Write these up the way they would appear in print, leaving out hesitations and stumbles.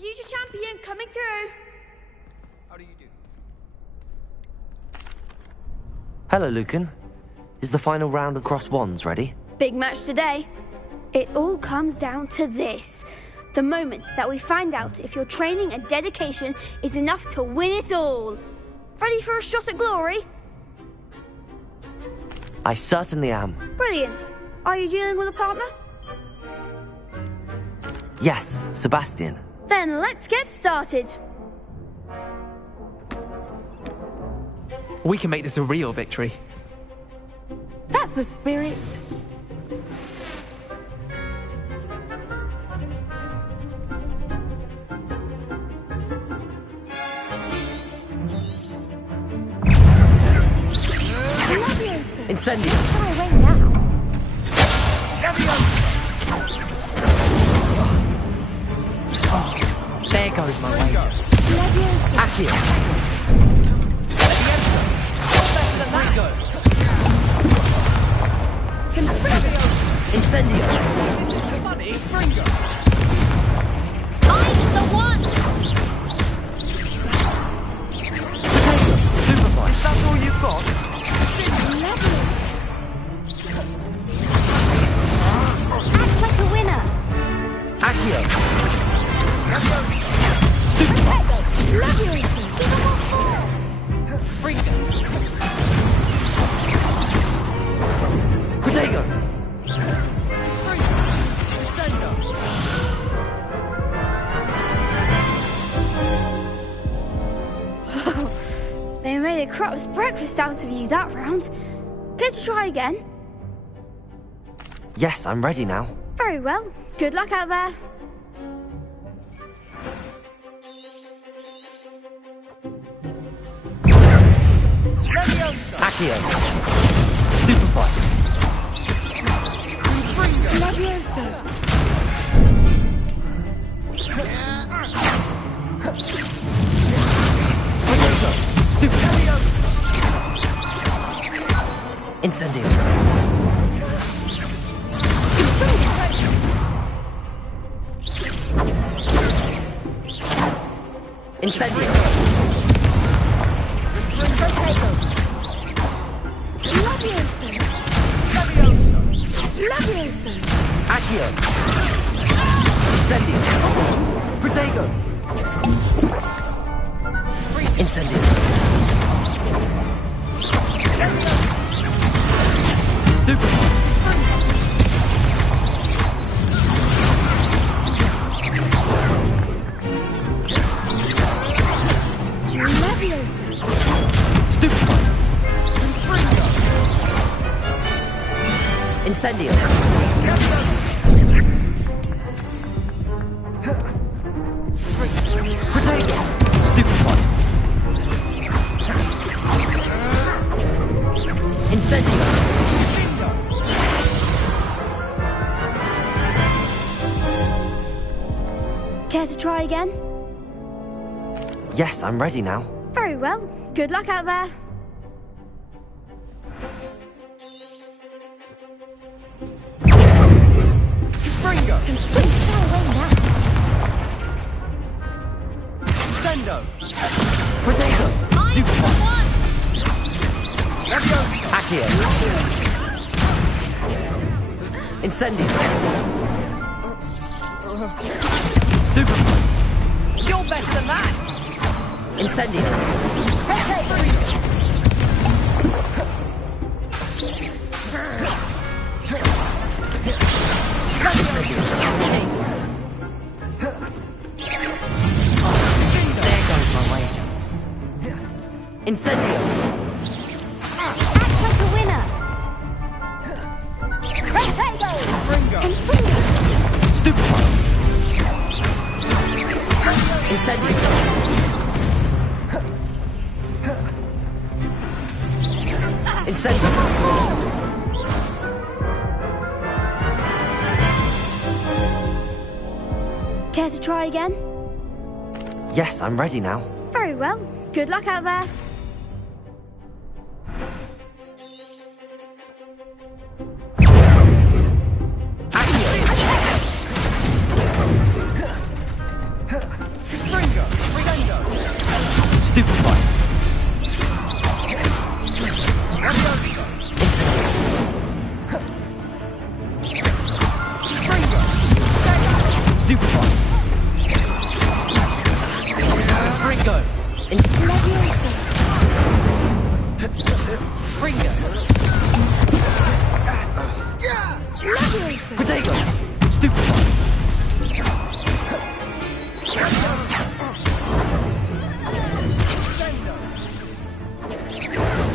future champion coming through. How do you do? Hello, Lucan. Is the final round of Cross Wands ready? Big match today. It all comes down to this. The moment that we find out if your training and dedication is enough to win it all. Ready for a shot at glory? I certainly am. Brilliant. Are you dealing with a partner? Yes, Sebastian. Then let's get started. We can make this a real victory. That's the spirit. Incendio. Far away now. There goes my way. Accio. Incendio. I'm the one! Supervise. Is that all you've got? Act like a winner! Accio. Protego. They made a crap's breakfast out of you that round. Care to try again? Yes, I'm ready now. Very well. Good luck out there. Accio. Stupefy. Levioso. Incendio. Incendio. Levioso. Accio. Incendio. Protego. Incendio. Stupefy. Stupefy. Incendio. Protego. Stupefy. Incendio. Care to try again? Yes, I'm ready now. Very well. Good luck out there. Springo. Far away now. Sendo. Protego. Stupefy. Accio. Incendio. Stupefy. You're better than that. Incendio. There goes my wager. Incendio. Act like a winner! Protego! Springo. Stupefy. Incendio. Incendio. Care to try again? Yes, I'm ready now. Very well. Good luck out there. Stupefy. Fringo. Leviosa. Fringo. Leviosa. Protego. Stupefy. Sendo.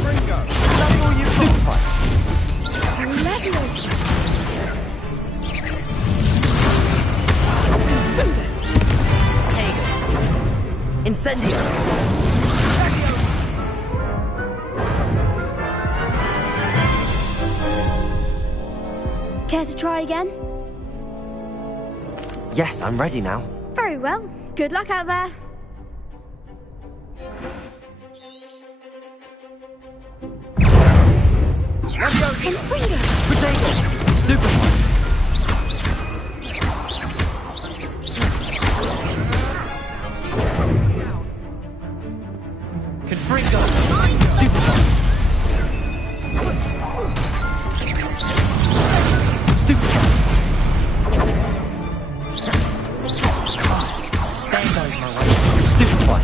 Fringo. That's all you've got. Stupefy. Leviosa. Incendio. Care to try again? Yes, I'm ready now. Very well. Good luck out there. Leviosa. Protego. Stupefy. Confringo. Stupefy. Stupefy. There goes my way. Stupefy.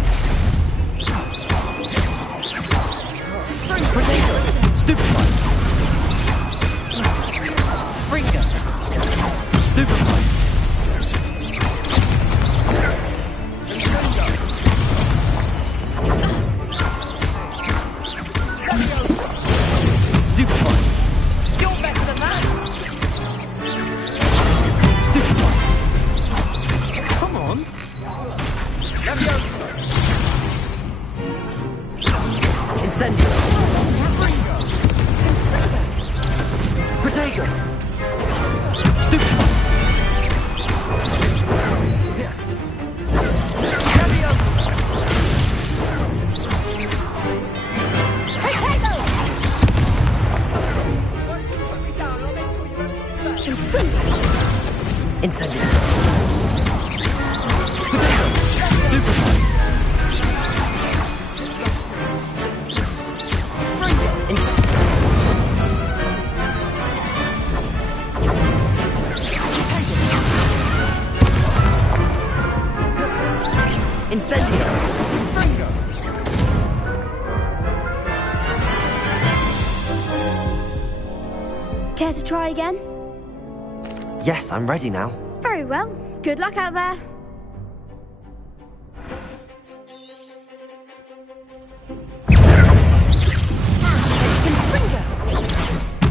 Protego. Stupefy. Fringo. Stupefy. Stupefy. You're better than that. Stupefy. Come on. Leviosa. Incendio. Fringo. Protego. Stupefy. Incendio. Protego. Stupefy. Incendio. Fringo. Care to try again? Yes, I'm ready now. Very well. Good luck out there.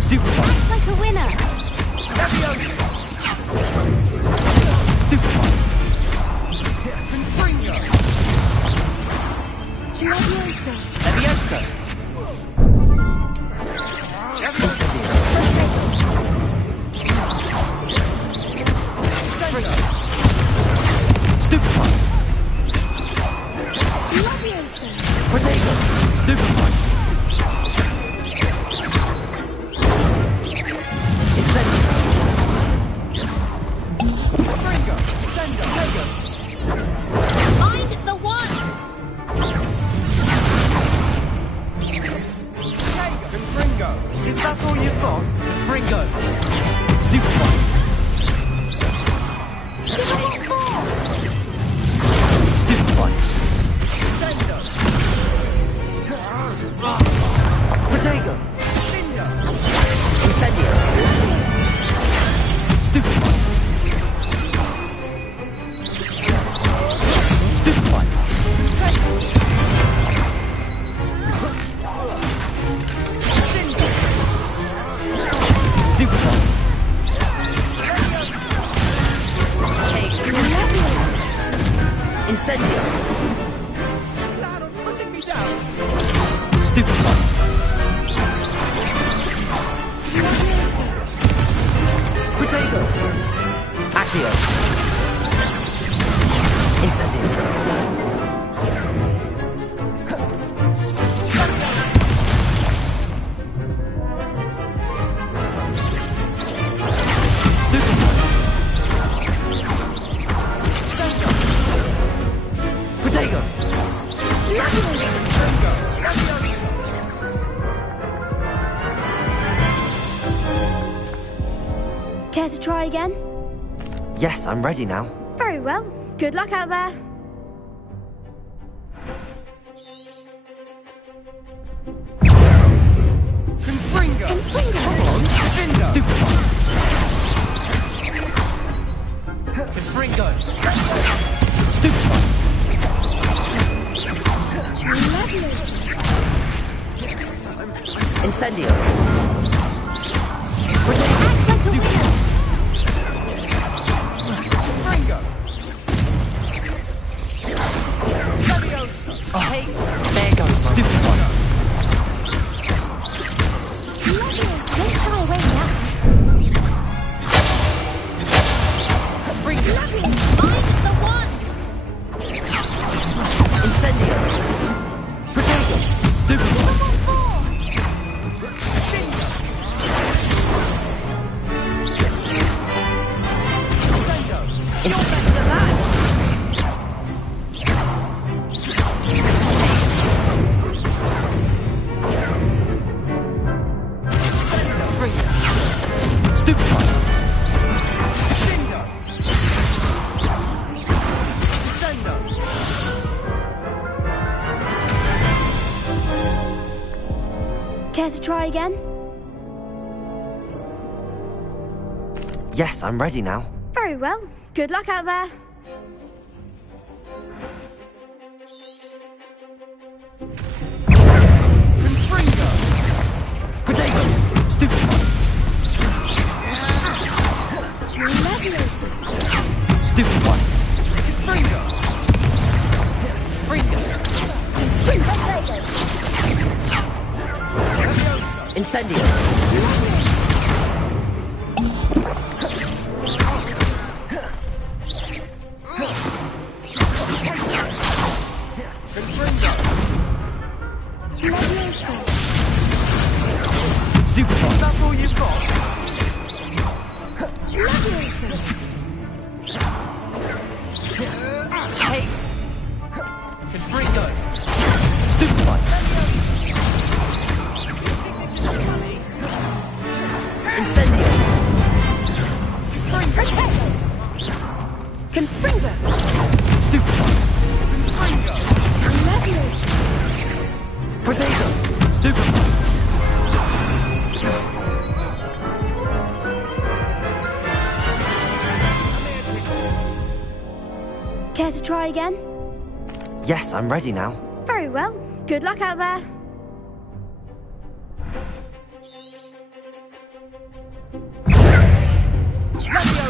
Stupefy. Like a winner. Leviosa. Stupefy. Fringo. Leviosa. Leviosa. Incendio. Stupefy. Leviosa. Protego. Stupefy. Incendio. Fringo. Sendo. Find the one. Fringo. Is that all you've got? Fringo. Stupefy. Stupefy. Sendo. Protego. Sendo. Incendio. Stupefy. Stupefy. Stupefy. Incendio. Lad, I'm putting me down. Stupefy. Protego. Accio. Incendio. Protego. Care to try again? Yes, I'm ready now. Very Very well. Good luck out there. Confringo! Come on. Defendo! Confringo! Leviosa. Incendio! Act like a winner. Confringo! Leviosa! Hey! There goes my Leviosa. Don't shy away now. Leviosa. I'm the one. Incendio! Potato! Stupid one! You're better than that! Stupid one! Shindo! Descendo! Care to try again? Yes, I'm ready now. Very well. Good luck out there. Confringo! Potato! Stupid one! Leviosa. Stupid one! Confringo! Confringo! Leviosa! Incendio! Confringo! Leviosa. Stupid one! That's all you've got? Leviosa. Hey! Confringo! Stupid one! Incendio! Confringo. Stupid one! Confringo! Leviosa. Potato! Stupid one! Care to try again? Yes, I'm ready now. Very well. Good luck out there.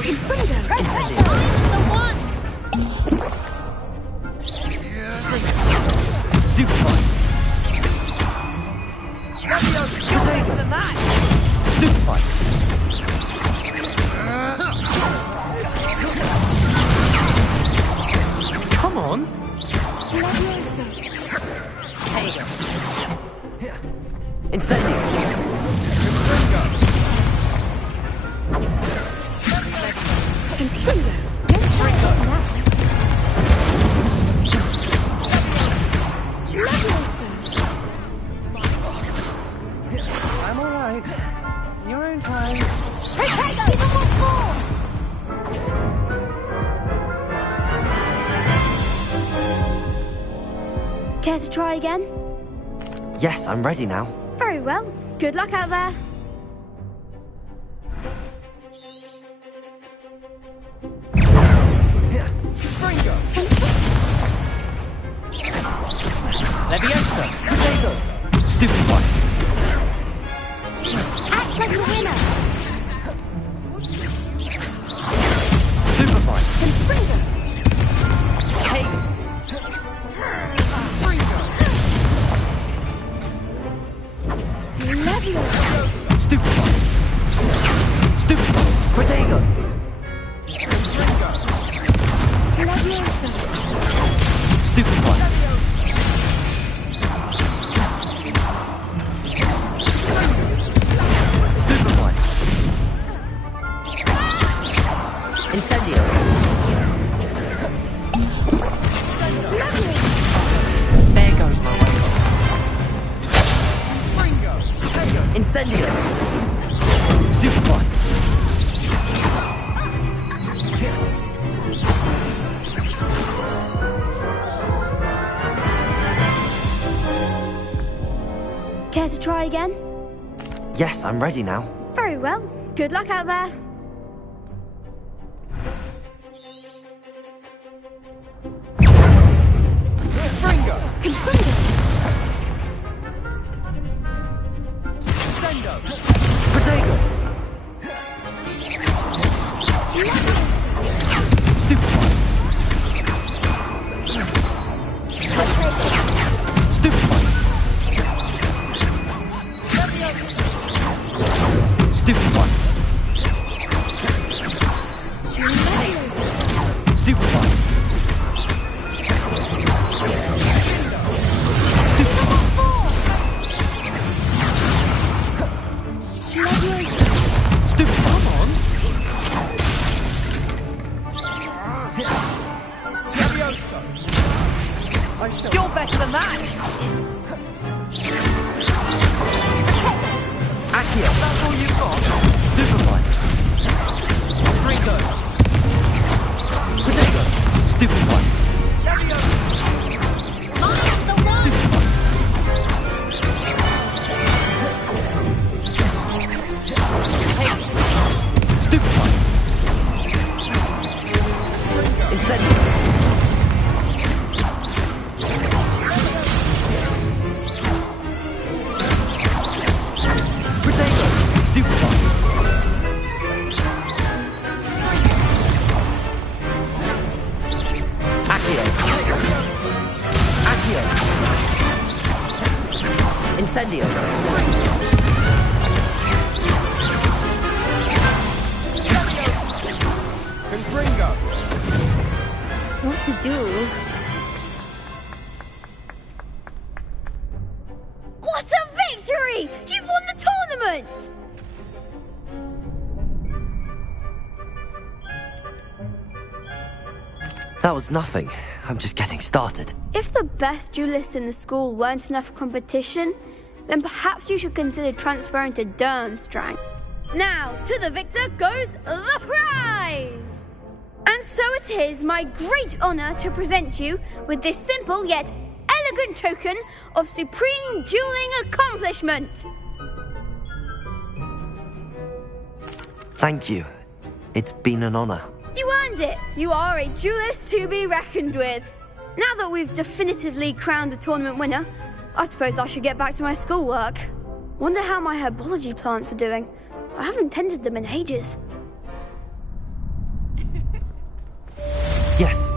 Confringo. Incendio! The one. Stupid one! Leviosa! You're better than that! Stupid one! Come on! Leviosa. Incendio! Confringo! Confringo. Don't shy away now. Leviosa. I'm alright. In your own time. Potato. Give him what's more. Care to try again? Yes, I'm ready now. Very well. Good luck out there. Confringo! Leviosa! Potato! Stupid one! Act like a winner. Super one! Confringo. Hey! Confringo! Leviosa. Stupid one! Stupid one! Potato! Confringo! Leviosa. Stupid one! Stupid one! Incendio! Leviosa. There goes my way. Confringo! Potato! Incendio! Stupid one! try again? Yes, I'm ready now. Very well. Good luck out there. Fringo! Confringo! Sendo! Protego! Stupefy! Stupefy! Stupefy! Stupefy! Stupefy! Come on! Levioso! You're better than that! Accio! That's all you've got? Stupefy! Fringo! Protego! Stupefy! Levioso! Mine's the one! Stupefy! Stupefy! Incendio! Protego! Stupefy! Accio! Accio! Incendio! Confringo! What to do? What a victory! You've won the tournament! That was nothing. I'm just getting started. If the best duelists in the school weren't enough for competition, then perhaps you should consider transferring to Durmstrang. Now, to the victor goes the prize! And so it is my great honor to present you with this simple yet elegant token of supreme dueling accomplishment. Thank you. It's been an honor. You earned it. You are a duelist to be reckoned with. Now that we've definitively crowned the tournament winner, I suppose I should get back to my schoolwork. Wonder how my herbology plants are doing. I haven't tended them in ages. Yes.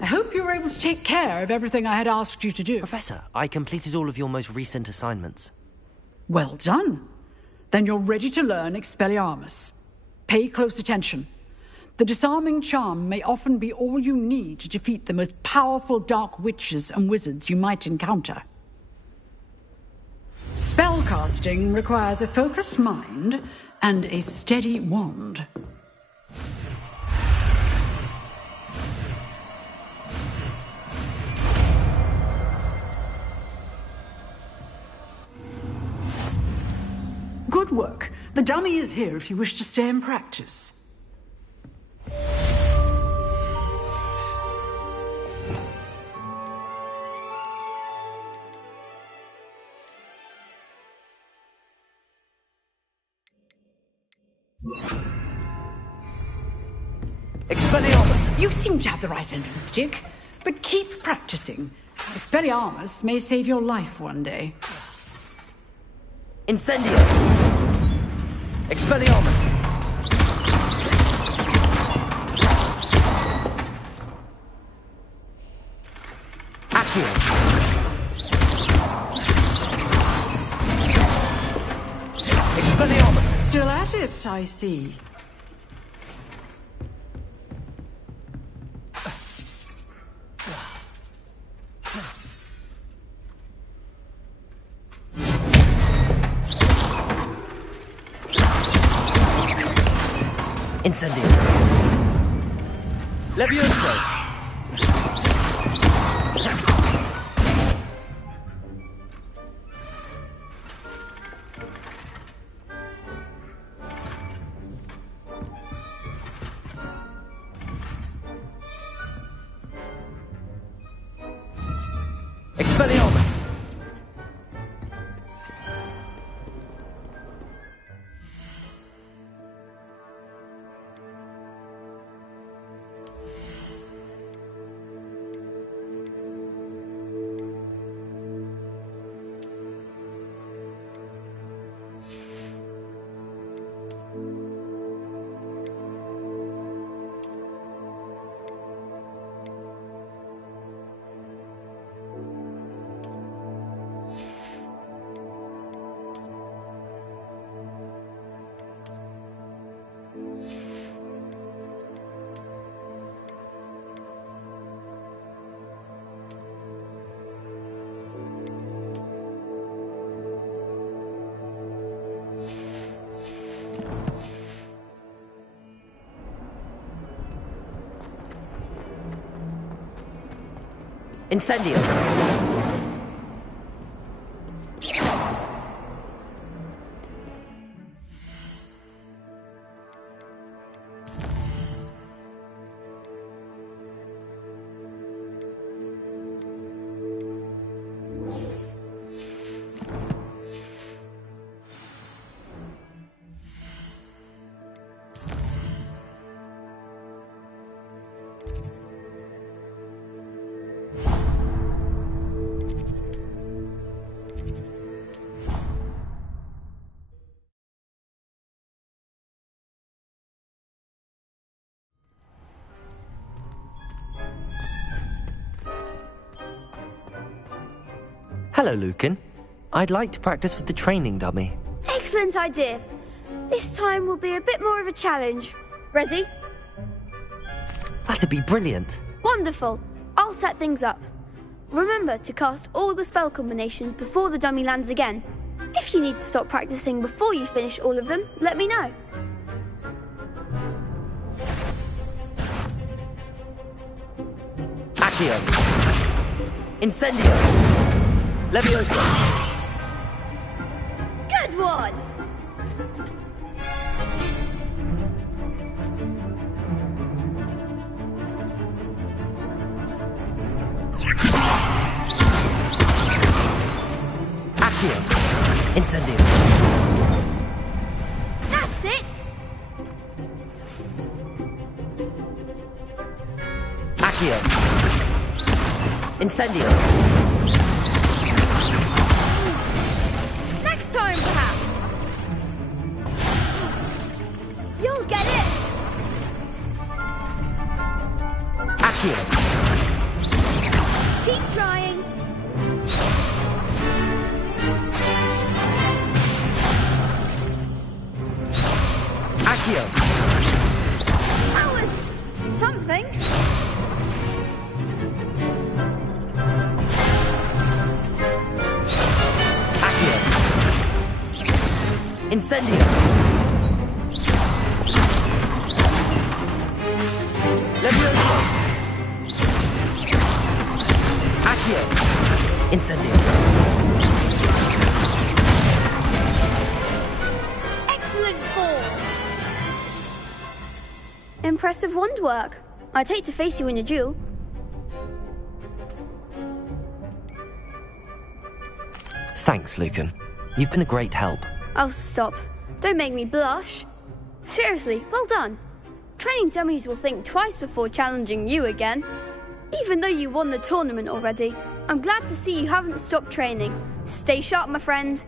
I hope you were able to take care of everything I had asked you to do. Professor, I completed all of your most recent assignments. Well done. Then you're ready to learn Expelliarmus. Pay close attention. The disarming charm may often be all you need to defeat the most powerful dark witches and wizards you might encounter. Spellcasting requires a focused mind and a steady wand. Good work. The dummy is here if you wish to stay and practice. Expelliarmus! You seem to have the right end of the stick, but keep practicing. Expelliarmus may save your life one day. Incendio! Expelliarmus! Accio! Expelliarmus! Still at it, I see. Incendio! Levioso! Expelliarmus! Incendio! Hello, Lucan. I'd like to practice with the training dummy. Excellent idea. This time will be a bit more of a challenge. Ready? That'd be brilliant. Wonderful. I'll set things up. Remember to cast all the spell combinations before the dummy lands again. If you need to stop practicing before you finish all of them, let me know. Accio! Incendio! Levioso! Good one! Accio! Incendio! That's it! Accio! Incendio! Next time, perhaps. You'll get it! Accio! Keep trying. Accio! Power Incendio! Levioso! Accio! Incendio! Excellent form! Impressive wand work. I'd hate to face you in a duel. Thanks, Lucan. You've been a great help. Oh, stop. Don't make me blush. Seriously, well done. Training dummies will think twice before challenging you again. Even though you won the tournament already, I'm glad to see you haven't stopped training. Stay sharp, my friend.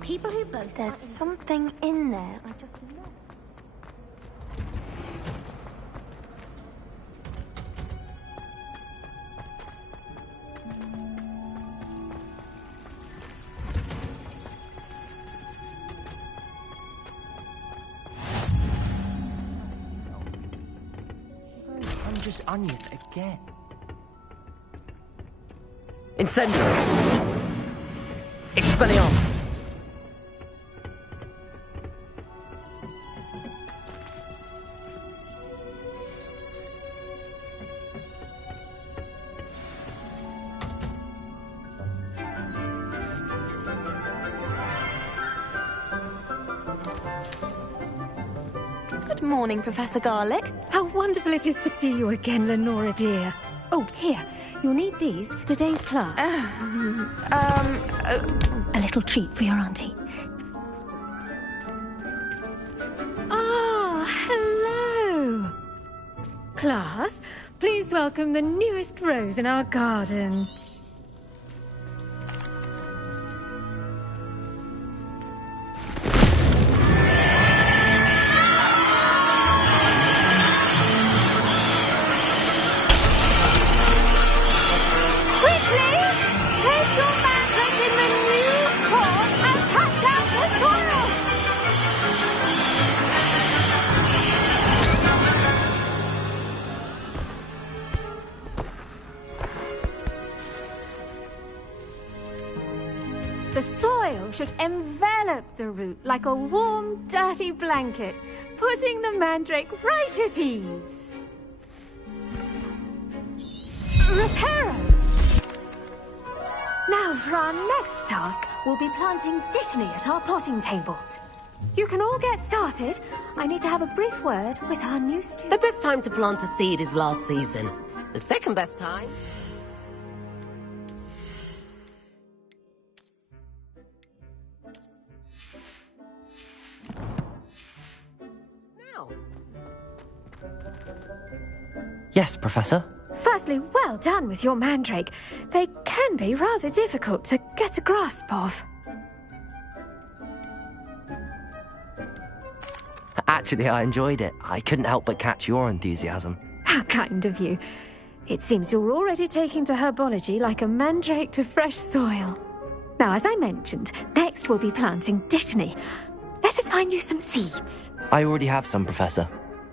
People who both... There's something in there. I just don't know. I'm just onion again. Incendio! Expelliarmus! Good morning, Professor Garlick. How wonderful it is to see you again, Lenora dear. Oh, here. You'll need these for today's class. A little treat for your auntie. Ah, hello. Class, please welcome the newest rose in our garden. The soil should envelop the root like a warm, dirty blanket, putting the mandrake right at ease. Reparo! Now for our next task, we'll be planting Dittany at our potting tables. You can all get started. I need to have a brief word with our new student. The best time to plant a seed is last season. The second best time... now. Yes, Professor? Firstly, well done with your mandrake. They can be rather difficult to get a grasp of. Actually, I enjoyed it. I couldn't help but catch your enthusiasm. How kind of you. It seems you're already taking to herbology like a mandrake to fresh soil. Now, as I mentioned, next we'll be planting Dittany. Let us find you some seeds. I already have some, Professor.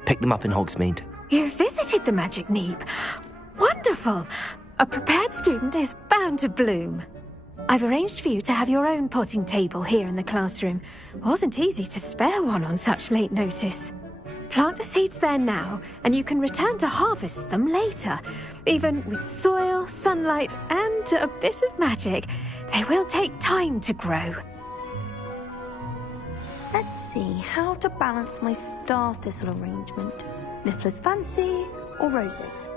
Picked them up in Hogsmeade. You visited the Magic Neep. Wonderful! A prepared student is bound to bloom. I've arranged for you to have your own potting table here in the classroom. Wasn't easy to spare one on such late notice. Plant the seeds there now, and you can return to harvest them later. Even with soil, sunlight, and a bit of magic, they will take time to grow. Let's see how to balance my star thistle arrangement. Mifflin's Fancy or roses?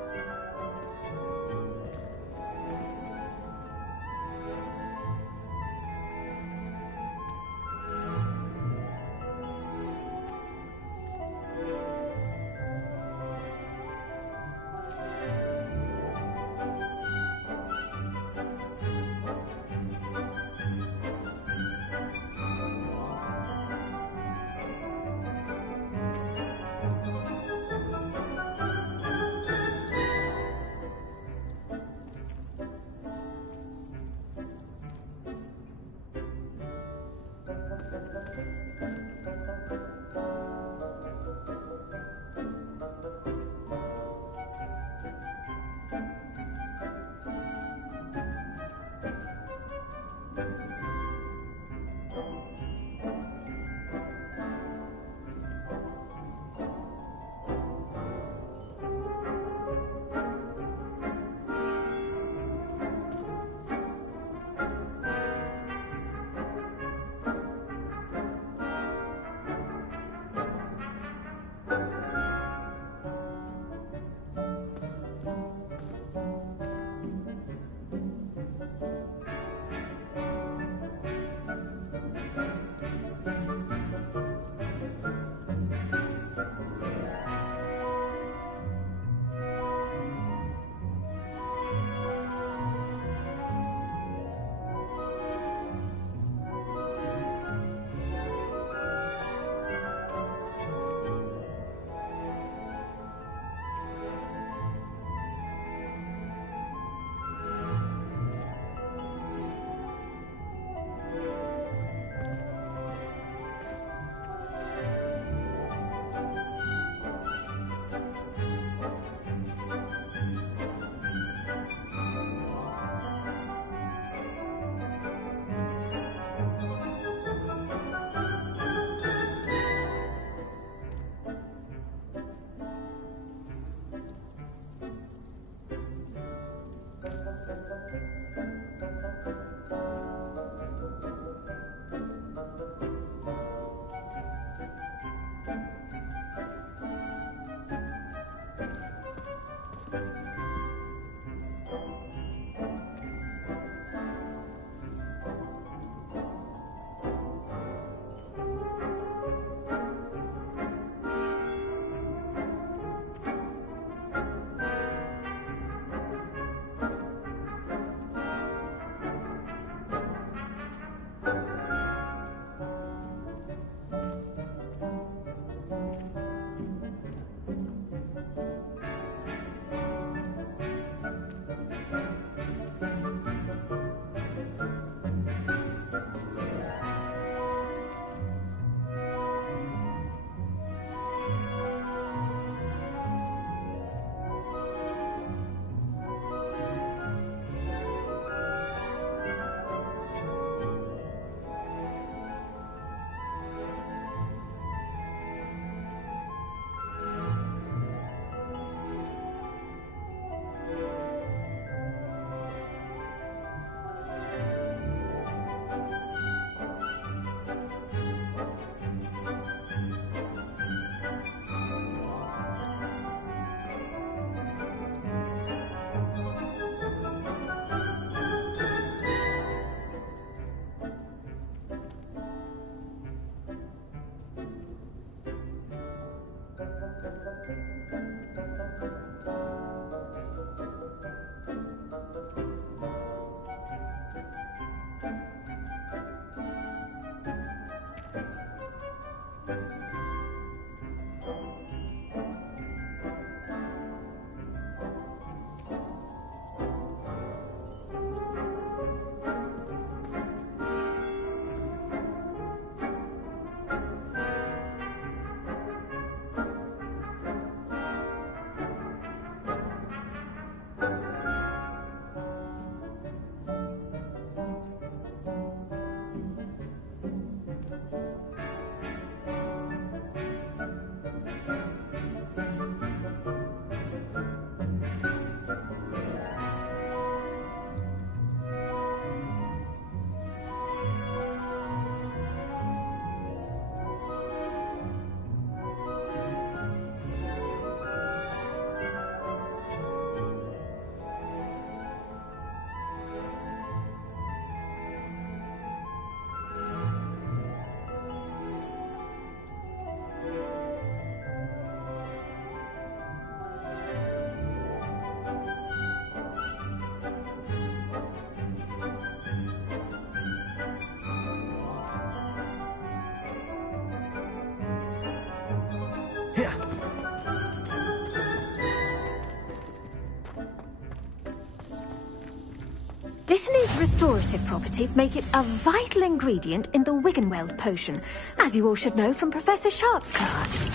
Dittany's restorative properties make it a vital ingredient in the Wiggenweld potion, as you all should know from Professor Sharp's class.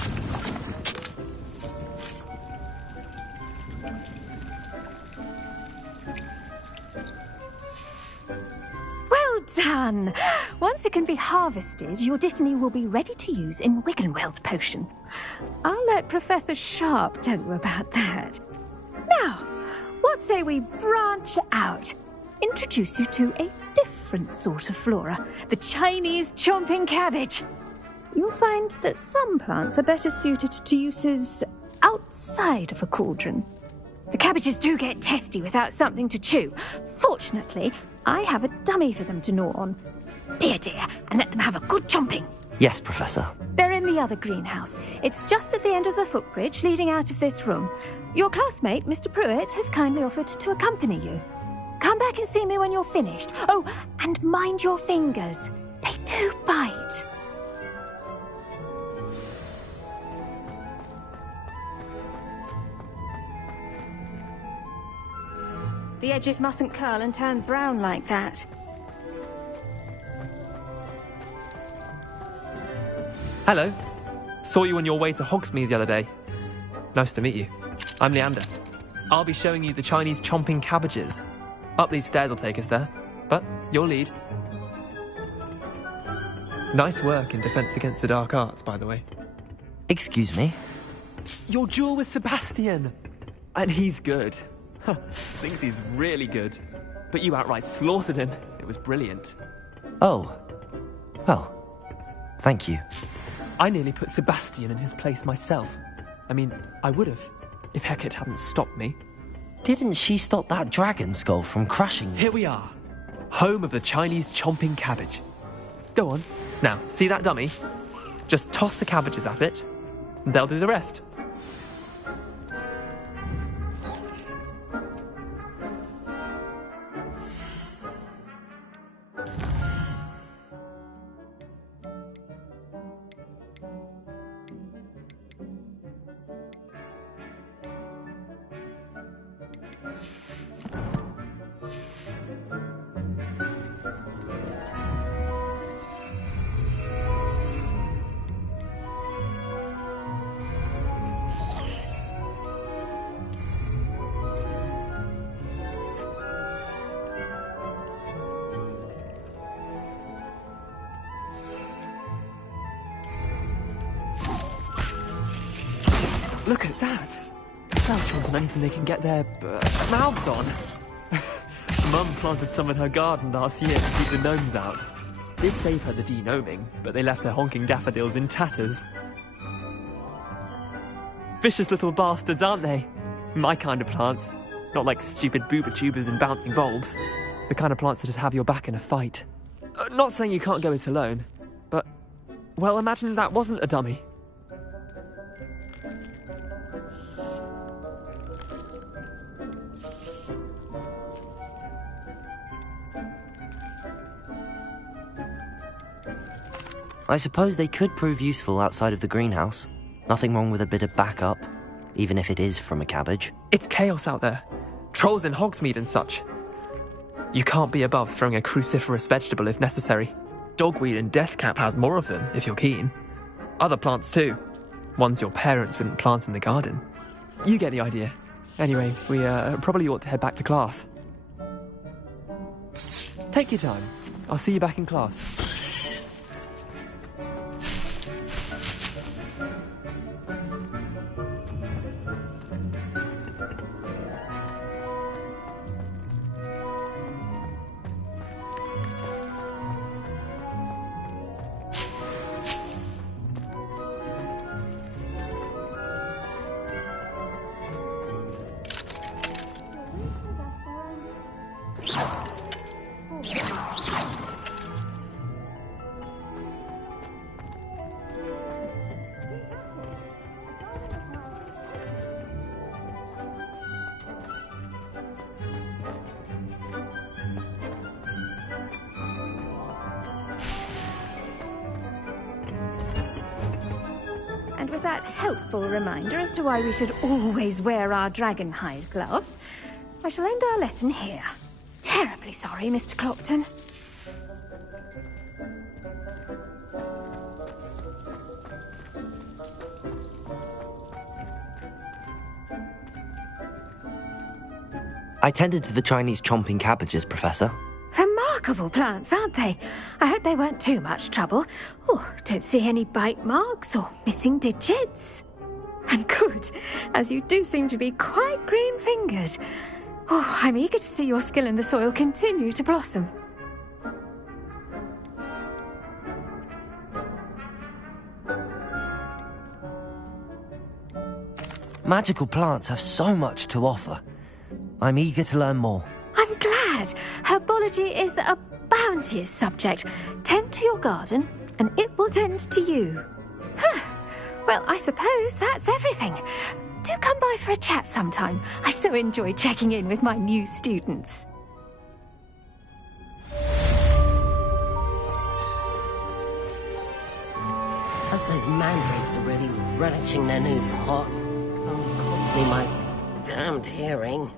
Well done! Once it can be harvested, your Dittany will be ready to use in Wiggenweld potion. I'll let Professor Sharp tell you about that. Now, what say we branch out? Introduce you to a different sort of flora, the Chinese chomping cabbage. You'll find that some plants are better suited to uses outside of a cauldron. The cabbages do get testy without something to chew. Fortunately, I have a dummy for them to gnaw on. Be a dear and let them have a good chomping. Yes, Professor. They're in the other greenhouse. It's just at the end of the footbridge leading out of this room. Your classmate, Mr. Pruitt, has kindly offered to accompany you. Come back and see me when you're finished. Oh, and mind your fingers. They do bite. The edges mustn't curl and turn brown like that. Hello. Saw you on your way to Hogsmeade the other day. Nice to meet you. I'm Leander. I'll be showing you the Chinese chomping cabbages. Up these stairs will take us there, but your lead. Nice work in Defense Against the Dark Arts, by the way. Excuse me? Your duel with Sebastian! And he's good. Thinks he's really good. But you outright slaughtered him. It was brilliant. Oh. Well, thank you. I nearly put Sebastian in his place myself. I mean, I would have, if Hecate hadn't stopped me. Didn't she stop that dragon skull from crushing you? Here we are, home of the Chinese chomping cabbage. Go on. Now, see that dummy? Just toss the cabbages at it, and they'll do the rest. Look at that! They'll chomp on anything they can get their mouths on. Mum planted some in her garden last year to keep the gnomes out. Did save her the de-gnoming, but they left her honking daffodils in tatters. Vicious little bastards, aren't they? My kind of plants. Not like stupid booba tubers and bouncing bulbs. The kind of plants that'd have your back in a fight. Not saying you can't go it alone, but... well, imagine that wasn't a dummy. I suppose they could prove useful outside of the greenhouse. Nothing wrong with a bit of backup, even if it is from a cabbage. It's chaos out there. Trolls in Hogsmeade and such. You can't be above throwing a cruciferous vegetable if necessary. Dogweed and deathcap has more of them, if you're keen. Other plants too. Ones your parents wouldn't plant in the garden. You get the idea. Anyway, we probably ought to head back to class. Take your time. I'll see you back in class. And with that helpful reminder as to why we should always wear our dragon hide gloves, I shall end our lesson here. terribly sorry, Mr. Clopton. I tended to the Chinese chomping cabbages, Professor. Remarkable plants, aren't they? I hope they weren't too much trouble. Oh, don't see any bite marks or missing digits. And good, as you do seem to be quite green-fingered. Oh, I'm eager to see your skill in the soil continue to blossom. Magical plants have so much to offer. I'm eager to learn more. I'm glad. Herbology is a bounteous subject. Tend to your garden, and it will tend to you. Well, I suppose that's everything. Do come by for a chat sometime. I so enjoy checking in with my new students. Hope those mandrakes are really relishing their new pot. Cost me my damned hearing.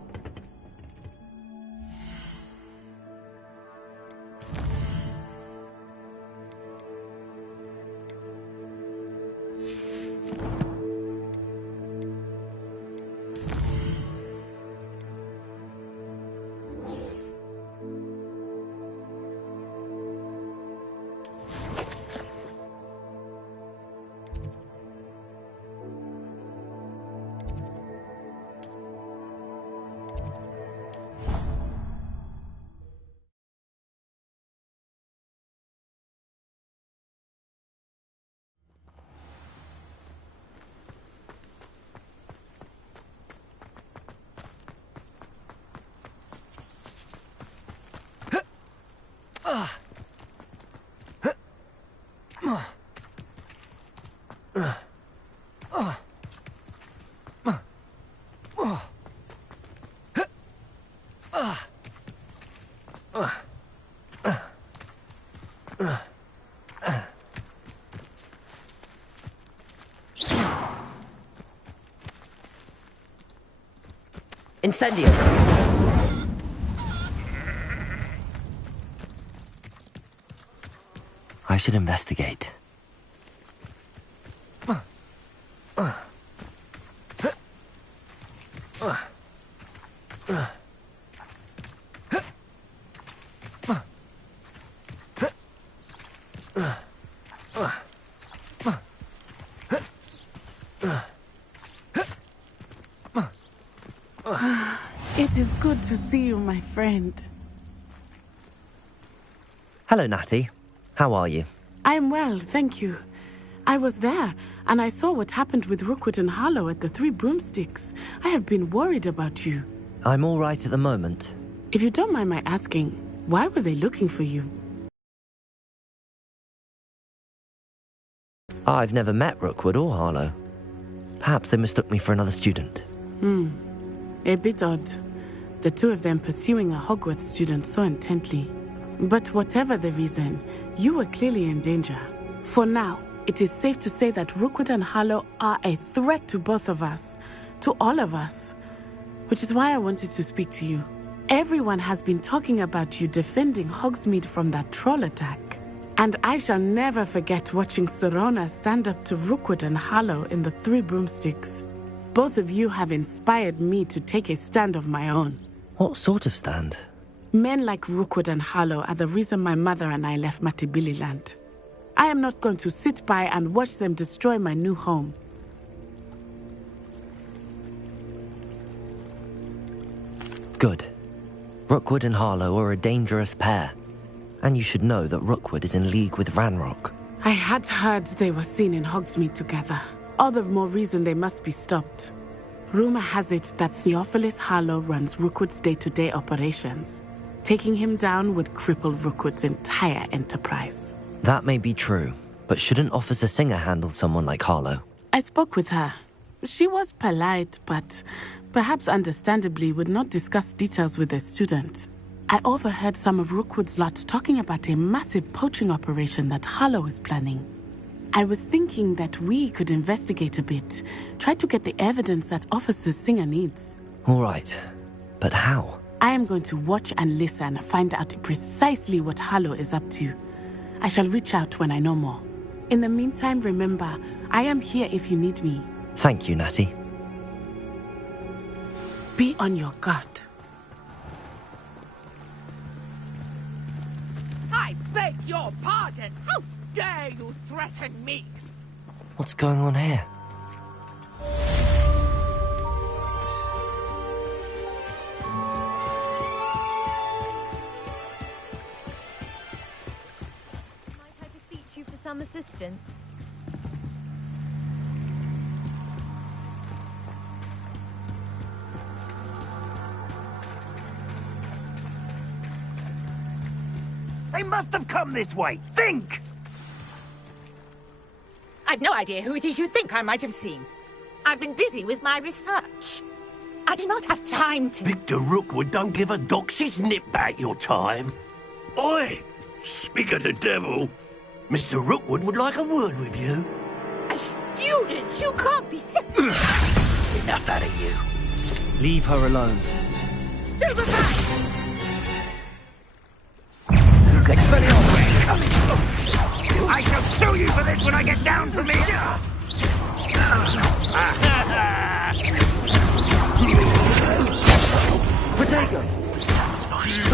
Incendio! I should investigate. It is good to see you, my friend. Hello, Natty. How are you? I'm well, thank you. I was there, and I saw what happened with Rookwood and Harlow at the Three Broomsticks. I have been worried about you. I'm all right at the moment. If you don't mind my asking, why were they looking for you? I've never met Rookwood or Harlow. Perhaps they mistook me for another student. A bit odd. The two of them pursuing a Hogwarts student so intently. But whatever the reason, you were clearly in danger. For now, it is safe to say that Rookwood and Harlow are a threat to both of us. To all of us. Which is why I wanted to speak to you. Everyone has been talking about you defending Hogsmeade from that troll attack. And I shall never forget watching Sirona stand up to Rookwood and Harlow in the Three Broomsticks. Both of you have inspired me to take a stand of my own. What sort of stand? Men like Rookwood and Harlow are the reason my mother and I left Matibili Land. I am not going to sit by and watch them destroy my new home. Good. Rookwood and Harlow are a dangerous pair. And you should know that Rookwood is in league with Ranrock. I had heard they were seen in Hogsmeade together. All the more reason they must be stopped. Rumor has it that Theophilus Harlow runs Rookwood's day-to-day operations. Taking him down would cripple Rookwood's entire enterprise. That may be true, but shouldn't Officer Singer handle someone like Harlow? I spoke with her. She was polite, but perhaps understandably would not discuss details with a student. I overheard some of Rookwood's lot talking about a massive poaching operation that Harlow is planning. I was thinking that we could investigate a bit, try to get the evidence that Officer Singer needs. All right, but how? I am going to watch and listen, find out precisely what Harlow is up to. I shall reach out when I know more. In the meantime, remember, I am here if you need me. Thank you, Natty. Be on your guard. I beg your pardon! How dare you threaten me? What's going on here? Might I beseech you for some assistance? They must have come this way. Think! I've no idea who it is you think I might have seen. I've been busy with my research. I do not have time to... Victor Rookwood don't give a doxy's nip back your time. Oi! Speak of the devil. Mr. Rookwood would like a word with you. A student? You can't be... Enough out of you. Leave her alone. Stupefy! Expelliarmus! I shall kill you for this when I get down from here! Protego! Sounds nice.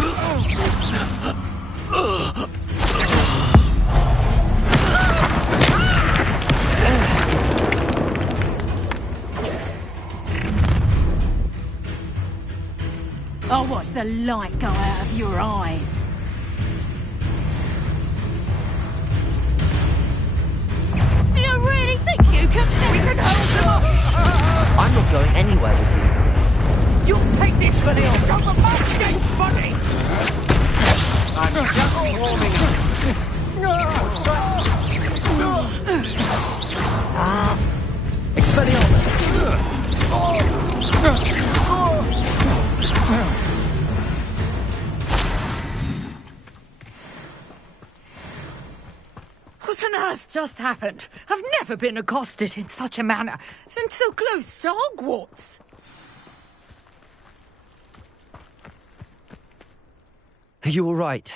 I'll watch the light go out of your eyes. Do you really think you can... We can hold them off! I'm not going anywhere with you. You'll take this for the others! Come on, it ain't funny! I'm just warming up. Expelliarmus! What on earth just happened? I've never been accosted in such a manner, and so close to Hogwarts. Are you all right?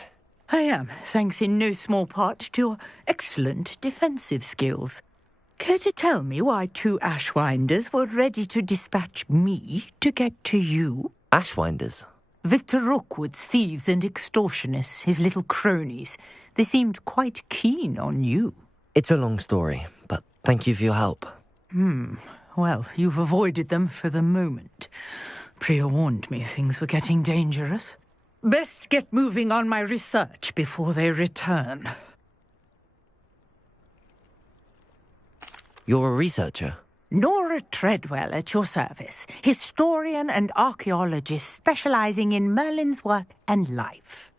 I am, thanks in no small part to your excellent defensive skills. Care to tell me why two Ashwinders were ready to dispatch me to get to you? Ashwinders? Victor Rookwood's thieves and extortionists, his little cronies. They seemed quite keen on you. It's a long story, but thank you for your help. Well, you've avoided them for the moment. Priya warned me things were getting dangerous. Best get moving on my research before they return. You're a researcher? Nora Treadwell at your service, historian and archaeologist specializing in Merlin's work and life.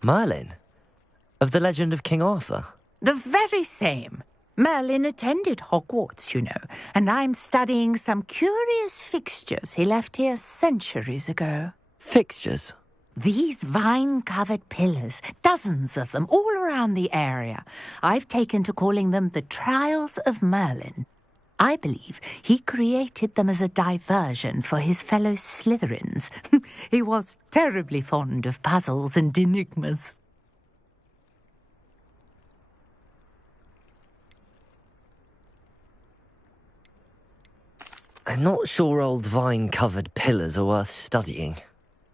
Merlin? Of the legend of King Arthur? The very same. Merlin attended Hogwarts, you know, and I'm studying some curious fixtures he left here centuries ago. Fixtures? These vine-covered pillars, dozens of them, all around the area. I've taken to calling them the Trials of Merlin. I believe he created them as a diversion for his fellow Slytherins. He was terribly fond of puzzles and enigmas. I'm not sure old vine-covered pillars are worth studying.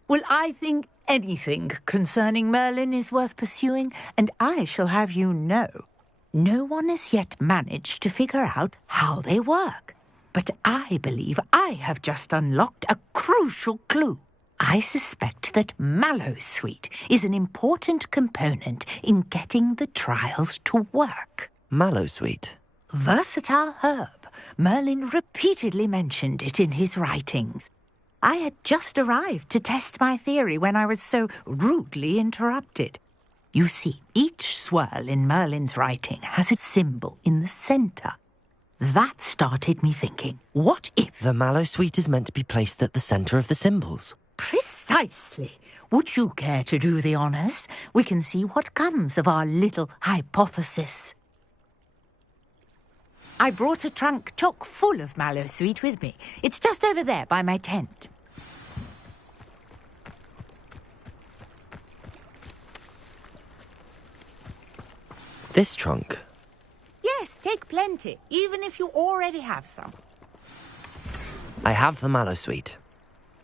Well, I think anything concerning Merlin is worth pursuing, and I shall have you know. No one has yet managed to figure out how they work. But I believe I have just unlocked a crucial clue. I suspect that Mallowsweet is an important component in getting the trials to work. Mallowsweet? Versatile herb. Merlin repeatedly mentioned it in his writings. I had just arrived to test my theory when I was so rudely interrupted. You see, each swirl in Merlin's writing has a symbol in the centre. That started me thinking, what if... The Mallowsweet is meant to be placed at the centre of the symbols. Precisely. Would you care to do the honours? We can see what comes of our little hypothesis. I brought a trunk chock full of mallow sweet with me. It's just over there by my tent. This trunk? Yes, take plenty, even if you already have some. I have the mallow sweet.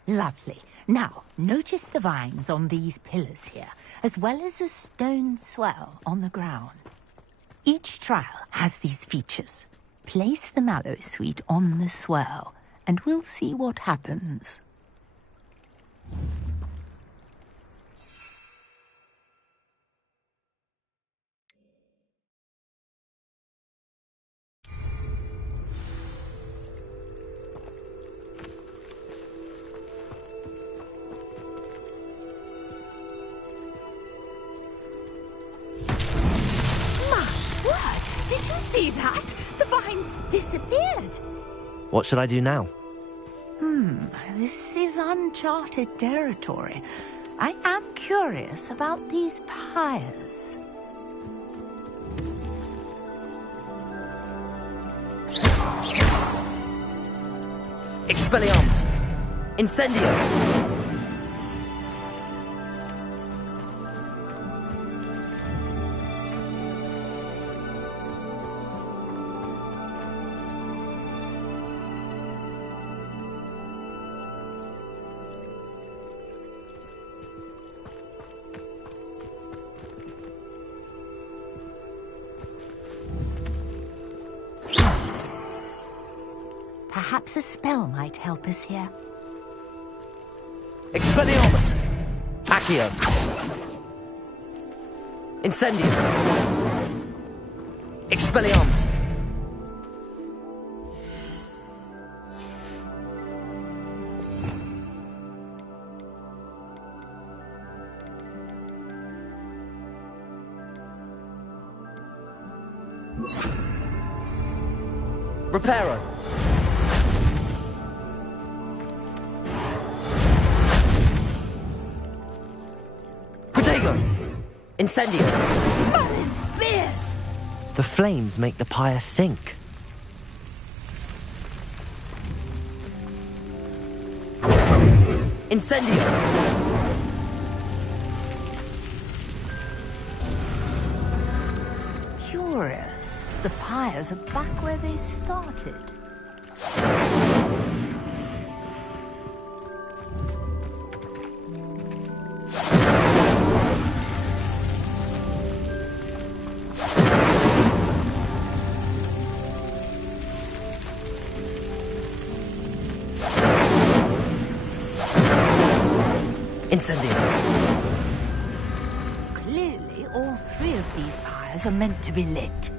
Lovely. Now, notice the vines on these pillars here, as well as a stone swell on the ground. Each trial has these features. Place the mallow sweet on the swell, and we'll see what happens. See that? The vines disappeared. What should I do now? This is uncharted territory. I am curious about these pyres. Expelliarmus! Incendio! Perhaps a spell might help us here. Expelliarmus! Accio! Incendio! Expelliarmus! Reparo! Incendio! Merlin's beard! The flames make the pyre sink. Incendio! Curious. The pyres are back where they started. Incendio! Clearly, all three of these pyres are meant to be lit.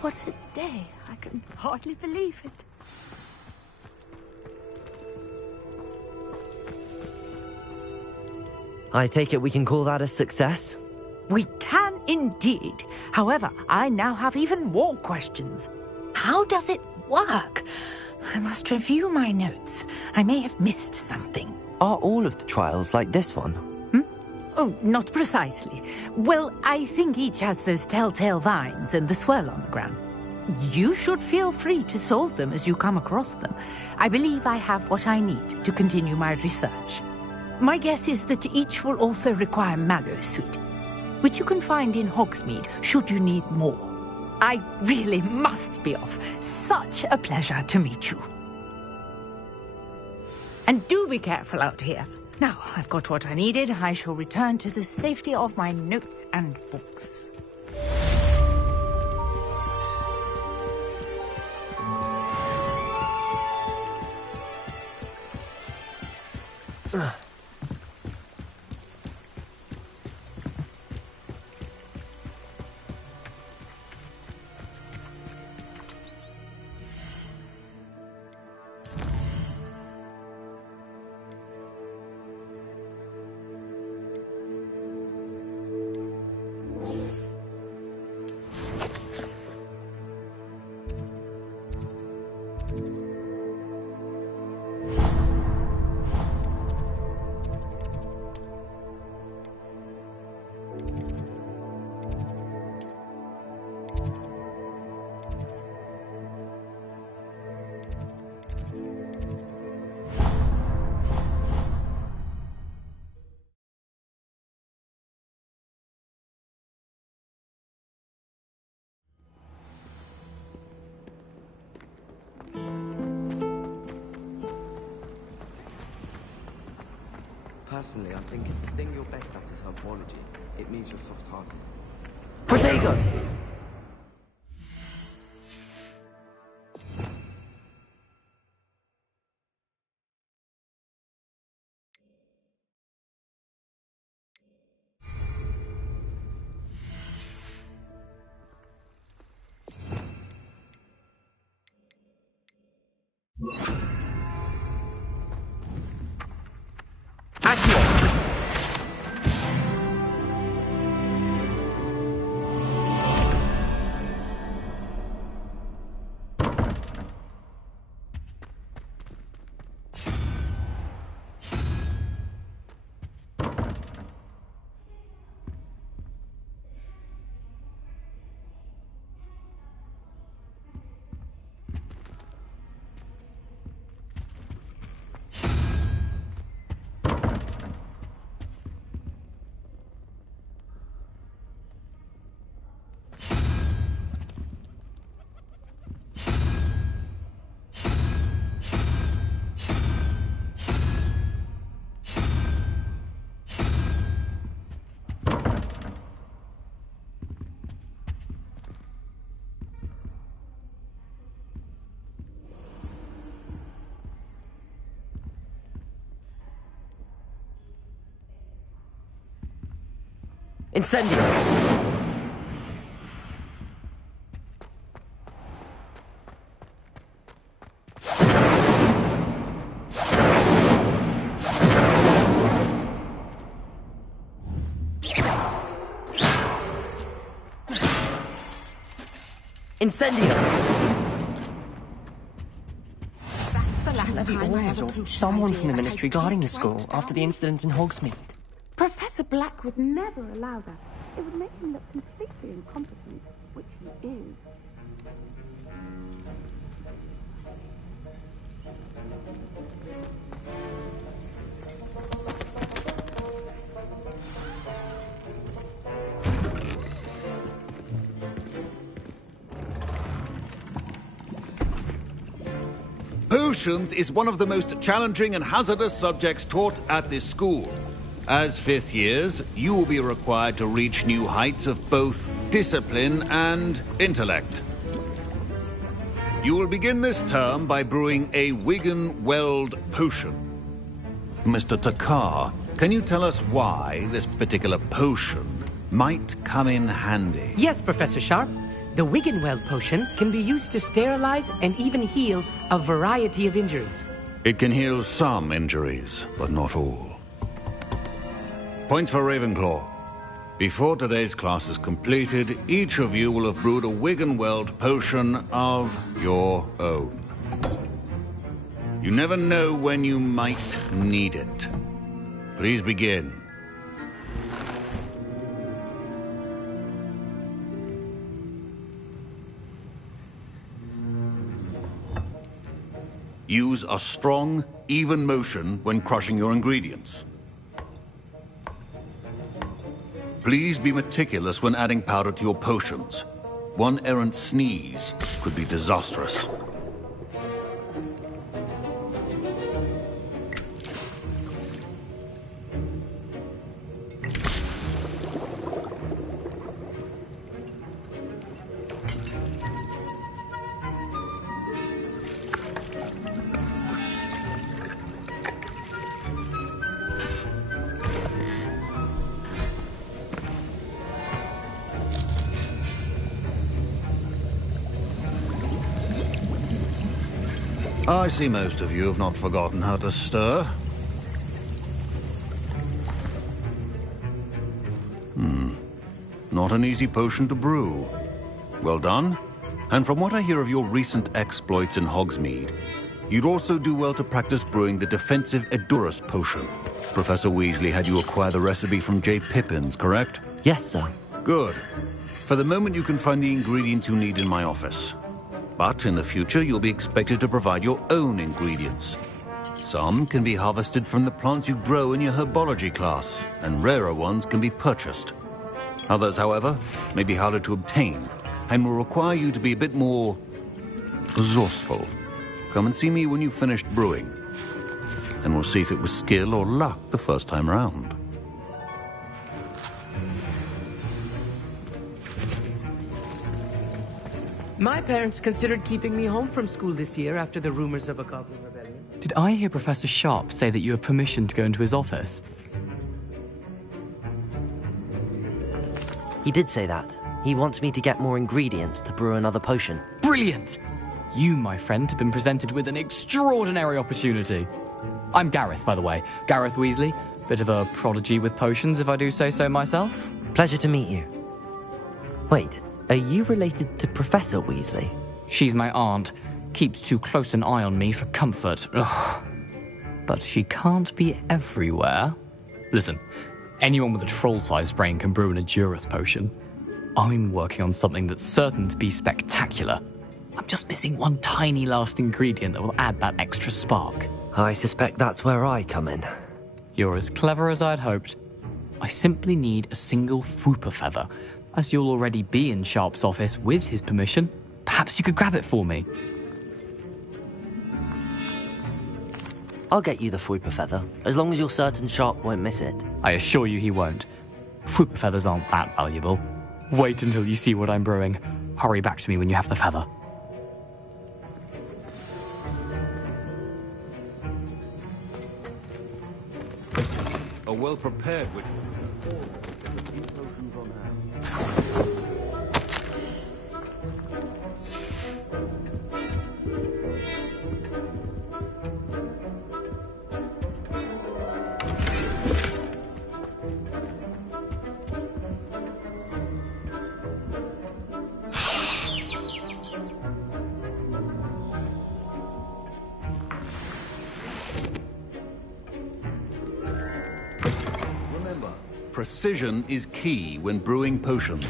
What a day. I can hardly believe it. I take it we can call that a success? We can indeed. However, I now have even more questions. How does it work? I must review my notes. I may have missed something. Are all of the trials like this one? Oh, not precisely. Well, I think each has those telltale vines and the swirl on the ground. You should feel free to solve them as you come across them. I believe I have what I need to continue my research. My guess is that each will also require mallow sweet, which you can find in Hogsmeade should you need more. I really must be off. Such a pleasure to meet you. And do be careful out here. Now, I've got what I needed. I shall return to the safety of my notes and books. Personally, I think if the thing you're best at is herbology, it means you're soft-hearted. Protego! Incendio! Incendio! Someone from the Ministry guarding the school after the incident in Hogsmeade. Professor Black would never allow that. It would make him look completely incompetent, which he is. Potions is one of the most challenging and hazardous subjects taught at this school. As fifth years, you will be required to reach new heights of both discipline and intellect. You will begin this term by brewing a Wiggenweld potion. Mr. Takar, can you tell us why this particular potion might come in handy? Yes, Professor Sharp. The Wiggenweld potion can be used to sterilize and even heal a variety of injuries. It can heal some injuries, but not all. Points for Ravenclaw. Before today's class is completed, each of you will have brewed a Wiggenweld potion of your own. You never know when you might need it. Please begin. Use a strong, even motion when crushing your ingredients. Please be meticulous when adding powder to your potions. One errant sneeze could be disastrous. I see most of you have not forgotten how to stir. Not an easy potion to brew. Well done. And from what I hear of your recent exploits in Hogsmeade, You'd also do well to practice brewing the defensive Edurus potion. Professor Weasley had you acquire the recipe from J. Pippins, correct? Yes, sir. Good. For the moment, you can find the ingredients you need in my office. But in the future, you'll be expected to provide your own ingredients. Some can be harvested from the plants you grow in your herbology class, and rarer ones can be purchased. Others, however, may be harder to obtain, and will require you to be a bit more resourceful. Come and see me when you've finished brewing, and we'll see if it was skill or luck the first time round. My parents considered keeping me home from school this year after the rumors of a Goblin rebellion. Did I hear Professor Sharp say that you have permission to go into his office? He did say that. He wants me to get more ingredients to brew another potion. Brilliant! You, my friend, have been presented with an extraordinary opportunity. I'm Gareth, by the way. Gareth Weasley. Bit of a prodigy with potions, if I do say so myself. Pleasure to meet you. Wait, are you related to Professor Weasley? She's my aunt. Keeps too close an eye on me for comfort. Ugh. But she can't be everywhere. Listen, anyone with a troll-sized brain can brew an Edurus potion. I'm working on something that's certain to be spectacular. I'm just missing one tiny last ingredient that will add that extra spark. I suspect that's where I come in. You're as clever as I'd hoped. I simply need a single Fwooper feather. As you'll already be in Sharp's office with his permission, perhaps you could grab it for me. I'll get you the Fwooper feather, as long as you're certain Sharp won't miss it. I assure you he won't. Fwooper feathers aren't that valuable. Wait until you see what I'm brewing. Hurry back to me when you have the feather. A well-prepared with precision is key when brewing potions.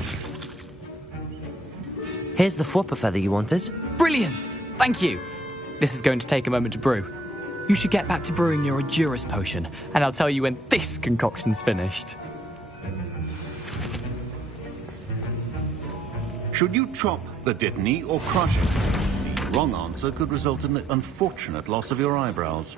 Here's the Fwooper feather you wanted. Brilliant! Thank you! This is going to take a moment to brew. You should get back to brewing your Edurus potion, and I'll tell you when this concoction's finished. Should you chop the Dittany or crush it? The wrong answer could result in the unfortunate loss of your eyebrows.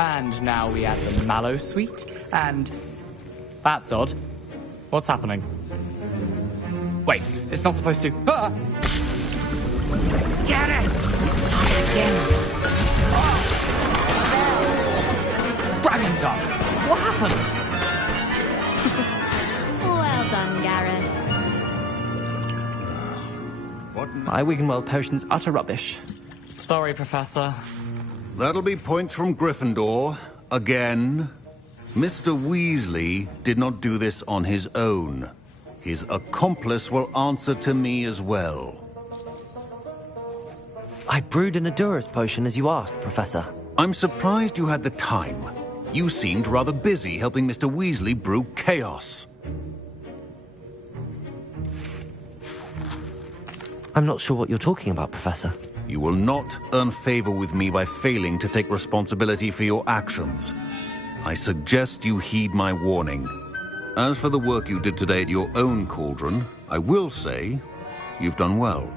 And now we add the mallow sweet, and... That's odd. What's happening? Wait, it's not supposed to... Ah! Get it! Dragon Duck! What happened? Well done, Gareth. My Wiggenweld potion's utter rubbish. Sorry, Professor. That'll be points from Gryffindor. Again. Mr. Weasley did not do this on his own. His accomplice will answer to me as well. I brewed an Adura's potion as you asked, Professor. I'm surprised you had the time. You seemed rather busy helping Mr. Weasley brew chaos. I'm not sure what you're talking about, Professor. You will not earn favor with me by failing to take responsibility for your actions. I suggest you heed my warning. As for the work you did today at your own cauldron, I will say you've done well.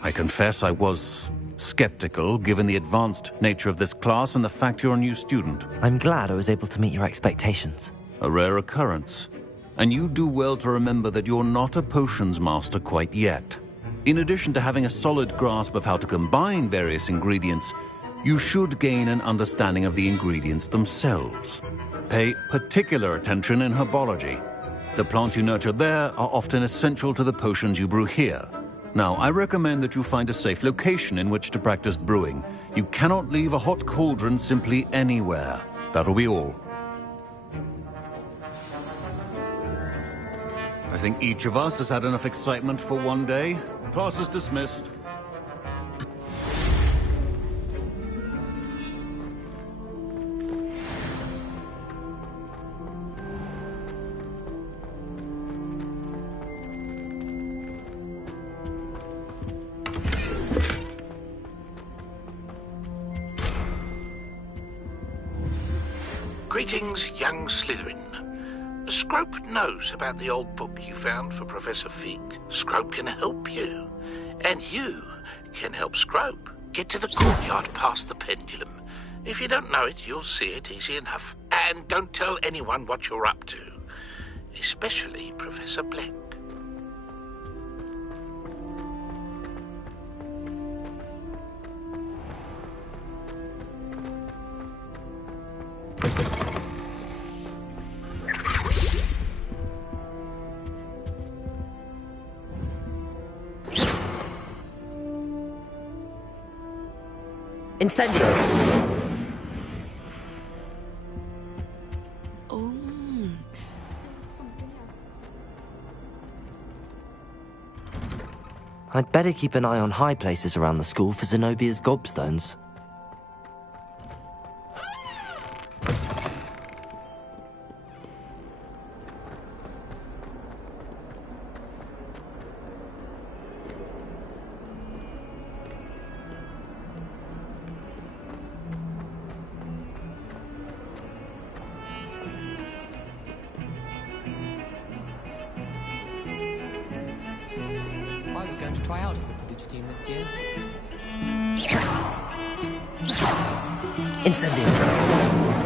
I confess I was skeptical, given the advanced nature of this class and the fact you're a new student. I'm glad I was able to meet your expectations. A rare occurrence. And you do well to remember that you're not a potions master quite yet. In addition to having a solid grasp of how to combine various ingredients, you should gain an understanding of the ingredients themselves. Pay particular attention in herbology. The plants you nurture there are often essential to the potions you brew here. Now, I recommend that you find a safe location in which to practice brewing. You cannot leave a hot cauldron simply anywhere. That'll be all. I think each of us has had enough excitement for one day. Class is dismissed. Greetings, young Slytherin. Scrope knows about the old book you found for Professor Fig. Scrope can help you. And you can help Scrope. Get to the courtyard past the pendulum. If you don't know it, you'll see it easy enough. And don't tell anyone what you're up to. Especially Professor Black. Incendio! Oh. I'd better keep an eye on high places around the school for Zenobia's gobstones. I was going to try out for the Quidditch team this year. Incendio!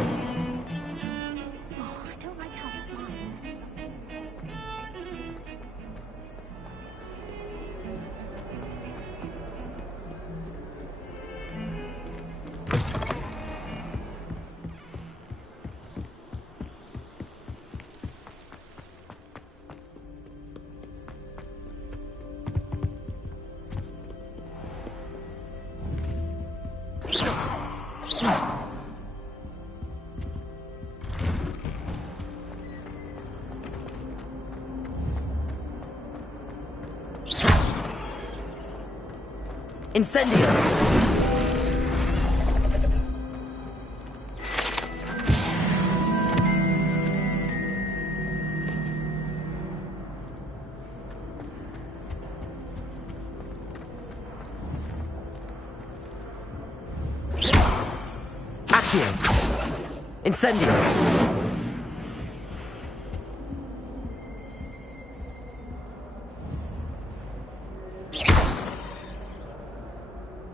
Incendio! Accio! Incendio!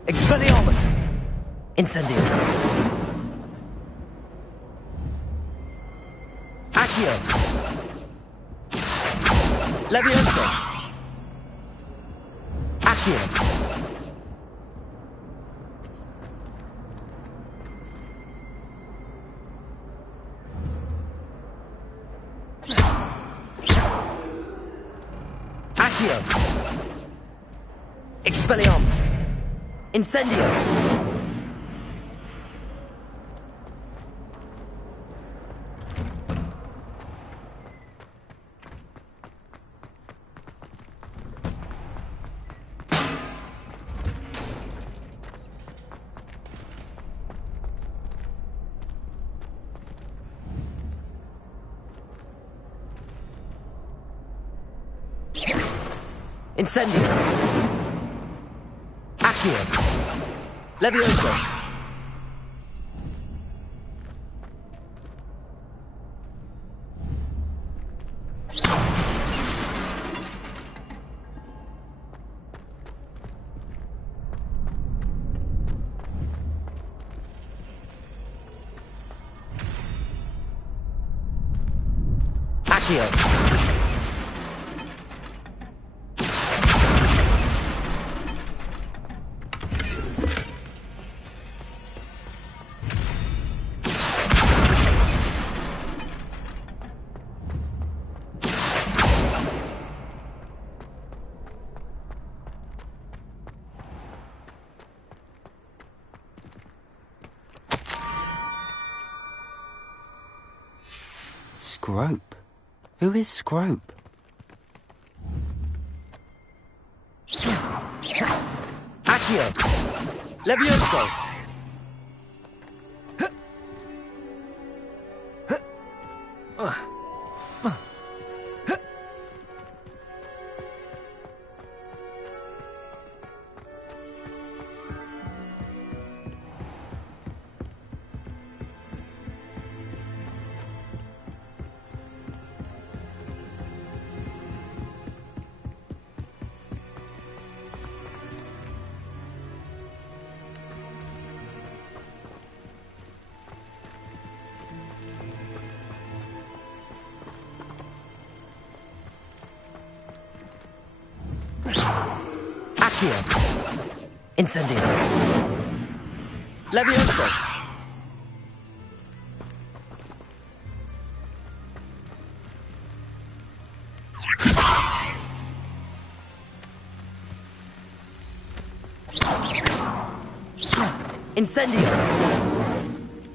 Expelliarmus! Incendio! Accio! Levioso! Accio! Accio! Expelliarmus! Incendio! Incendio! Accio! Levioso! Accio! Scrope? Who is Scrope? Accio! Levioso! Accio! Incendio! Levioso! Incendio!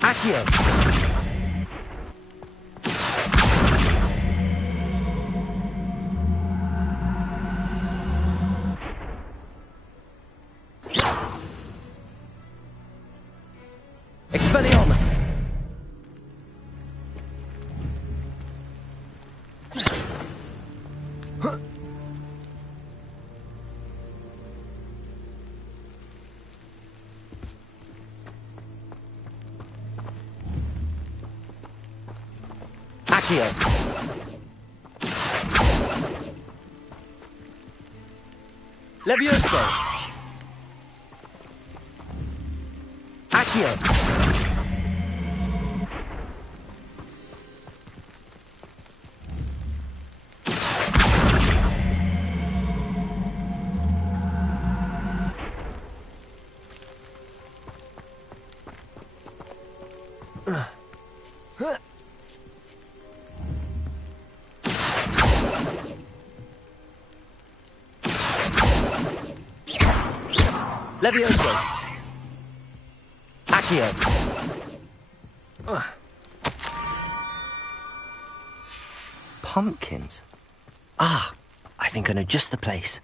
Accio! Expelliarmus! Accio! Levioso! Accio! Levioso! Accio! Pumpkins? Ah, I think I know just the place.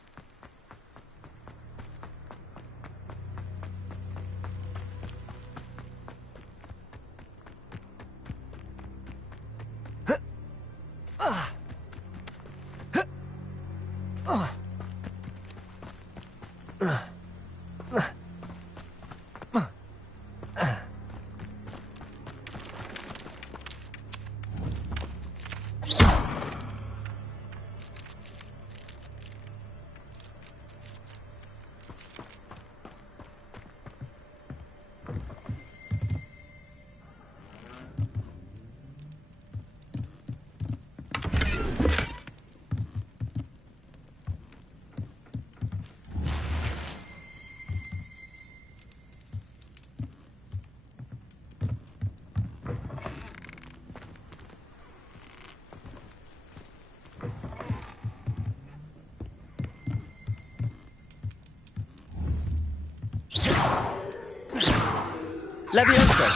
Levioso!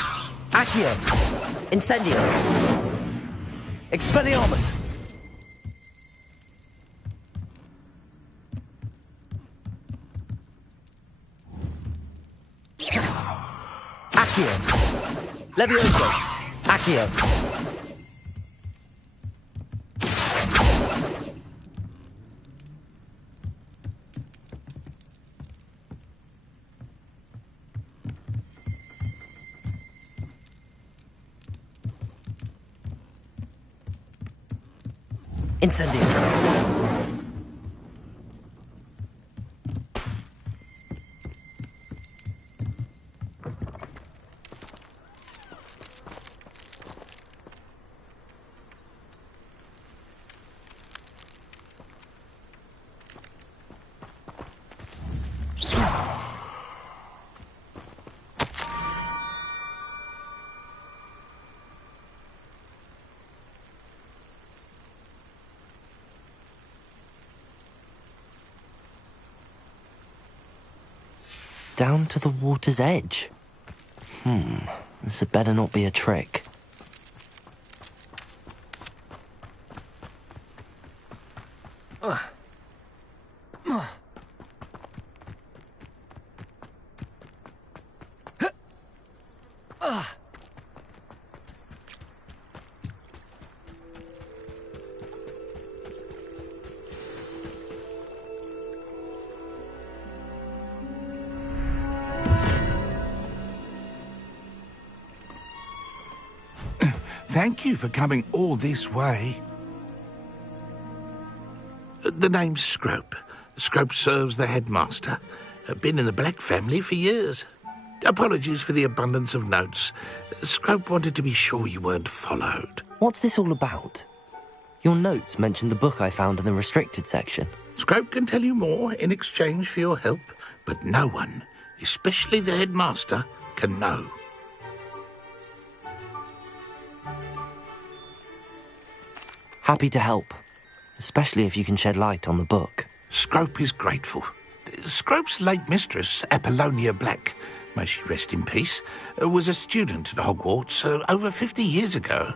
Accio! Incendio! Expelliarmus! Accio! Levioso! Accio! Incendio! Down to the water's edge. This had better not be a trick. Thank you for coming all this way. The name's Scrope. Scrope serves the headmaster. Been in the Black family for years. Apologies for the abundance of notes. Scrope wanted to be sure you weren't followed. What's this all about? Your notes mentioned the book I found in the restricted section. Scrope can tell you more in exchange for your help, but no one, especially the headmaster, can know. Happy to help, especially if you can shed light on the book. Scrope is grateful. Scrope's late mistress, Apollonia Black, may she rest in peace, was a student at Hogwarts over 50 years ago.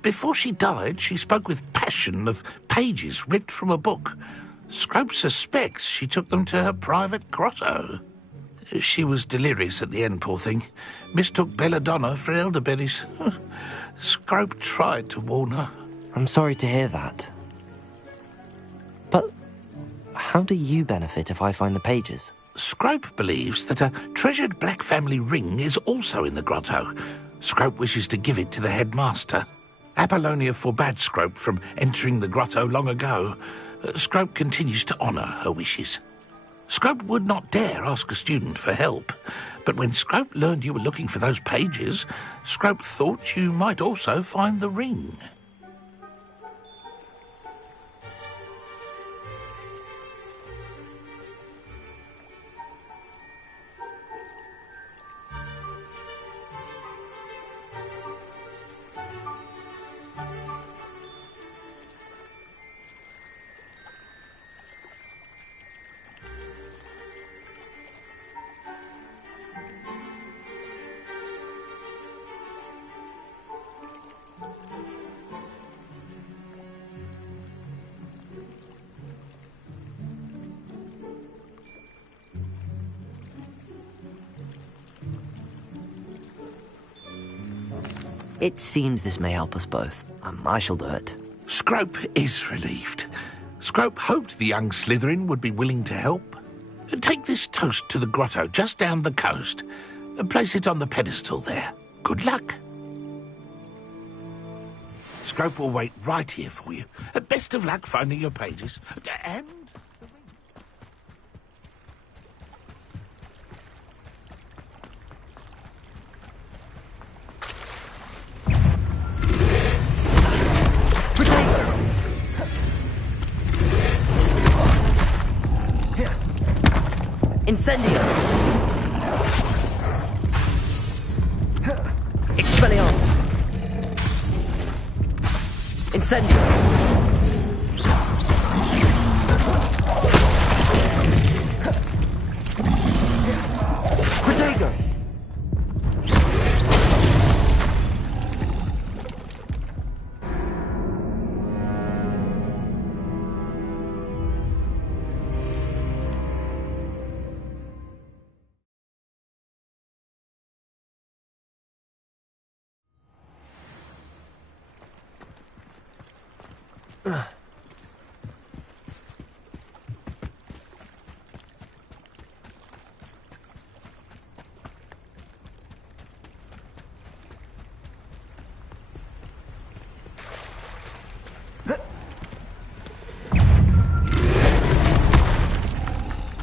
Before she died, she spoke with passion of pages ripped from a book. Scrope suspects she took them to her private grotto. She was delirious at the end, poor thing. Mistook belladonna for elderberries. Scrope tried to warn her. I'm sorry to hear that. But how do you benefit if I find the pages? Scrope believes that a treasured Black family ring is also in the grotto. Scrope wishes to give it to the headmaster. Apollonia forbade Scrope from entering the grotto long ago. Scrope continues to honour her wishes. Scrope would not dare ask a student for help, but when Scrope learned you were looking for those pages, Scrope thought you might also find the ring. It seems this may help us both. I shall do it. Scrope is relieved. Scrope hoped the young Slytherin would be willing to help. Take this toast to the grotto just down the coast. Place it on the pedestal there. Good luck. Scrope will wait right here for you. Best of luck finding your pages. And... Incendio! Expelliarmus! Incendio! Protego!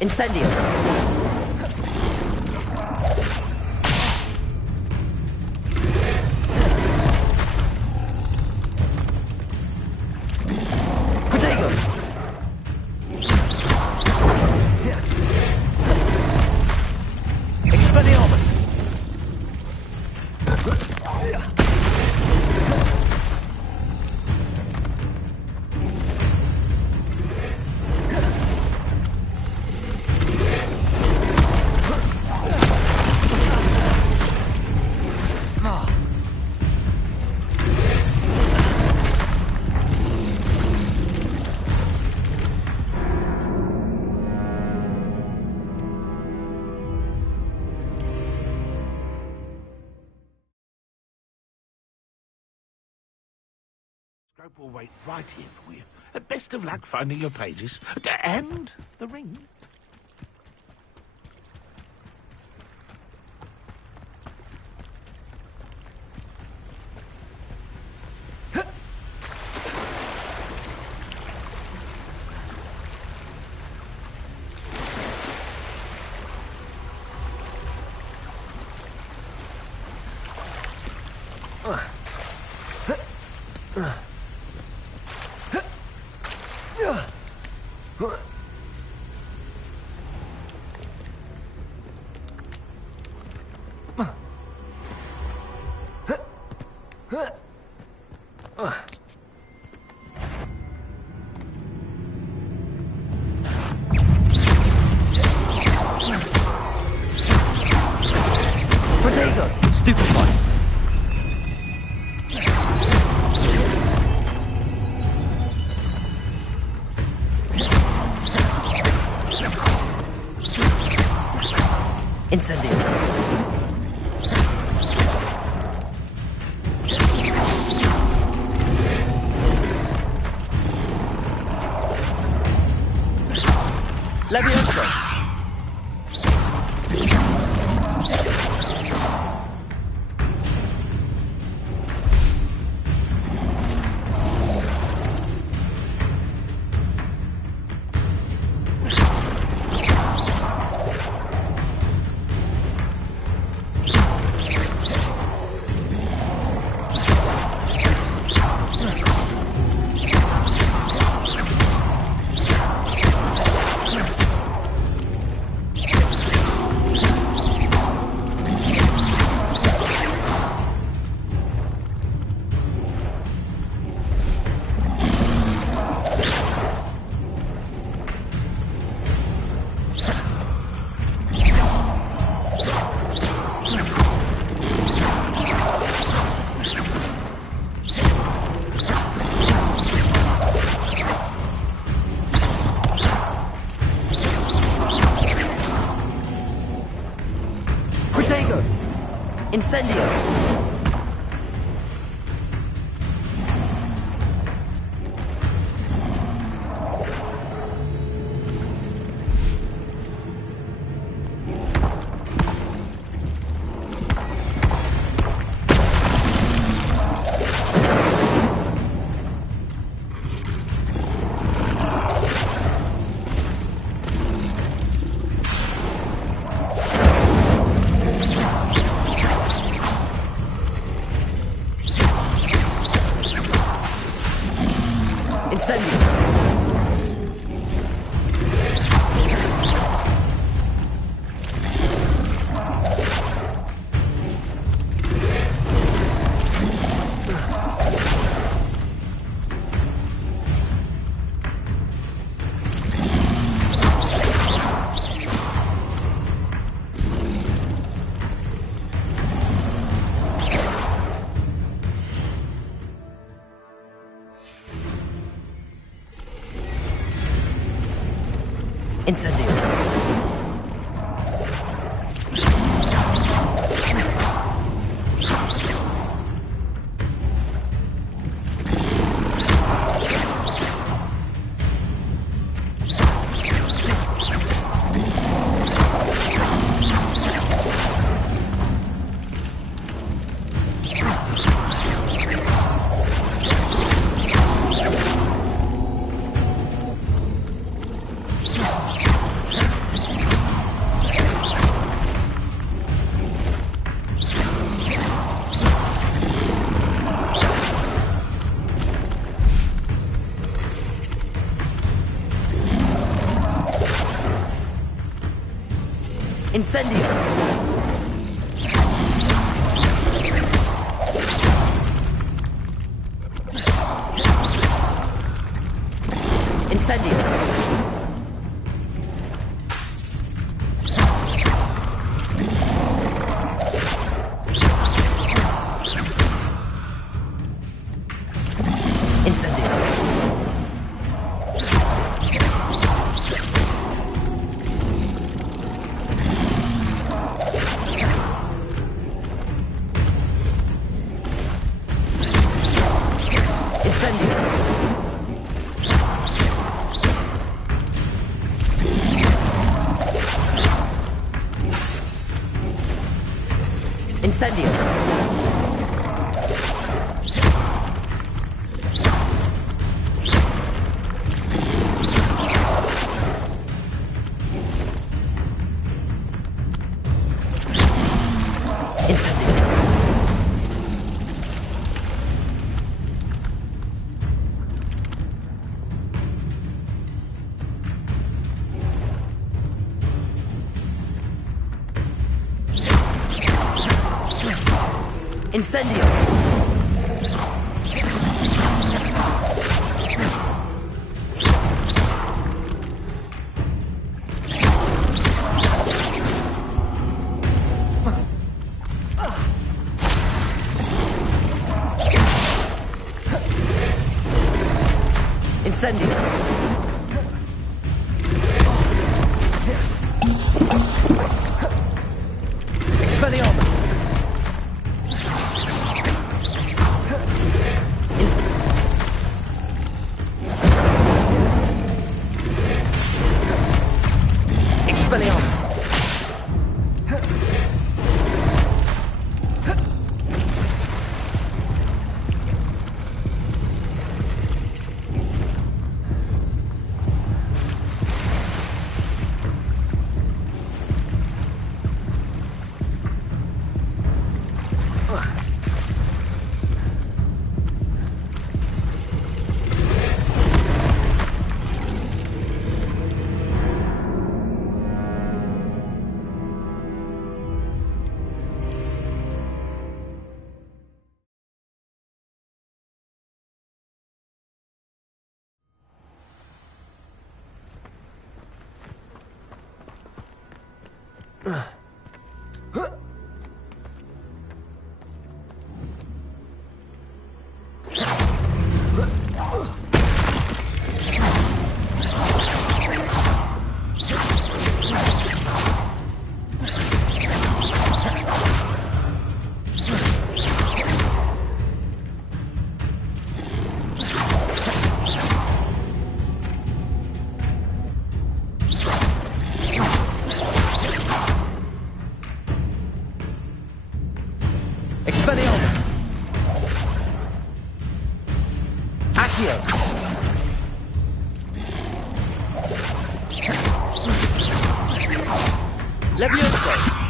Incendio! Protego! Expelliarmus! Scrope will wait right here for you. Best of luck finding your pages. And the ring. Protego! Stupefy! Incendio! Levioso! Protego! Incendio! Incendio! Incendio! Incendio! Incendio! Incendio! Incendio! Incendio! Expelliarmus! Expelliarmus! Expelliarmus! Accio! Levioso!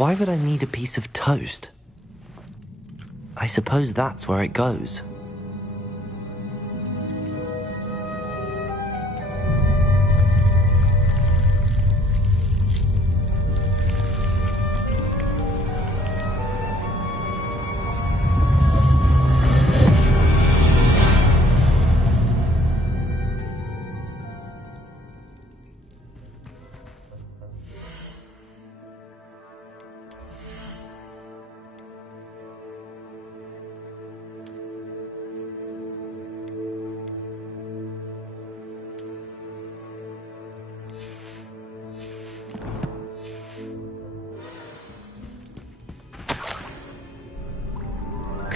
Why would I need a piece of toast? I suppose that's where it goes.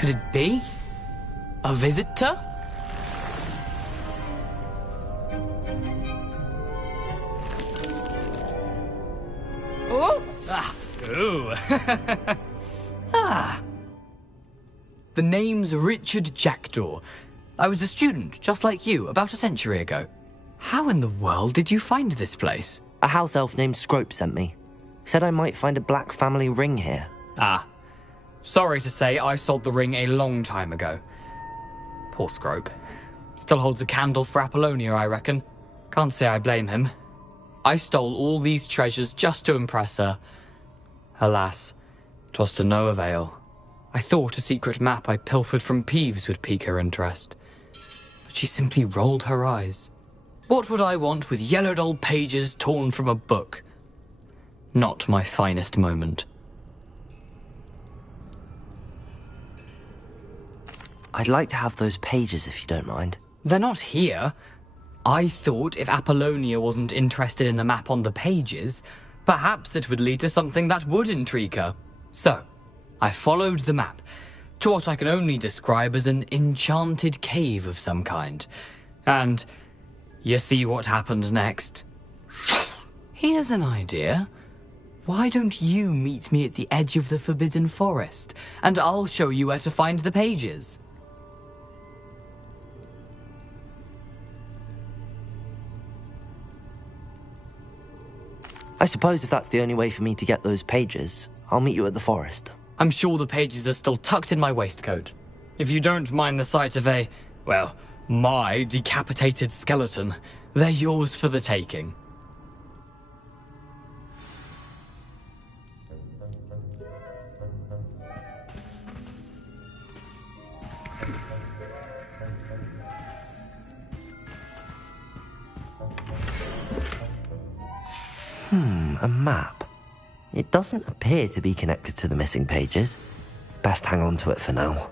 Could it be? A visitor? Oh! Ah. Ooh. Ah. The name's Richard Jackdaw. I was a student, just like you, about a century ago. How in the world did you find this place? A house elf named Scrope sent me. Said I might find a black family ring here. Ah. Sorry to say, I sold the ring a long time ago. Poor Scrope. Still holds a candle for Apollonia, I reckon. Can't say I blame him. I stole all these treasures just to impress her. Alas, 'twas to no avail. I thought a secret map I pilfered from Peeves would pique her interest. But she simply rolled her eyes. What would I want with yellowed old pages torn from a book? Not my finest moment. I'd like to have those pages if you don't mind. They're not here. I thought if Apollonia wasn't interested in the map on the pages, perhaps it would lead to something that would intrigue her. So, I followed the map to what I can only describe as an enchanted cave of some kind. And you see what happened next? Here's an idea. Why don't you meet me at the edge of the Forbidden Forest, and I'll show you where to find the pages. I suppose if that's the only way for me to get those pages, I'll meet you at the forest. I'm sure the pages are still tucked in my waistcoat. If you don't mind the sight of well, my decapitated skeleton, they're yours for the taking. A map. It doesn't appear to be connected to the missing pages. Best hang on to it for now.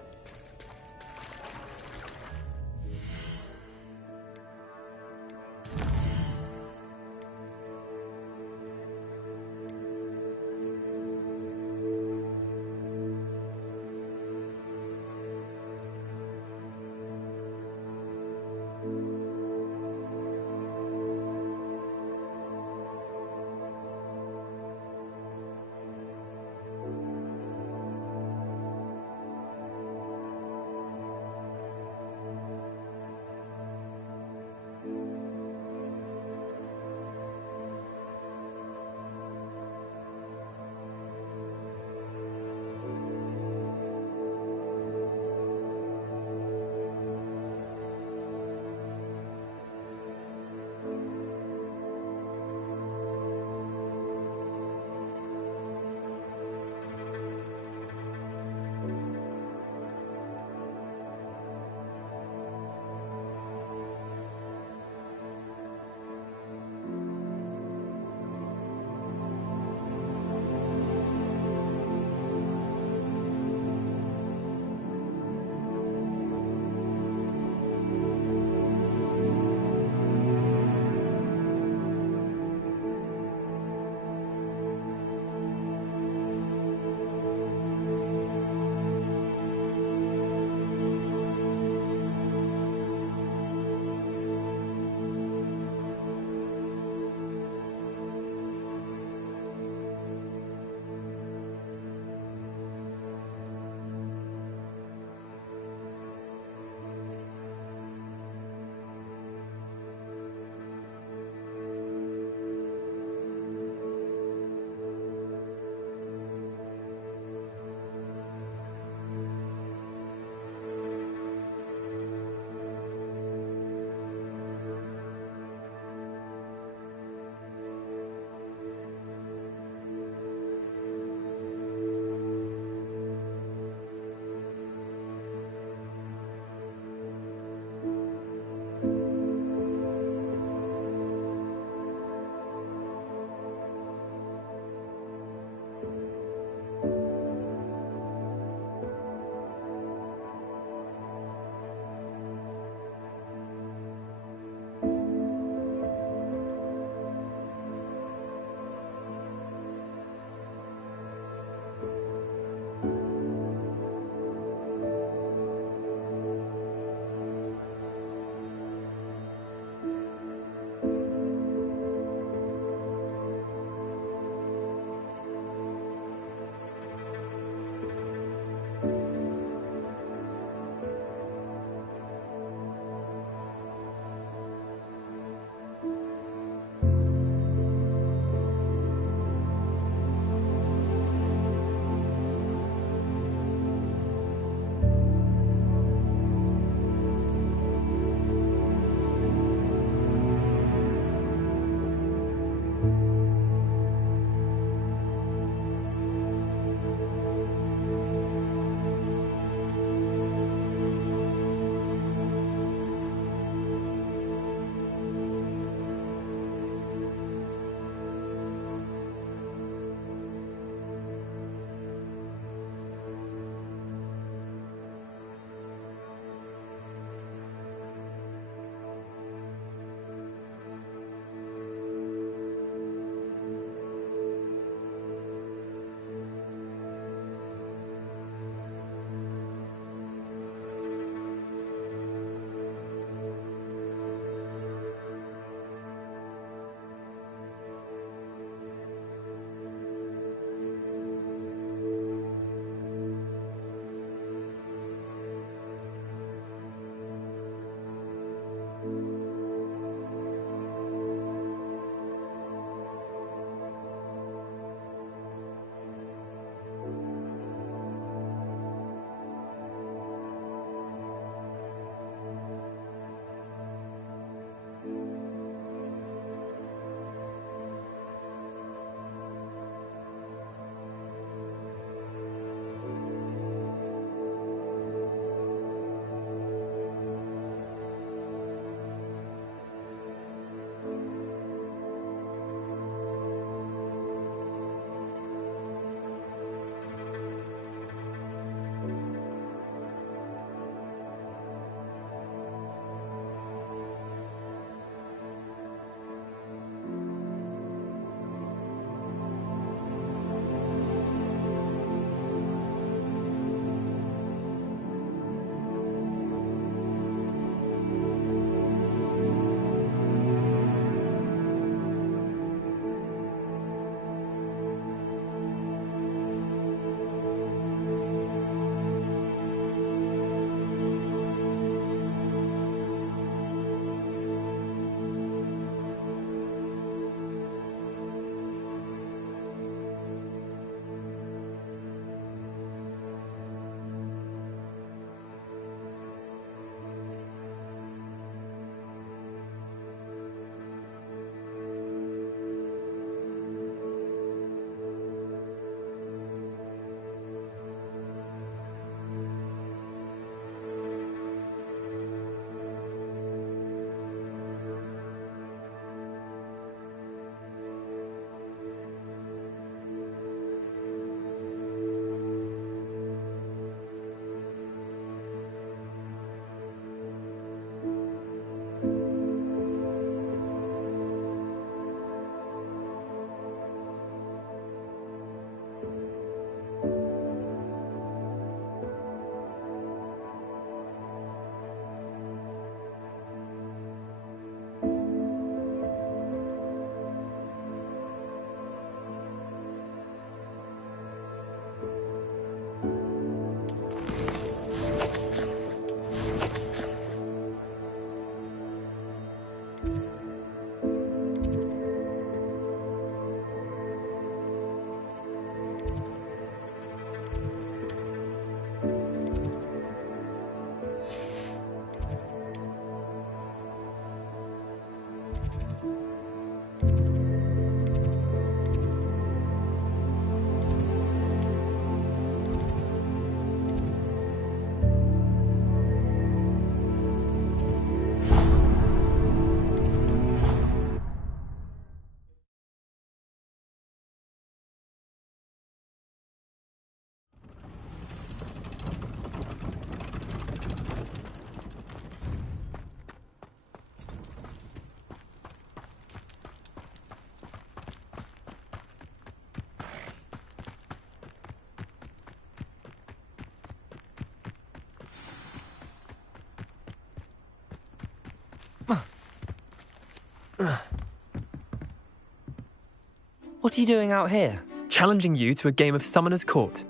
What are you doing out here? Challenging you to a game of Summoner's Court.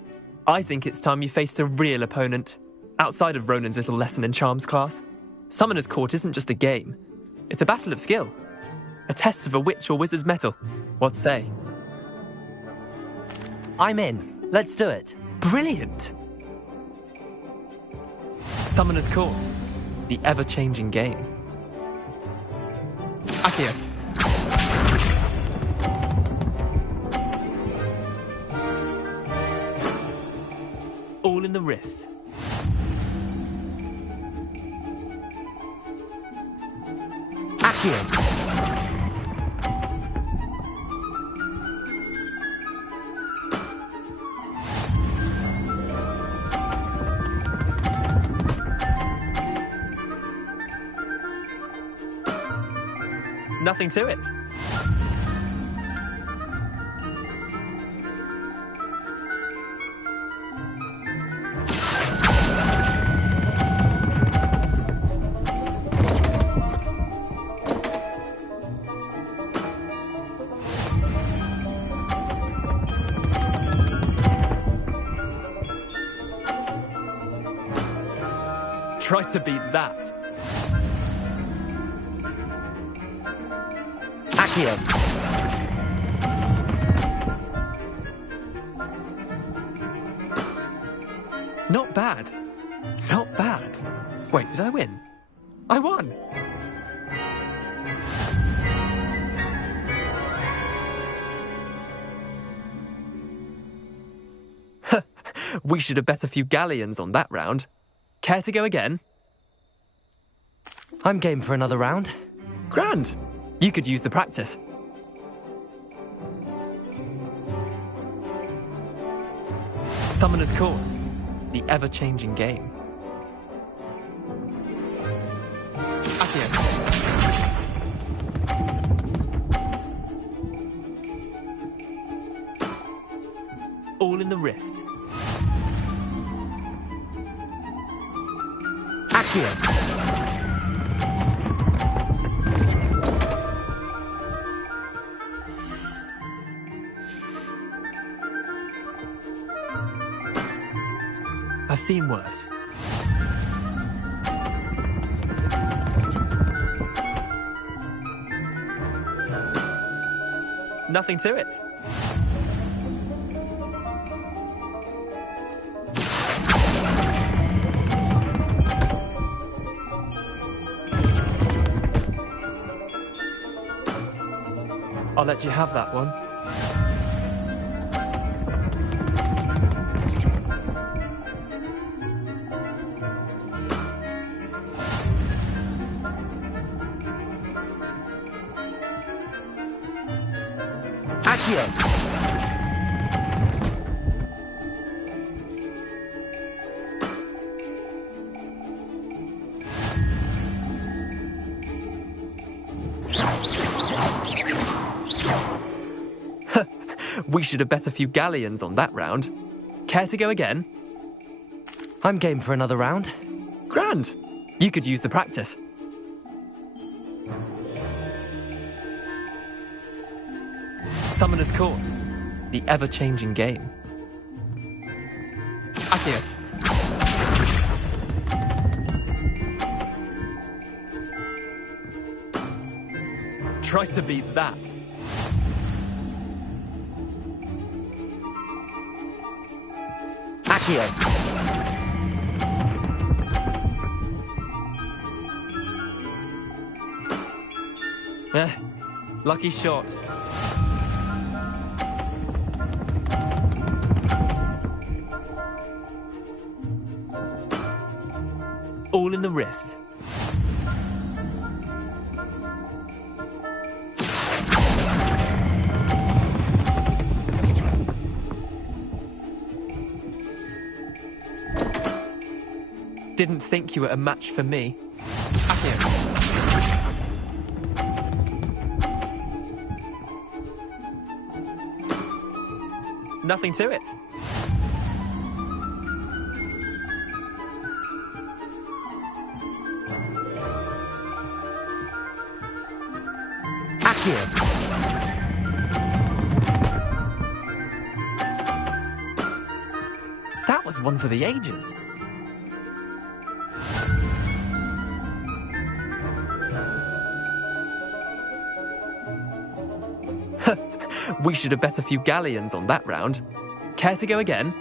I think it's time you faced a real opponent, outside of Ronan's little lesson in charms class. Summoner's Court isn't just a game. It's a battle of skill. A test of a witch or wizard's mettle. What say? I'm in. Let's do it. Brilliant! Summoner's Court. The ever-changing game. Accio. All in the wrist. Accio. Nothing to it. Try to beat that. Accio. Not bad. Not bad. Wait, did I win? I won! We should have bet a few galleons on that round. Care to go again? I'm game for another round. Grand! You could use the practice. Summoner's Court. The ever-changing game. Accio. All in the wrist. Accio. I've seen worse. Nothing to it. I'll let you have that one. Accio. We should have bet a few galleons on that round. Care to go again? I'm game for another round. Grand! You could use the practice. Summoner's Court. The ever-changing game. Accio. Try to beat that. Accio. Lucky shot. All in the wrist. Didn't think you were a match for me. Accio. Nothing to it. Accio. That was one for the ages. We should have bet a few galleons on that round. Care to go again?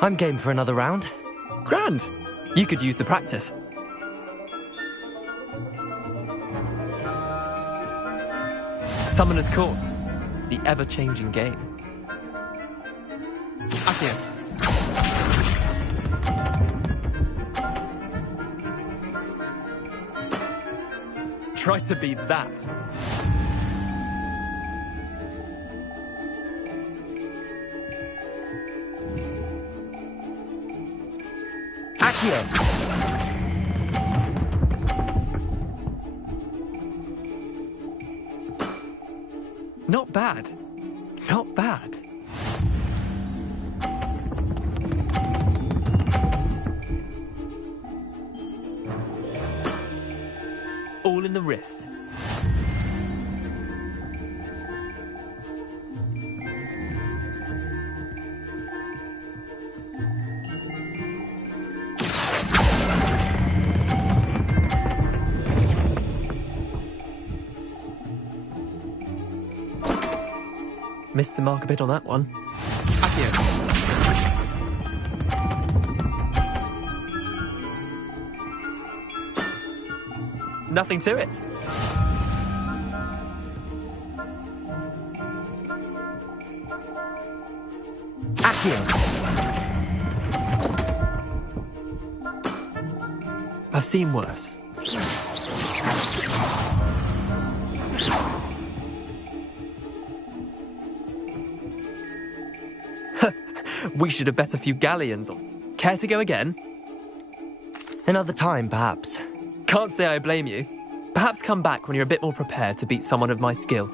I'm game for another round. Grand. You could use the practice. Summoner's Court. The ever-changing game. Accio. Try to beat that. Accio. Not bad. Not bad. All in the wrist. Missed the mark a bit on that one. Accio. Nothing to it. Accio. I've seen worse. We should have bet a few galleons on. Care to go again? Another time, perhaps. Can't say I blame you. Perhaps come back when you're a bit more prepared to beat someone of my skill.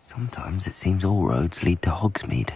Sometimes it seems all roads lead to Hogsmeade.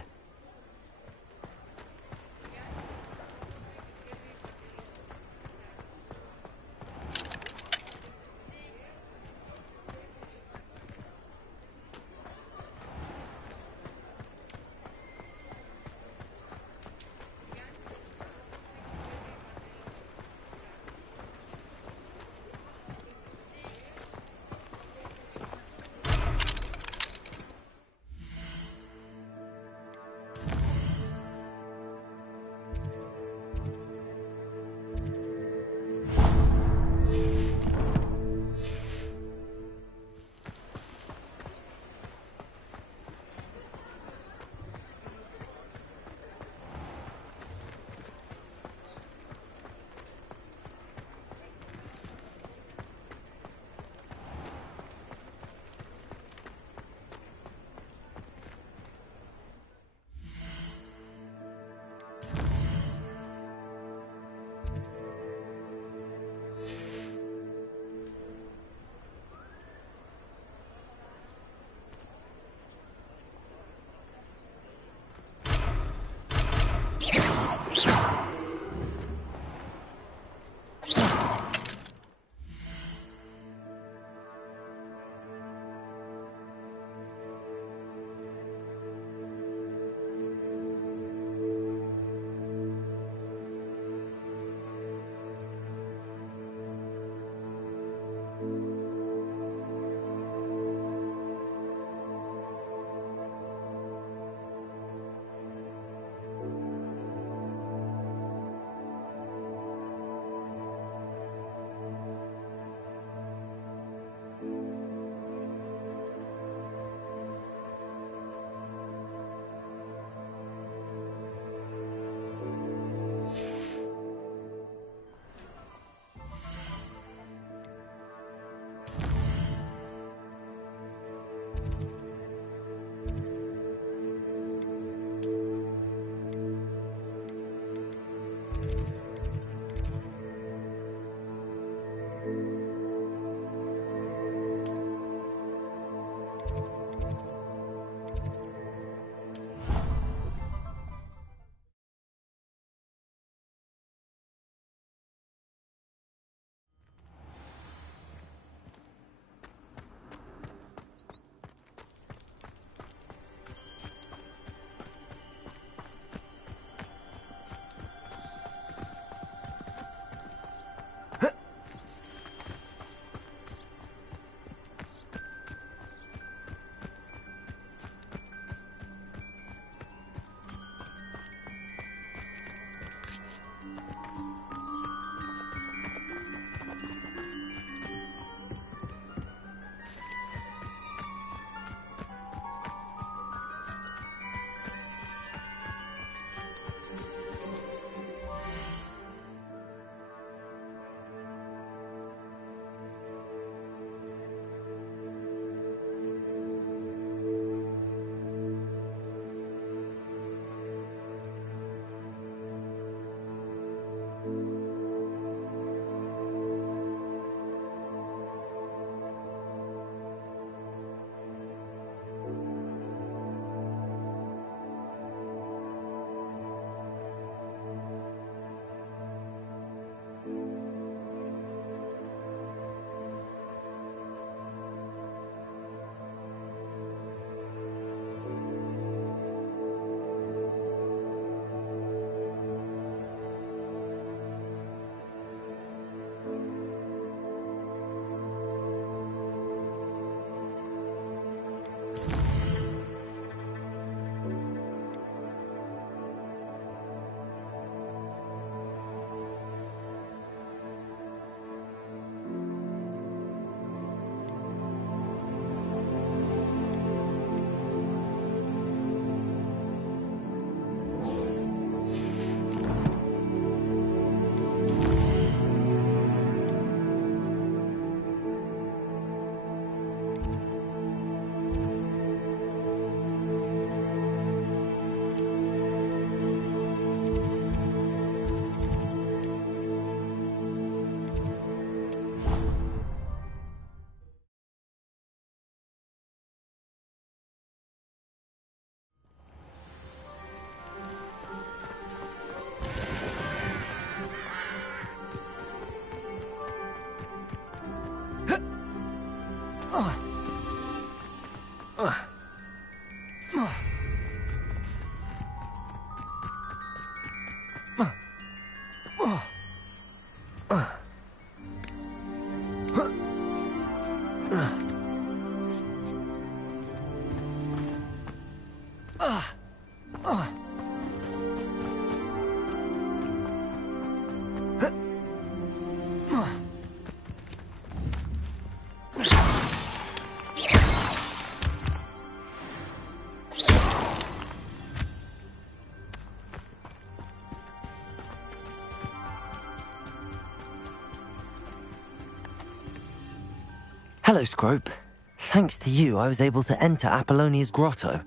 Hello, Scrope. Thanks to you, I was able to enter Apollonia's grotto.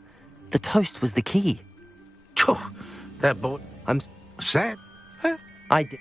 The toast was the key. That boy... I'm... sad? Huh? I did...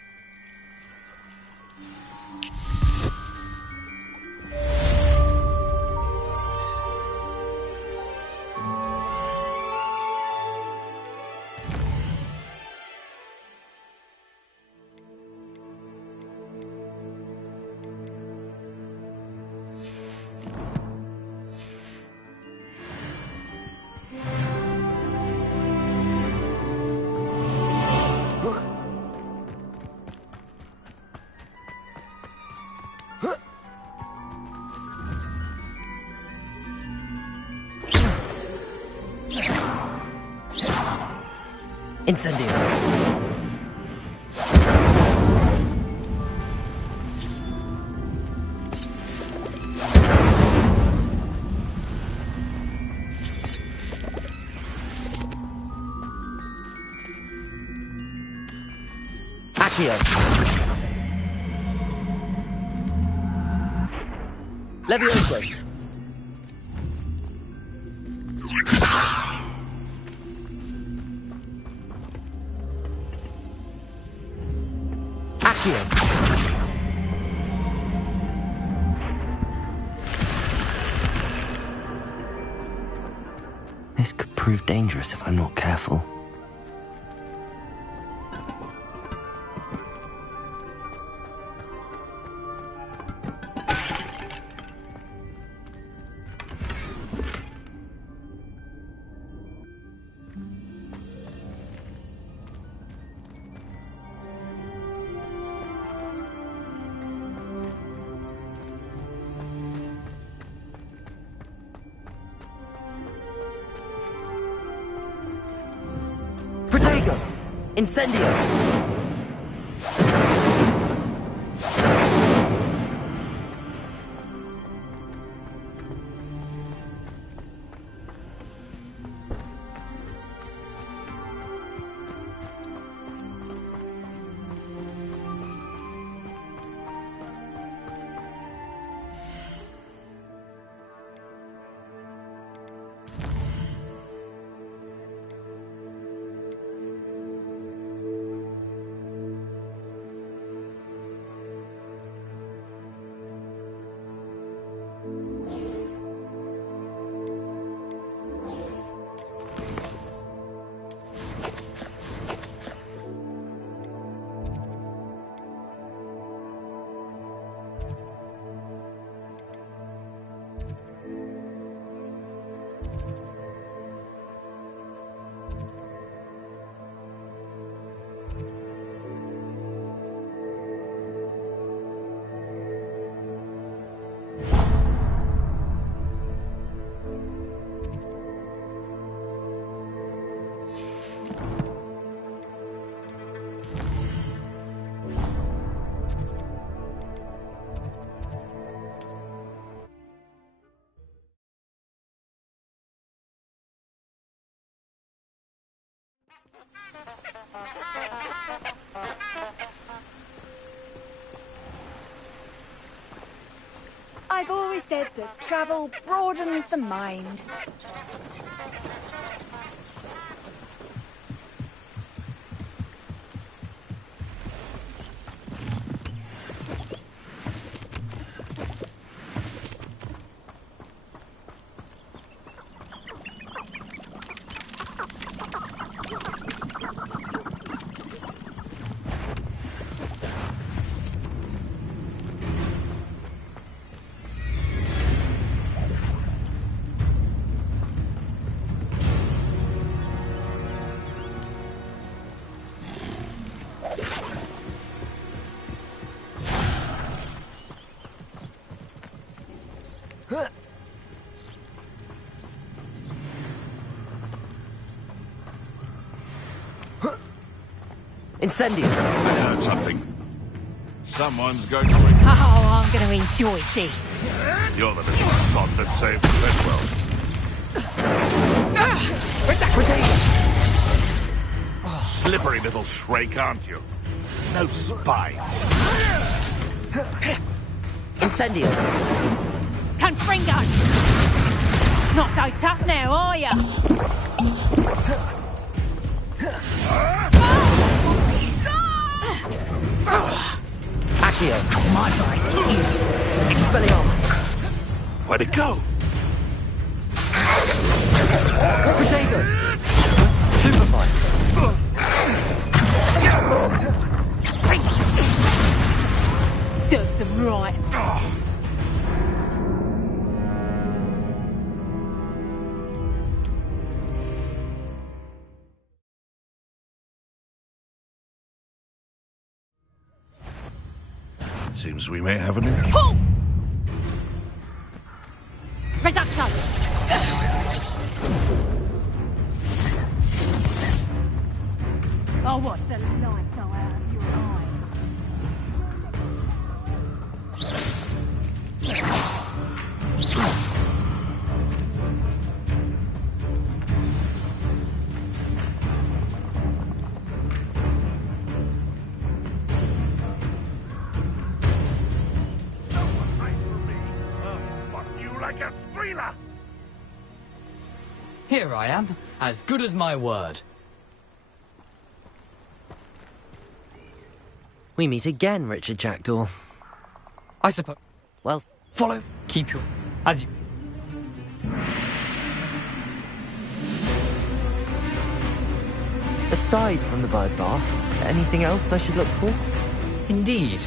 Incendio. Accio. Levioso. This could prove dangerous if I'm not careful. Protego! Incendio! I've always said that travel broadens the mind. Incendio! I heard something. Someone's going to... Oh, I'm going to enjoy this. You're the little sod that saved Fedwell. Slippery little shrike, aren't you? No spine. Incendio! Confringo! Not so tough now, are ya? Accio! My bite is Expelliarmus! Where'd it go? Protego! Superfly! Serves them right. Seems we may have a new... Pull! Reduction! I'll watch the light go out of your eye. Here I am, as good as my word. We meet again, Richard Jackdaw. I suppose. Well, follow. Keep your... as you... Aside from the bird bath, anything else I should look for? Indeed.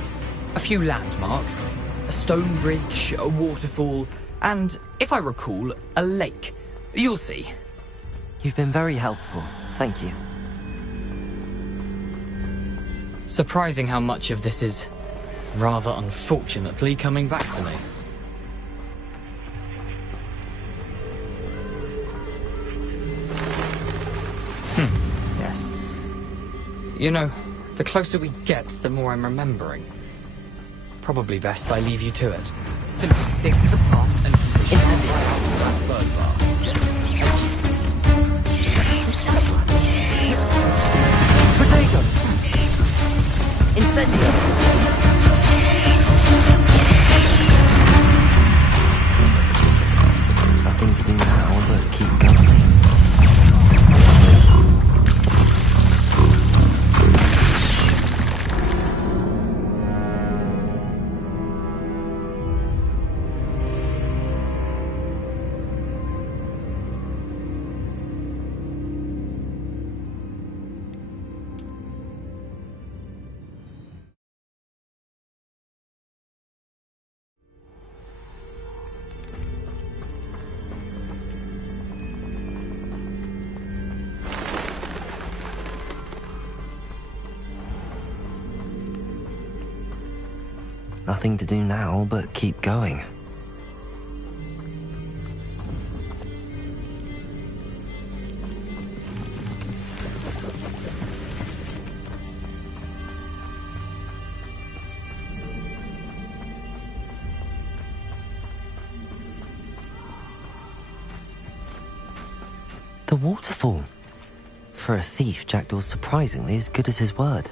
A few landmarks. A stone bridge, a waterfall, and, if I recall, a lake. You'll see. You've been very helpful. Thank you. Surprising how much of this is, rather unfortunately, coming back to me. Yes. You know, the closer we get, the more I'm remembering. Probably best I leave you to it. Simply stick to the path and Incendio. That bird bar. Protego! Incendio! Nothing to do now but keep going. Nothing to do now but keep going. The waterfall. For a thief, Jackdaw's surprisingly as good as his word.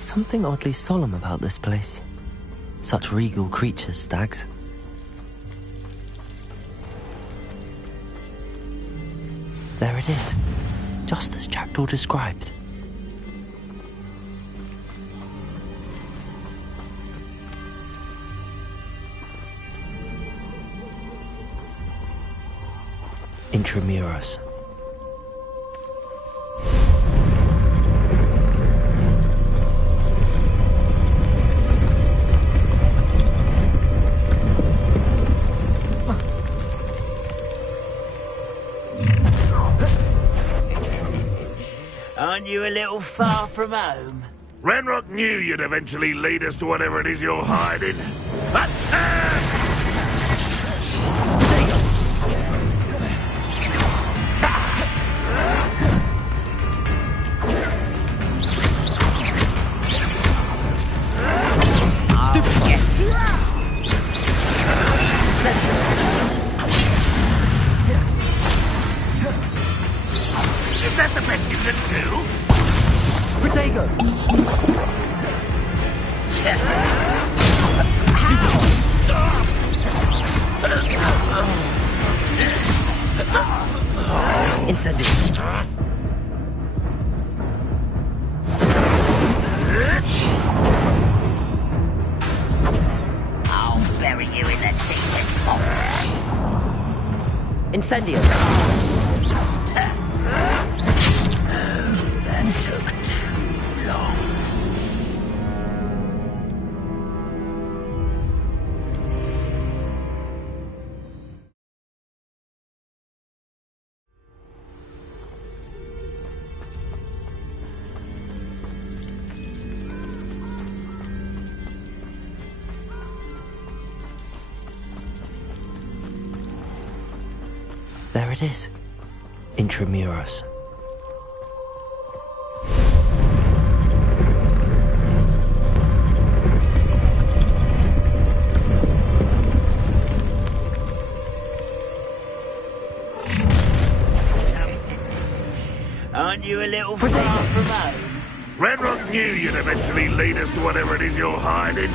Something oddly solemn about this place. Such regal creatures, stags. There it is, just as Jackdaw described. Intramuros. Aren't you a little far from home? Ranrock knew you'd eventually lead us to whatever it is you're hiding. Is that the best you can do? Protego! Incendio. I'll bury you in the deepest spot. Incendio. That took too long. There it is, Intramuros. Aren't you a little far from home? Ranrock knew you'd eventually lead us to whatever it is you're hiding.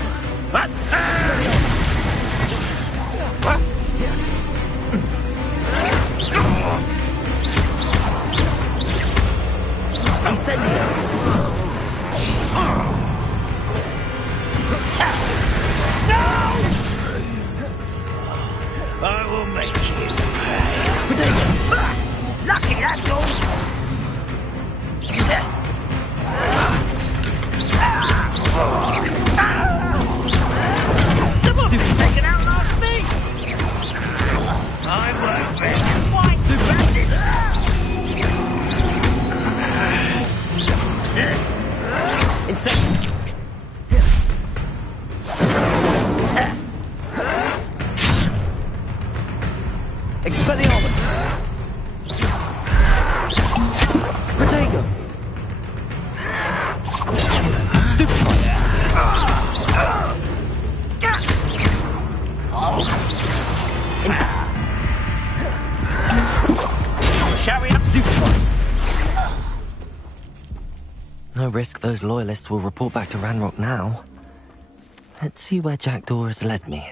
I will make you pay. Lucky, that's all. Someone's taken out last week. I won't bet. Why the bandit? Insane. Expelliarmus! Protego! Stupefy! Chariot! Stupefy! No risk those loyalists will report back to Ranrock now. Let's see where Jackdaw has led me.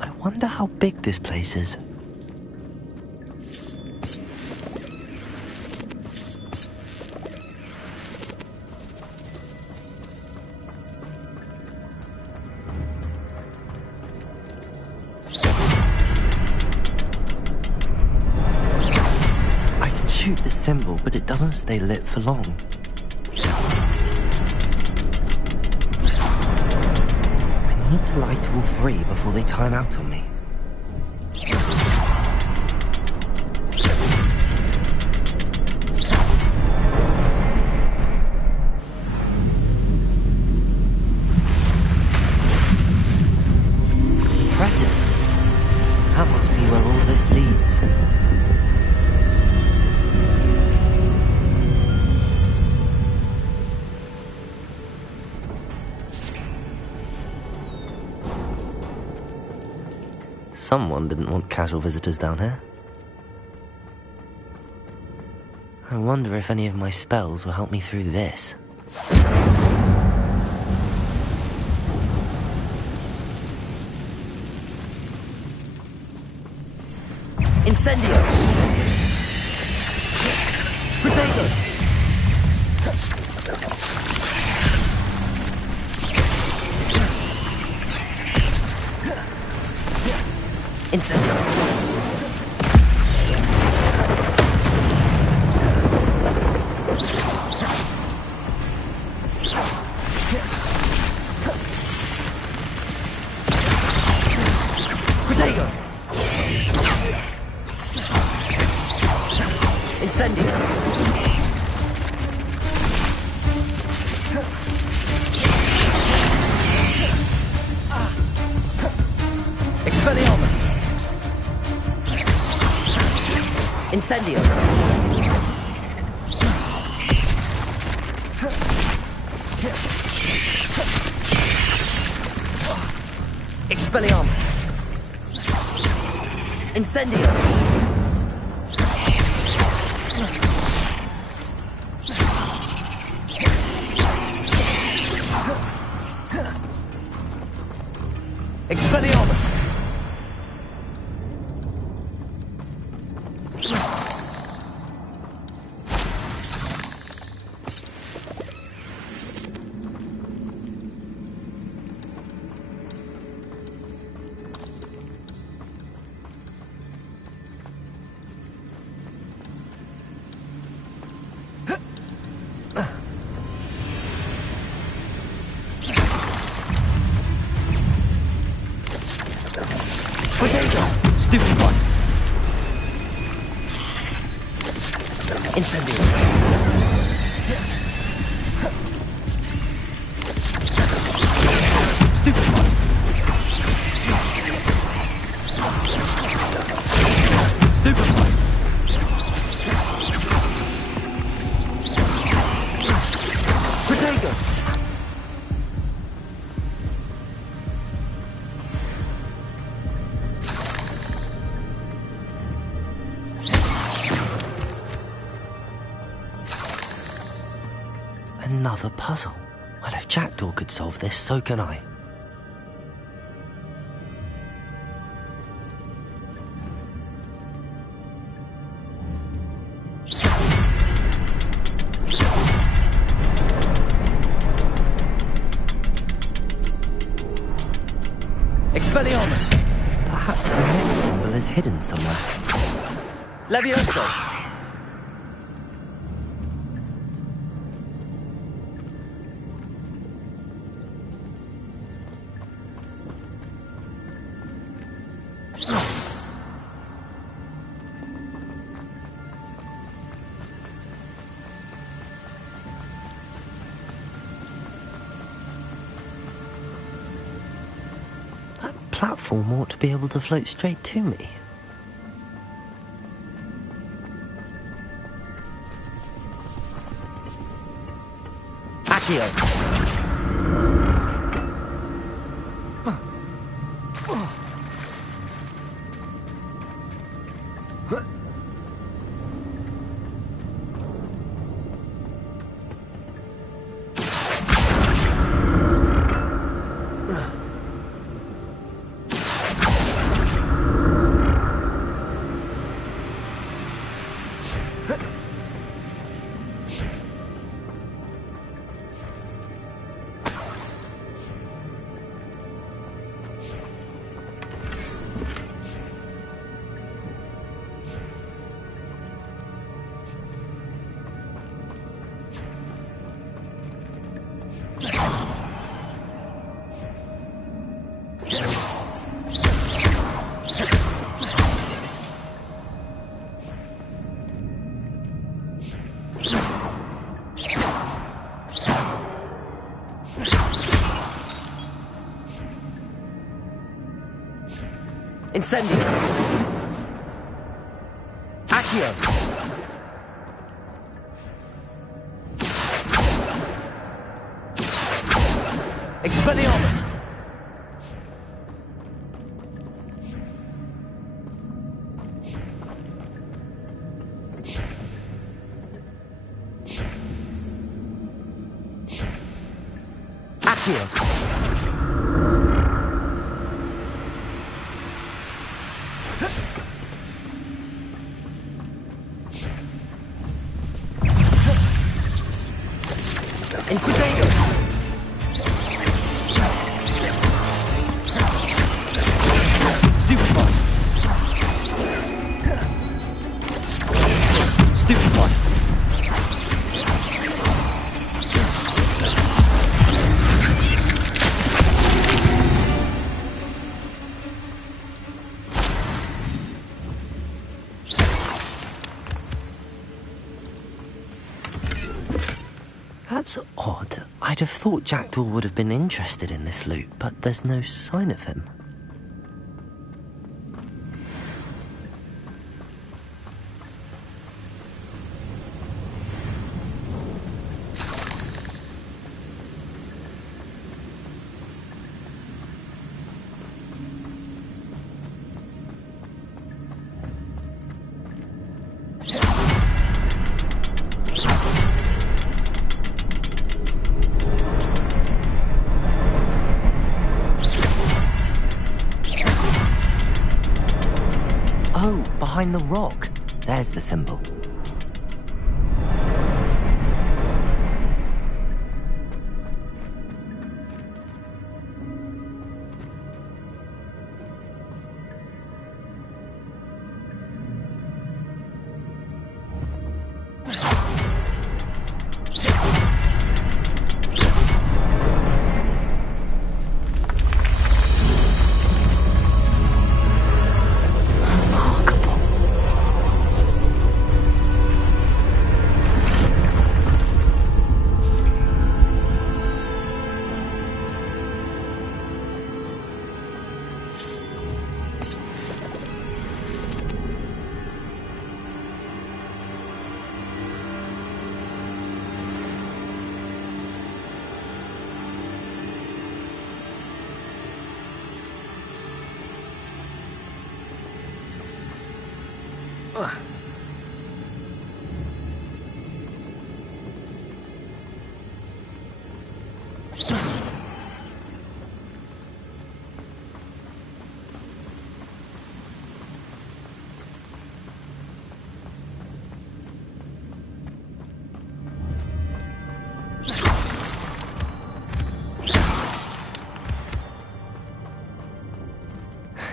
I wonder how big this place is. I can shoot the symbol, but it doesn't stay lit for long. I need to light all three before they time out on me. Impressive. That must be where all this leads. Someone didn't want casual visitors down here. I wonder if any of my spells will help me through this. Incendio! Potato! Incendio! Potato! Incendio! Expelliarmus! Incendio! Expelliarmus! Incendio! Expelliarmus! Potato! Stupid one! Incendio! Stupid one! Stupid one! Potato! Another puzzle. Well, if Jackdaw could solve this, so can I. Expelliarmus! Perhaps the next symbol is hidden somewhere. Levioso! That platform ought to be able to float straight to me. Accio! Incendio! Accio! Expelliarmus! Accio. Instigator. Stupefy. Stupefy. That's odd. I'd have thought Jackdaw would have been interested in this loot, but there's no sign of him. Behind the rock. There's the symbol.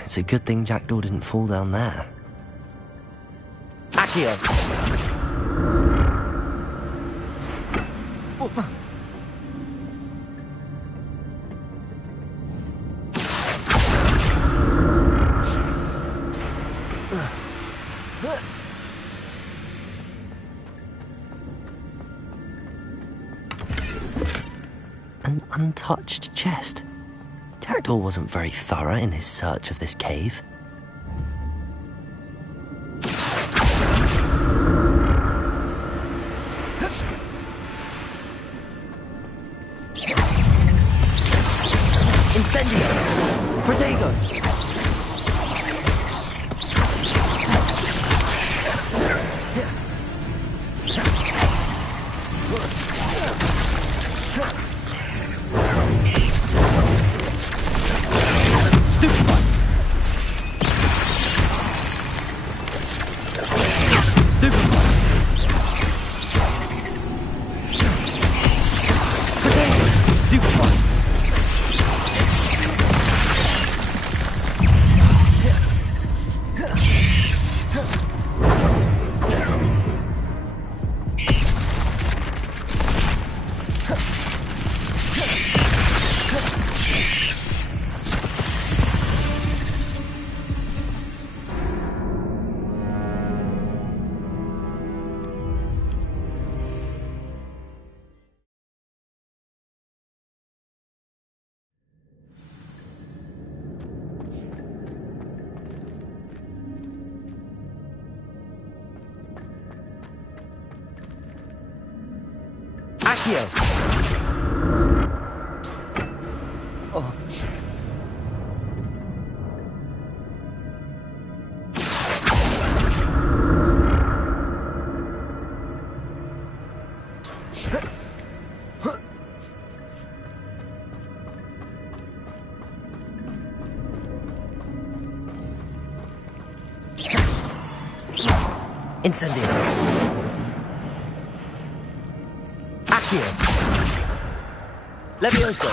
It's a good thing Jackdaw didn't fall down there. Accio! An untouched chest. Jackdaw wasn't very thorough in his search of this cave. Incendio! Protego! Accio! Oh. Incendio. Accio. Levioso.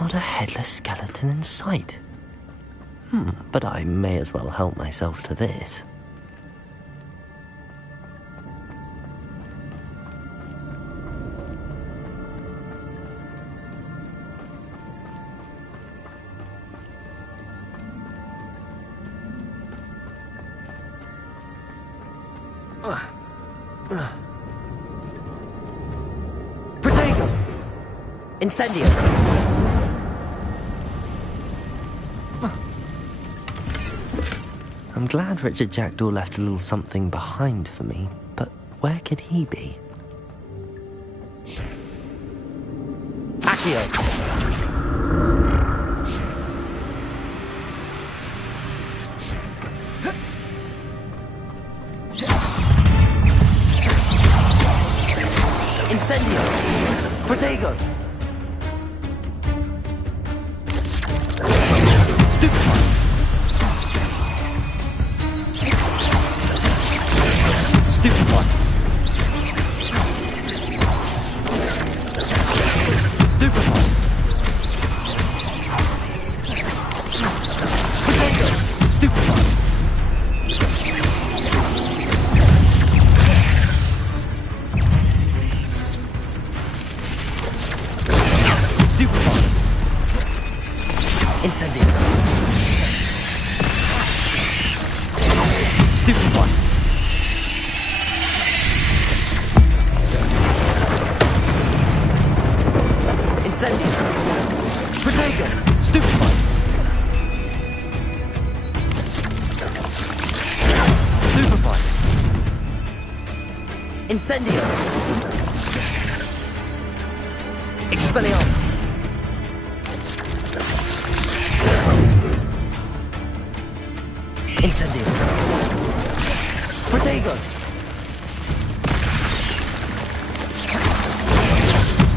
Not a headless skeleton in sight. But I may as well help myself to this. Protego! Incendio! I'm glad Richard Jackdaw left a little something behind for me, but where could he be? Accio! Incendio! Protego! Stupefy! Stupefy! Stupefy! Protego! Stupefy! Incendio. Stupefy. Incendio! Protego! Stupefy! Stupefy! Incendio! Expelliarmus! Incendio! Protego!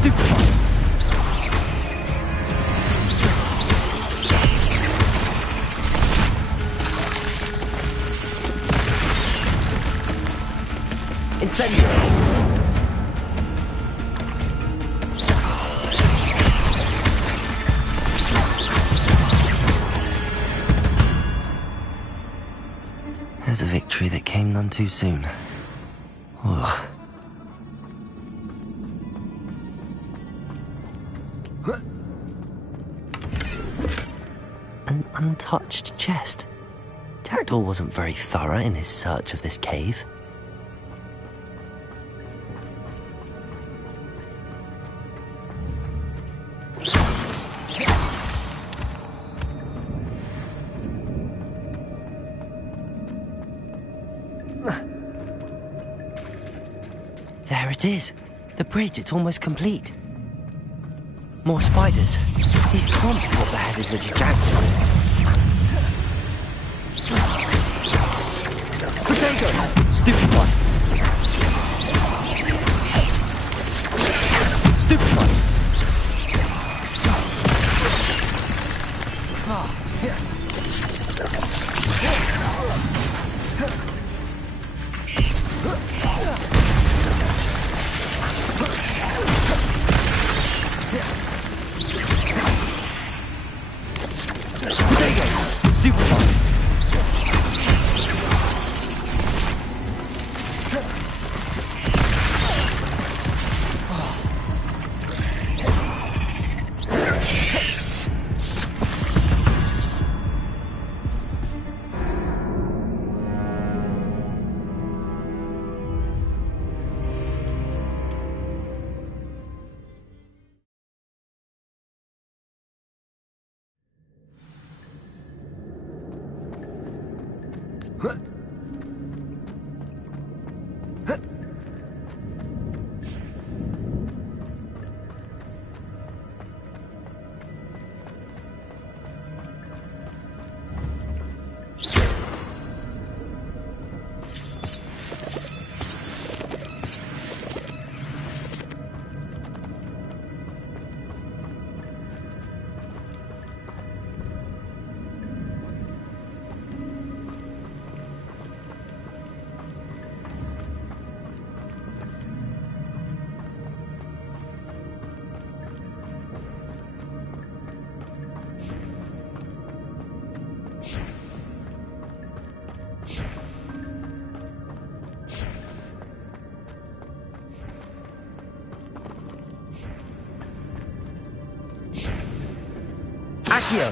Stupefy! Incendio! There's a victory that came none too soon. Ugh. An untouched chest. Jackdaw wasn't very thorough in his search of this cave. There it is. The bridge, it's almost complete. More spiders. These can't be what the head is of a jackdaw. Potato! Stupefy! Stupefy! Accio!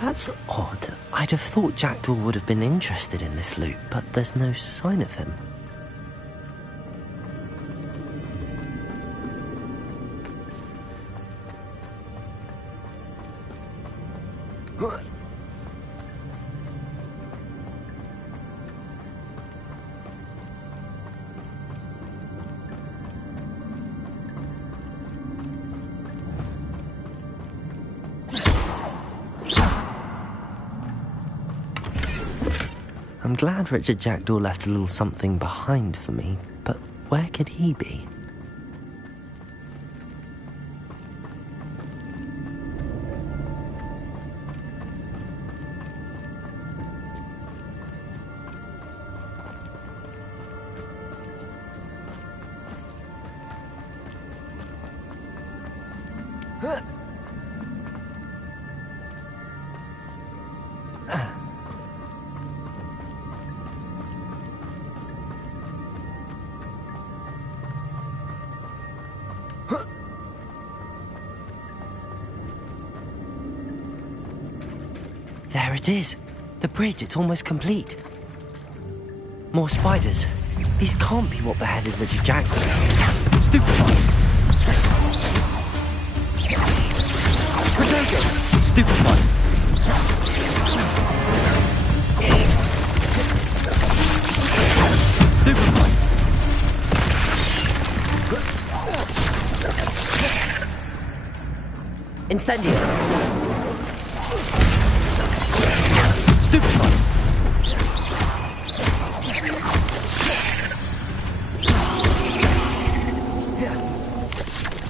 That's odd. I'd have thought Jackdaw would have been interested in this loot, but there's no sign of him. I'm glad Richard Jackdaw left a little something behind for me, but where could he be? There it is. The bridge, it's almost complete. More spiders. These can't be what beheaded Richard Jackson. Stupefy! Protego! Stupefy! Stupefy! Incendio! Stupefy!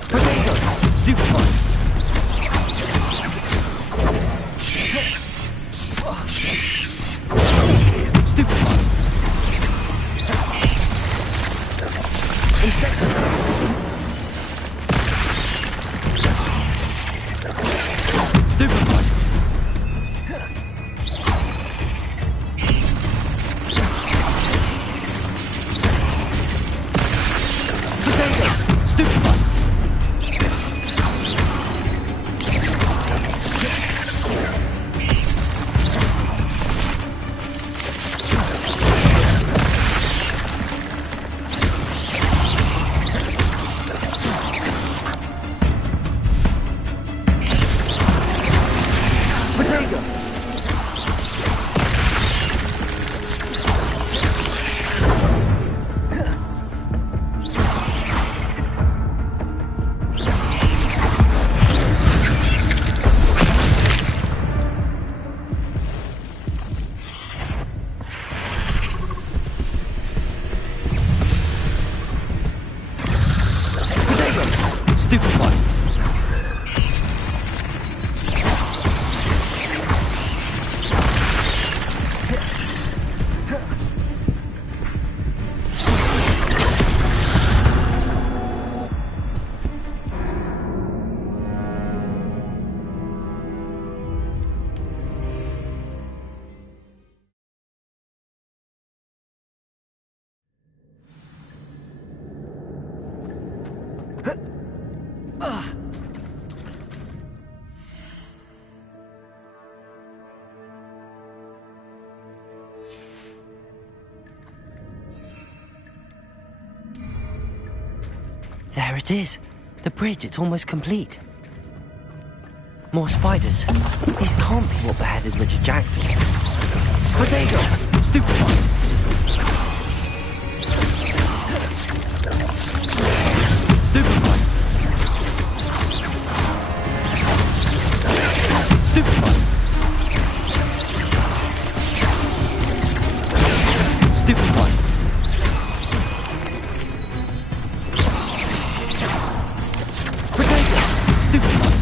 Protego! Stupefy! Stupefy! Insecto! Stupefy! Potato! Stupefy! Potato! Potato! Stupefy! There it is. The bridge, it's almost complete. More spiders. These can't be what beheaded Richard Jackson. Potato! Stupefy! Stupefy! Stupefy! Stupefy! Potato! Stupefy!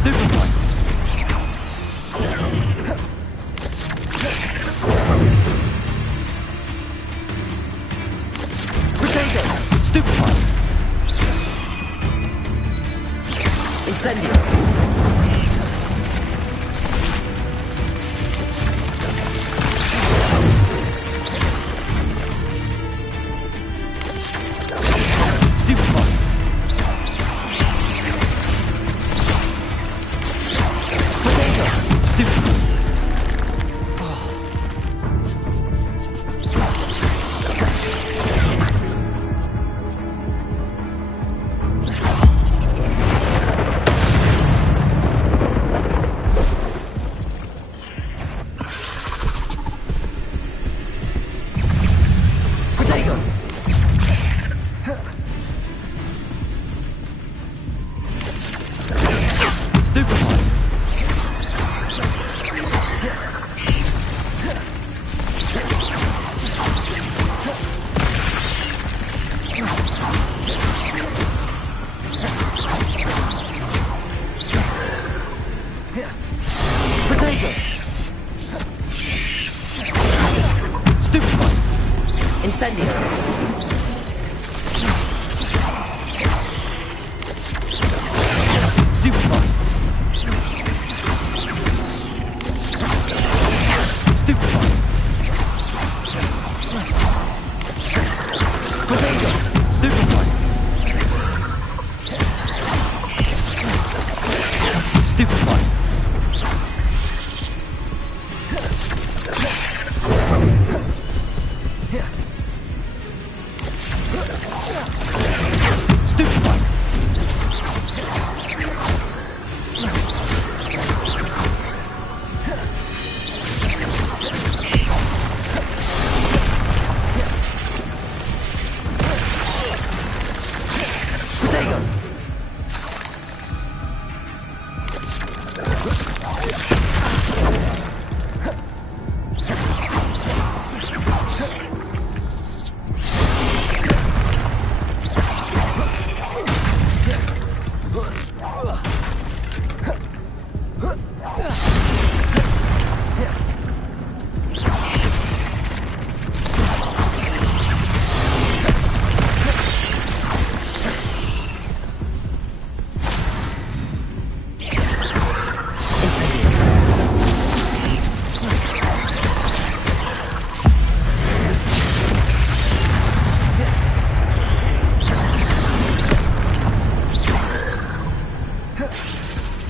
Stupefy! Potato! Stupefy! Incendio! Stupefy! Potato! Stupefy! Potato! Stupefy! Incendio! Stupefy! Stupefy! Potato! Stupefy! Stupefy! Stupefy! Potato!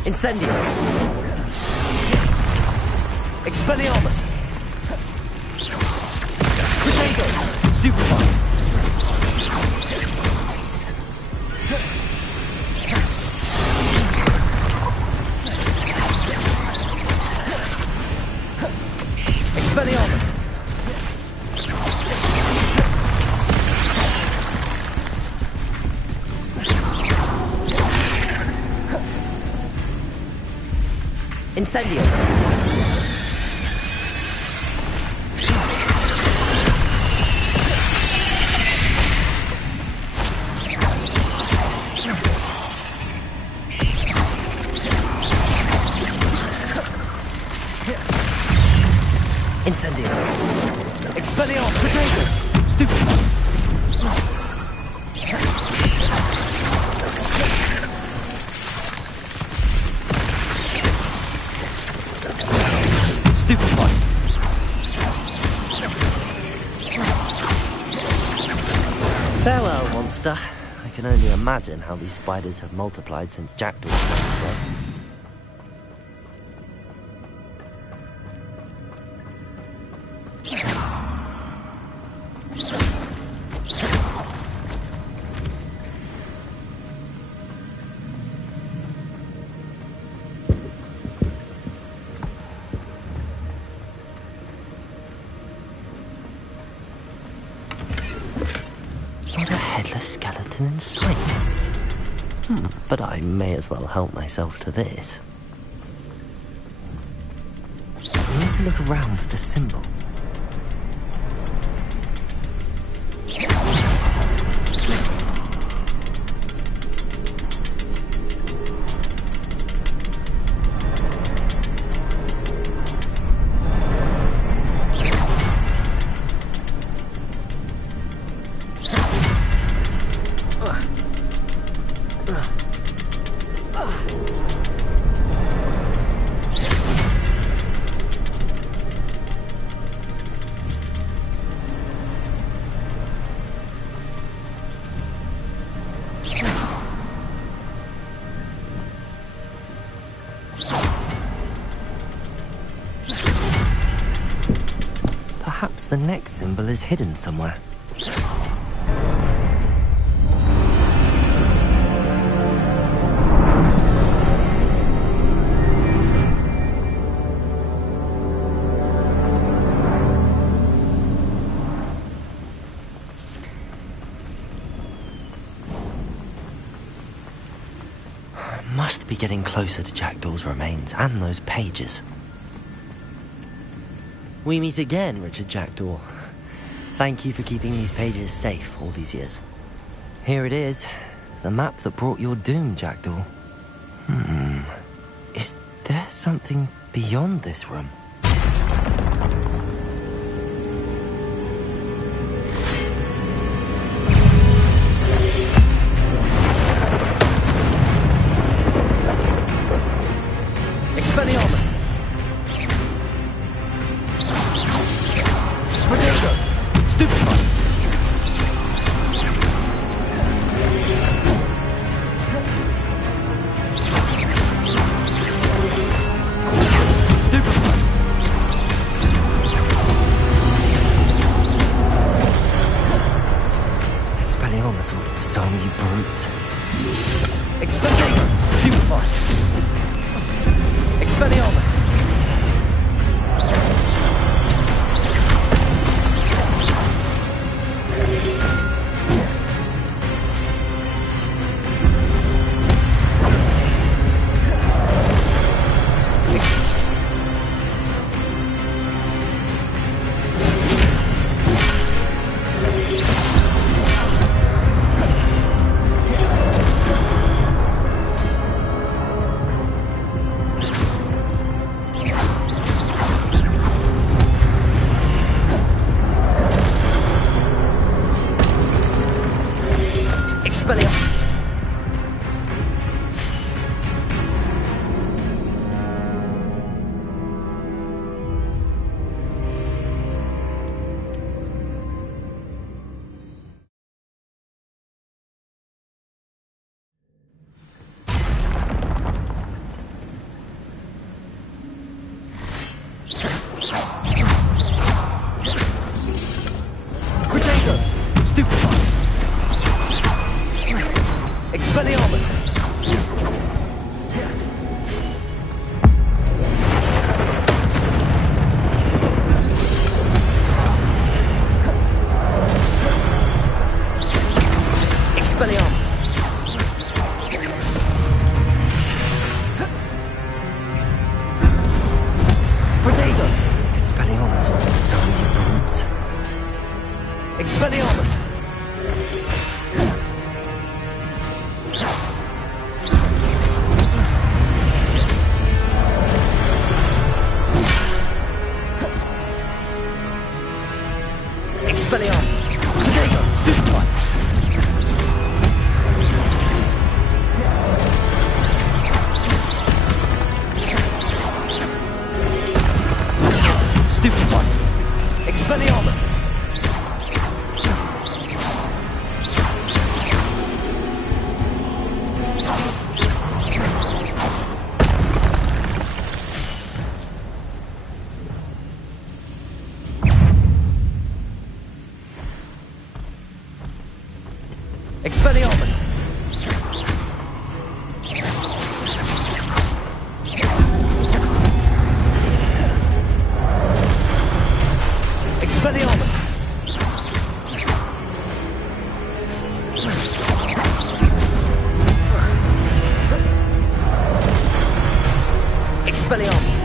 Incendio! Expelliarmus! Potato! Stupefy! Expelliarmus! Incendio! Incendio! Expelliarmus! Potato! Stupefy! Stupefy! Farewell, monster. I can only imagine how these spiders have multiplied since Jackdaw went this way. Not a headless skeleton in sight. But I may as well help myself to this. I need to look around for the symbol. Perhaps the next symbol is hidden somewhere. Must be getting closer to Jackdaw's remains and those pages. We meet again, Richard Jackdaw. Thank you for keeping these pages safe all these years. Here it is, the map that brought your doom, Jackdaw. Is there something beyond this room. Expelliarmus! Protego! Stupefy! Expelliarmus ought to disarm you brutes. Expelliarmus! Stupefy! Expelliarmus! Expelliarmus! Expelliarmus! Expelliarmus! Expelliarmus! Expelliarmus!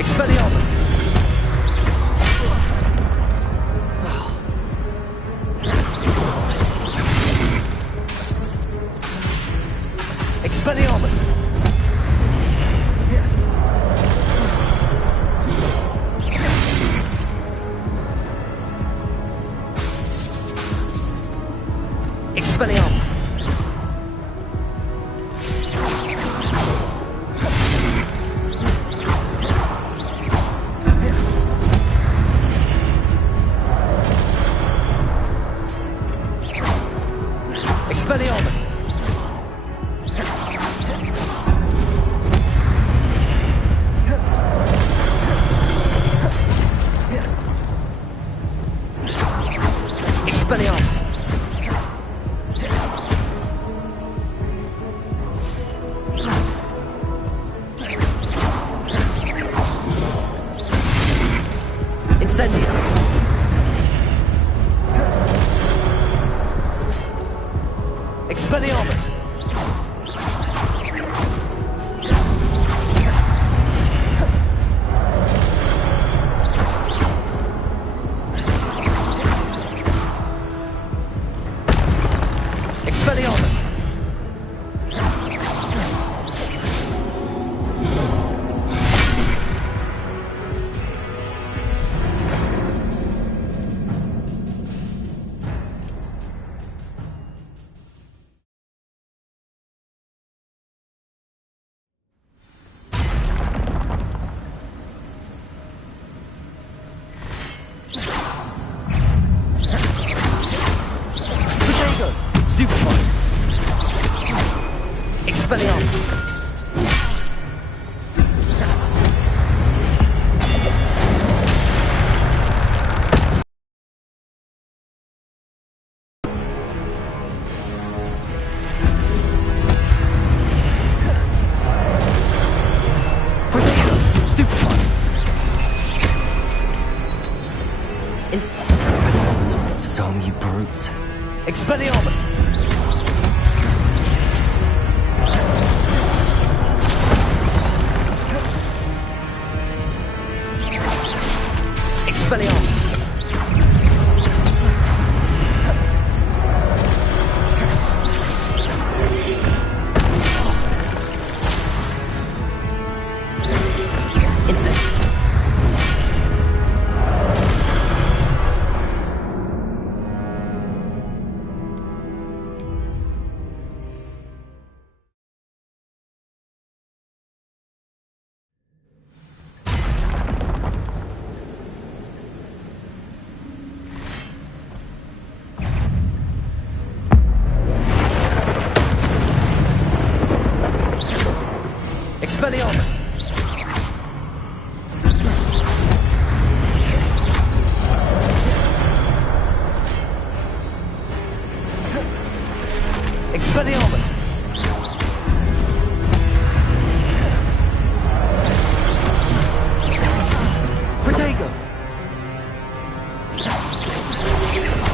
Expelliarmus! Expelliarmus! Expelliarmus! Expelliarmus! Expelliarmus! Expelliarmus! Expelliarmus! Protego!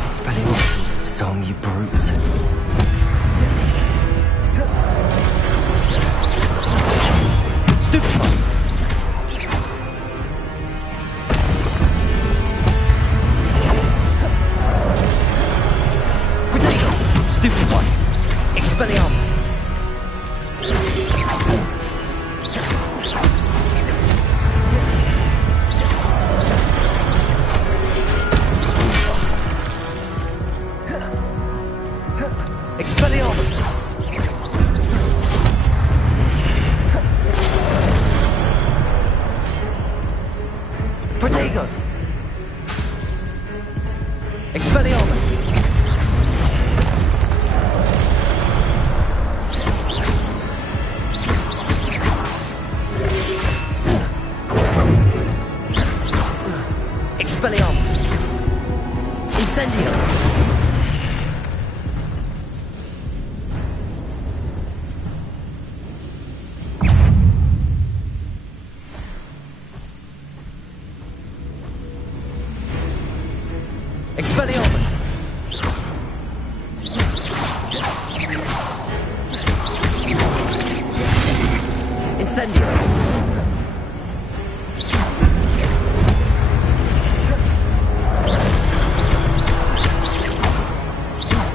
Expelliarmus will disarm you brutes. Stupefy! Protego! Stupefy! Expelliarmus! Expelliarmus! Protego! Expelliarmus! Expelliarmus! Incendio! Expelliarmus! Incendio!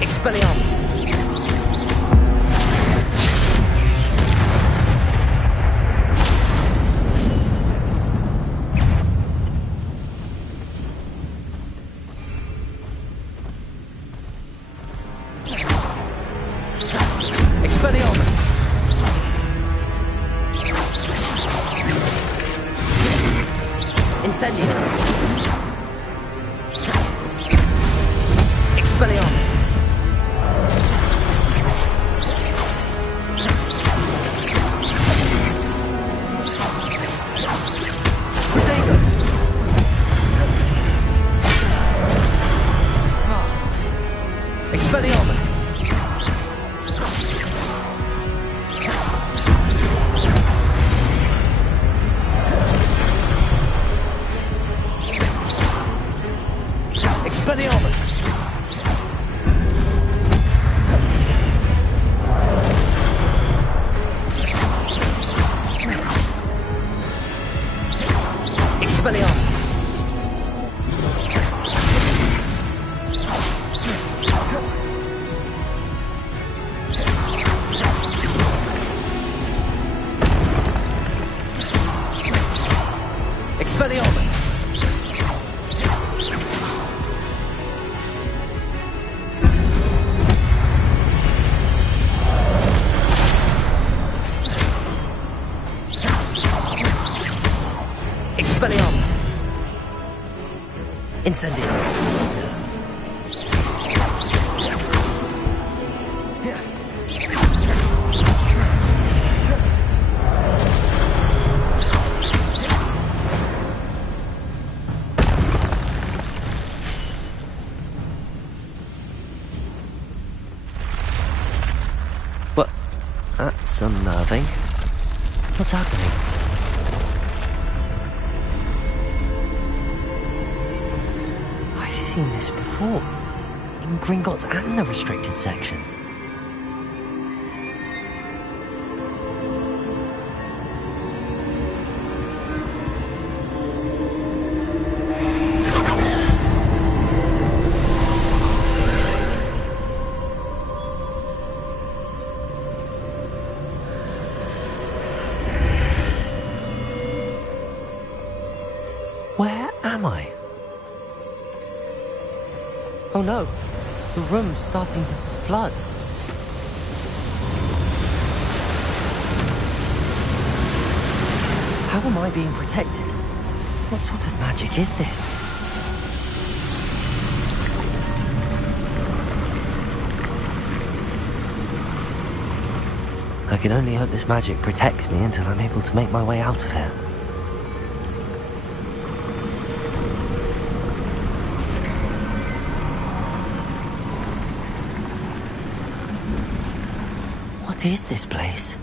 Expelliarmus! Expelliarmus! Incendio! Expelliarmus! Protego! Expelliarmus! Expelliarmus! Expelliarmus! Expelliarmus! Expelliarmus! Incendio! What? That's unnerving. What's happening? I've seen this before. In in Gringotts and the restricted section. Where am I? Oh no, the room's starting to flood. How am I being protected? What sort of magic is this? I can only hope this magic protects me until I'm able to make my way out of here. What is this place?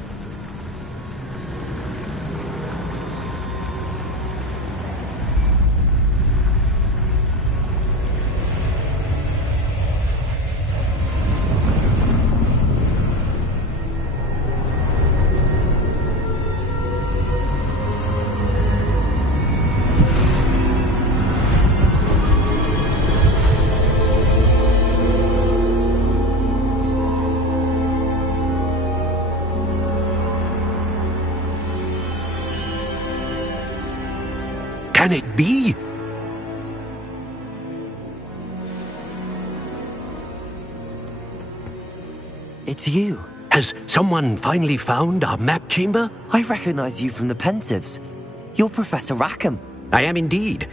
Can it be? It's you. Has someone finally found our map chamber? I recognize you from the Pensives. You're Professor Rackham. I am indeed.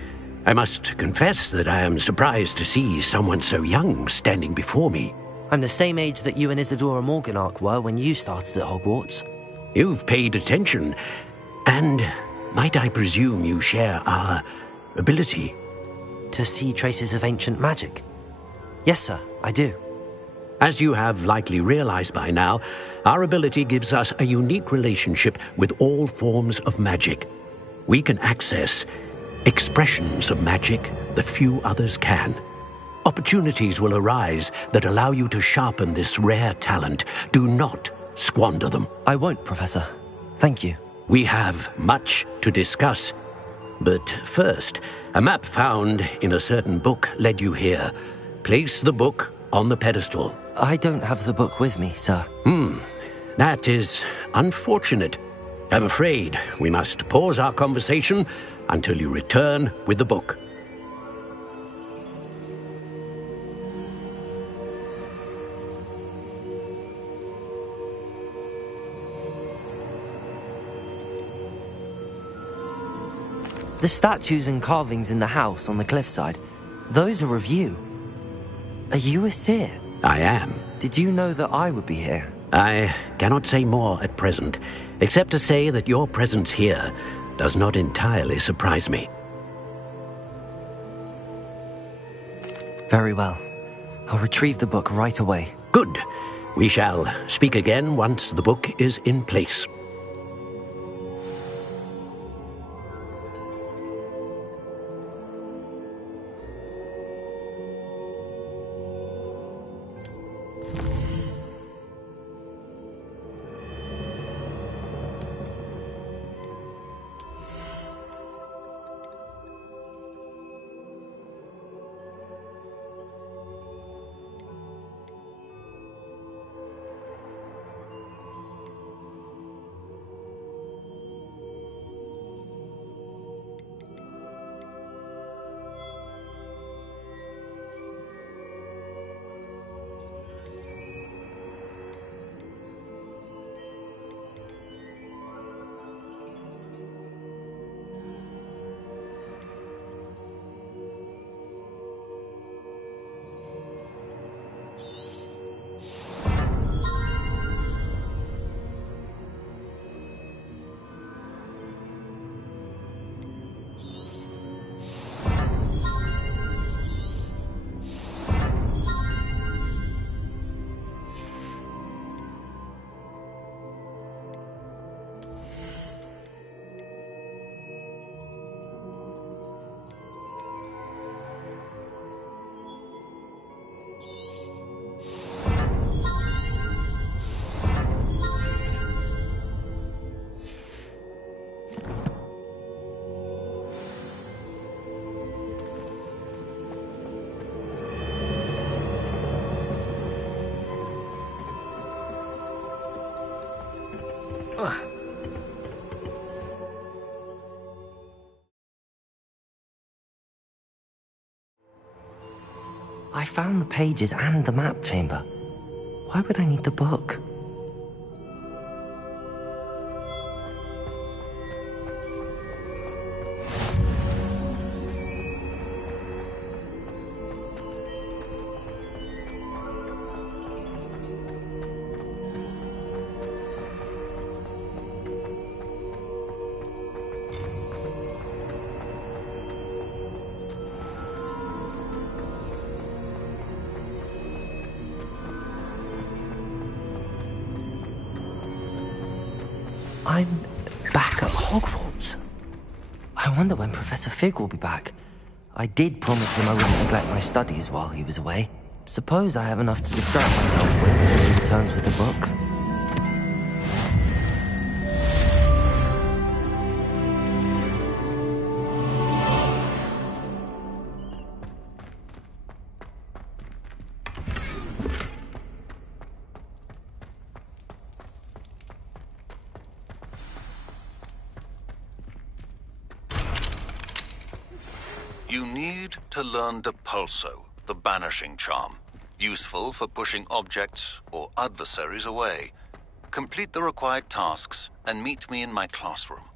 I must confess that I am surprised to see someone so young standing before me. I'm the same age that you and Isadora Morganach were when you started at Hogwarts. You've paid attention, and might I presume you share our ability? To see traces of ancient magic? Yes, sir, I do. As you have likely realized by now, our ability gives us a unique relationship with all forms of magic. We can access expressions of magic that few others can. Opportunities will arise that allow you to sharpen this rare talent. Do not squander them. I won't, Professor. Thank you. We have much to discuss. But first, a map found in a certain book led you here. Place the book on the pedestal. I don't have the book with me, sir. That is unfortunate. I'm afraid we must pause our conversation until you return with the book. The statues and carvings in the house on the cliffside, those are of you. Are you a seer? I am. Did you know that I would be here? I cannot say more at present, except to say that your presence here does not entirely surprise me. Very well. I'll retrieve the book right away. Good. We shall speak again once the book is in place. I found the pages and the map chamber. Why would I need the book? I'm back at Hogwarts. I wonder when Professor Fig will be back. I did promise him I wouldn't neglect my studies while he was away. Suppose I have enough to distract myself with till he returns with the book. You need to learn Depulso, the banishing charm. Useful for pushing objects or adversaries away. Complete the required tasks and meet me in my classroom.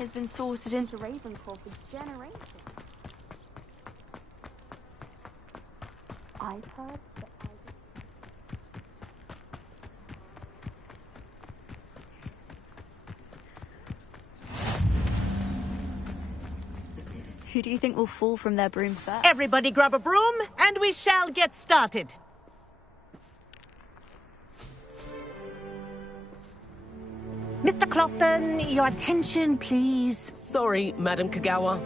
has been sorted into Ravenclaw for generations. I've heard that Who do you think will fall from their broom first? Everybody grab a broom, and we shall get started. Mr. Clopton, your attention, please. Sorry, Madam Kagawa.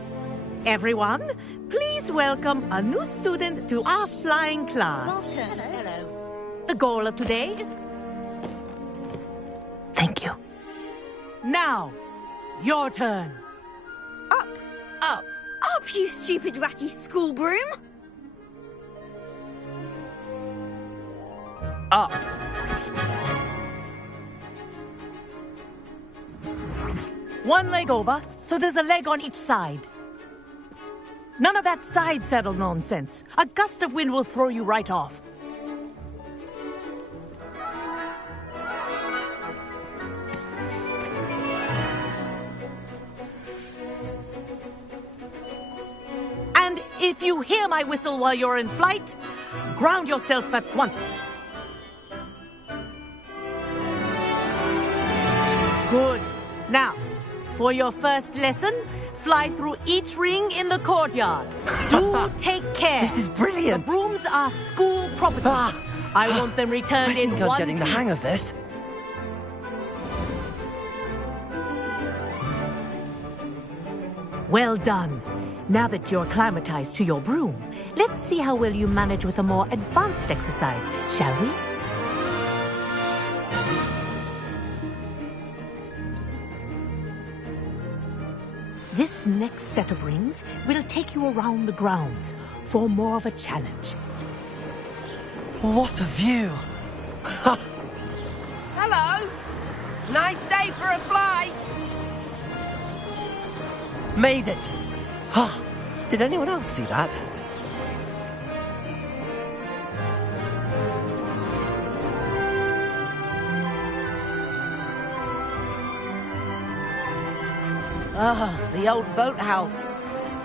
Everyone, please welcome a new student to our flying class. Hello. The goal of today is... Thank you. Now, your turn. Up! Up! Up, you stupid ratty school broom! Up! One leg over, so there's a leg on each side. None of that side saddle nonsense. A gust of wind will throw you right off. And if you hear my whistle while you're in flight, ground yourself at once. Good. Now, for your first lesson, fly through each ring in the courtyard. Do take care. This is brilliant. The brooms are school property. I want them returned in one piece. I'm getting the hang of this. Well done. Now that you're acclimatized to your broom, let's see how well you manage with a more advanced exercise, shall we? This next set of rings will take you around the grounds for more of a challenge. What a view! Hello! Nice day for a flight! Made it! Did anyone else see that? Ah, the old boathouse.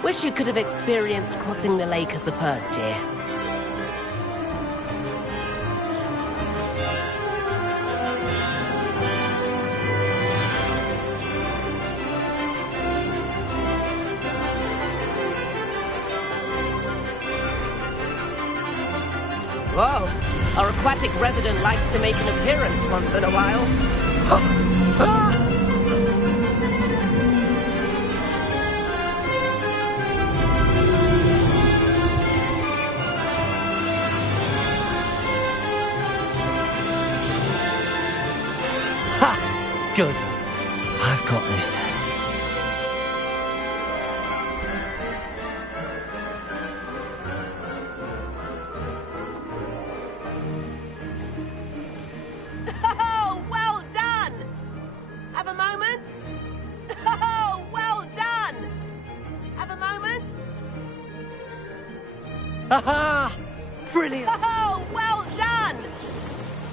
Wish you could have experienced crossing the lake as a first year. Whoa, our aquatic resident likes to make an appearance once in a while. Good. I've got this. Oh, well done! Have a moment? Oh, well done! Have a moment? Aha! Brilliant! Oh, well done!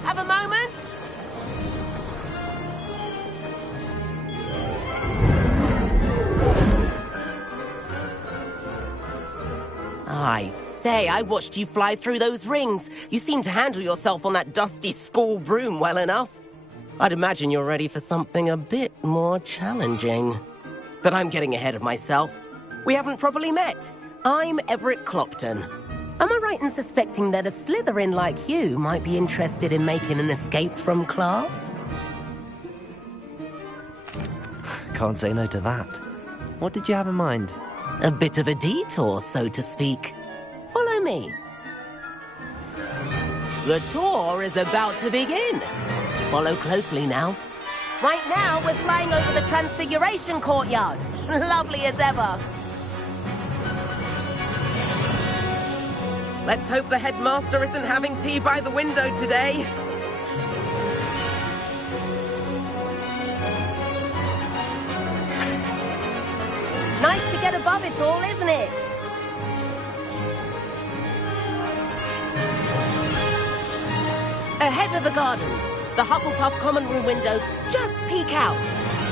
Have a moment? I say, I watched you fly through those rings. You seem to handle yourself on that dusty school broom well enough. I'd imagine you're ready for something a bit more challenging. But I'm getting ahead of myself. We haven't properly met. I'm Everett Clopton. Am I right in suspecting that a Slytherin like you might be interested in making an escape from class? Can't say no to that. What did you have in mind? A bit of a detour, so to speak. Follow me. The tour is about to begin. Follow closely now. Right now, we're flying over the Transfiguration Courtyard. Lovely as ever. Let's hope the headmaster isn't having tea by the window today. Nice to get above it all, isn't it? Ahead of the gardens, the Hufflepuff common room windows just peek out.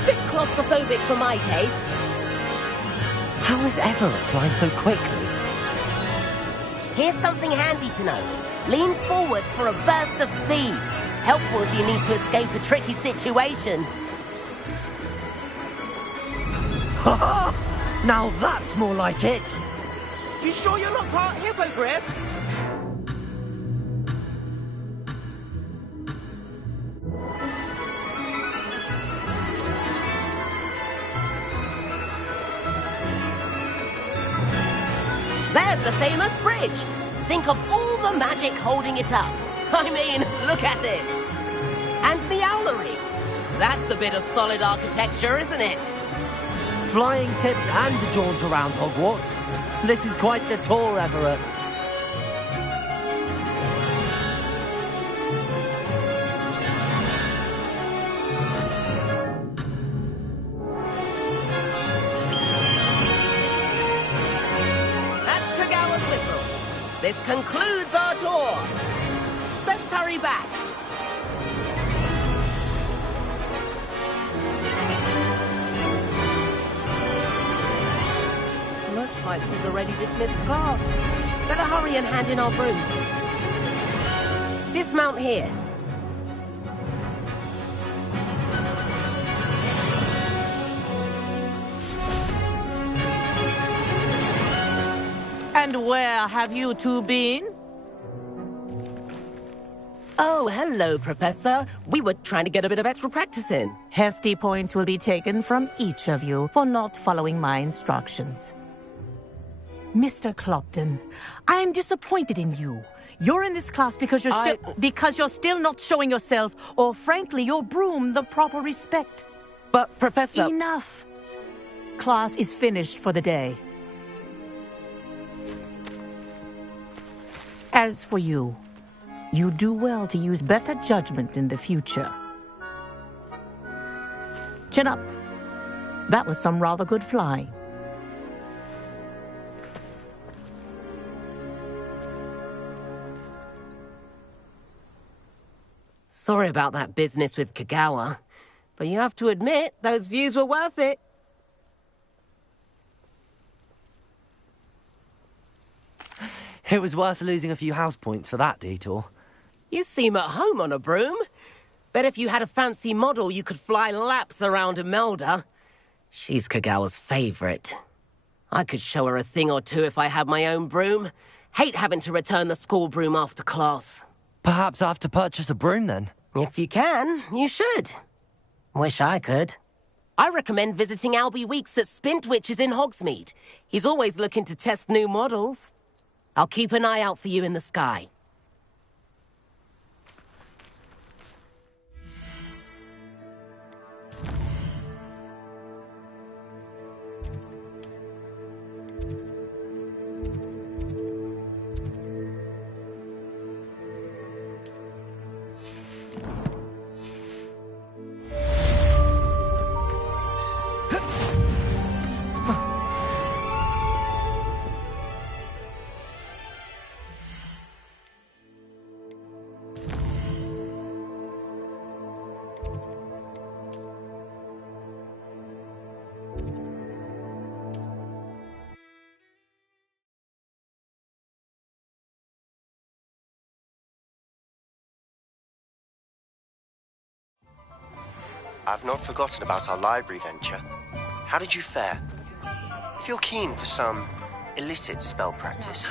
Bit claustrophobic for my taste. How is Everett flying so quickly? Here's something handy to know. Lean forward for a burst of speed. Helpful if you need to escape a tricky situation. Now that's more like it. You sure you're not part hippogriff? There's the famous bridge. Think of all the magic holding it up. I mean, look at it. And Meowlery. That's a bit of solid architecture, isn't it? Flying tips and a jaunt around Hogwarts. This is quite the tour, Everett. That's Kagawa's whistle. This concludes our tour. Best hurry back. Looks like she's already dismissed class. Better hurry and hand in our brooms. Dismount here. And where have you two been? Oh, hello, Professor. We were trying to get a bit of extra practice in. Hefty points will be taken from each of you for not following my instructions. Mr. Clopton, I'm disappointed in you. You're in this class because you're still not showing yourself, or frankly, your broom, the proper respect. But, Professor... Enough. Class is finished for the day. As for you, you do well to use better judgment in the future. Chin up. That was some rather good flying. Sorry about that business with Kagawa, but you have to admit, those views were worth it. It was worth losing a few house points for that detour. You seem at home on a broom. Bet if you had a fancy model, you could fly laps around Imelda. She's Kagawa's favorite. I could show her a thing or two if I had my own broom. Hate having to return the school broom after class. Perhaps I have to purchase a broom then. If you can, you should. Wish I could. I recommend visiting Albie Weeks at Spintwitches in Hogsmeade. He's always looking to test new models. I'll keep an eye out for you in the sky. I've not forgotten about our library venture. How did you fare? If you're keen for some illicit spell practice,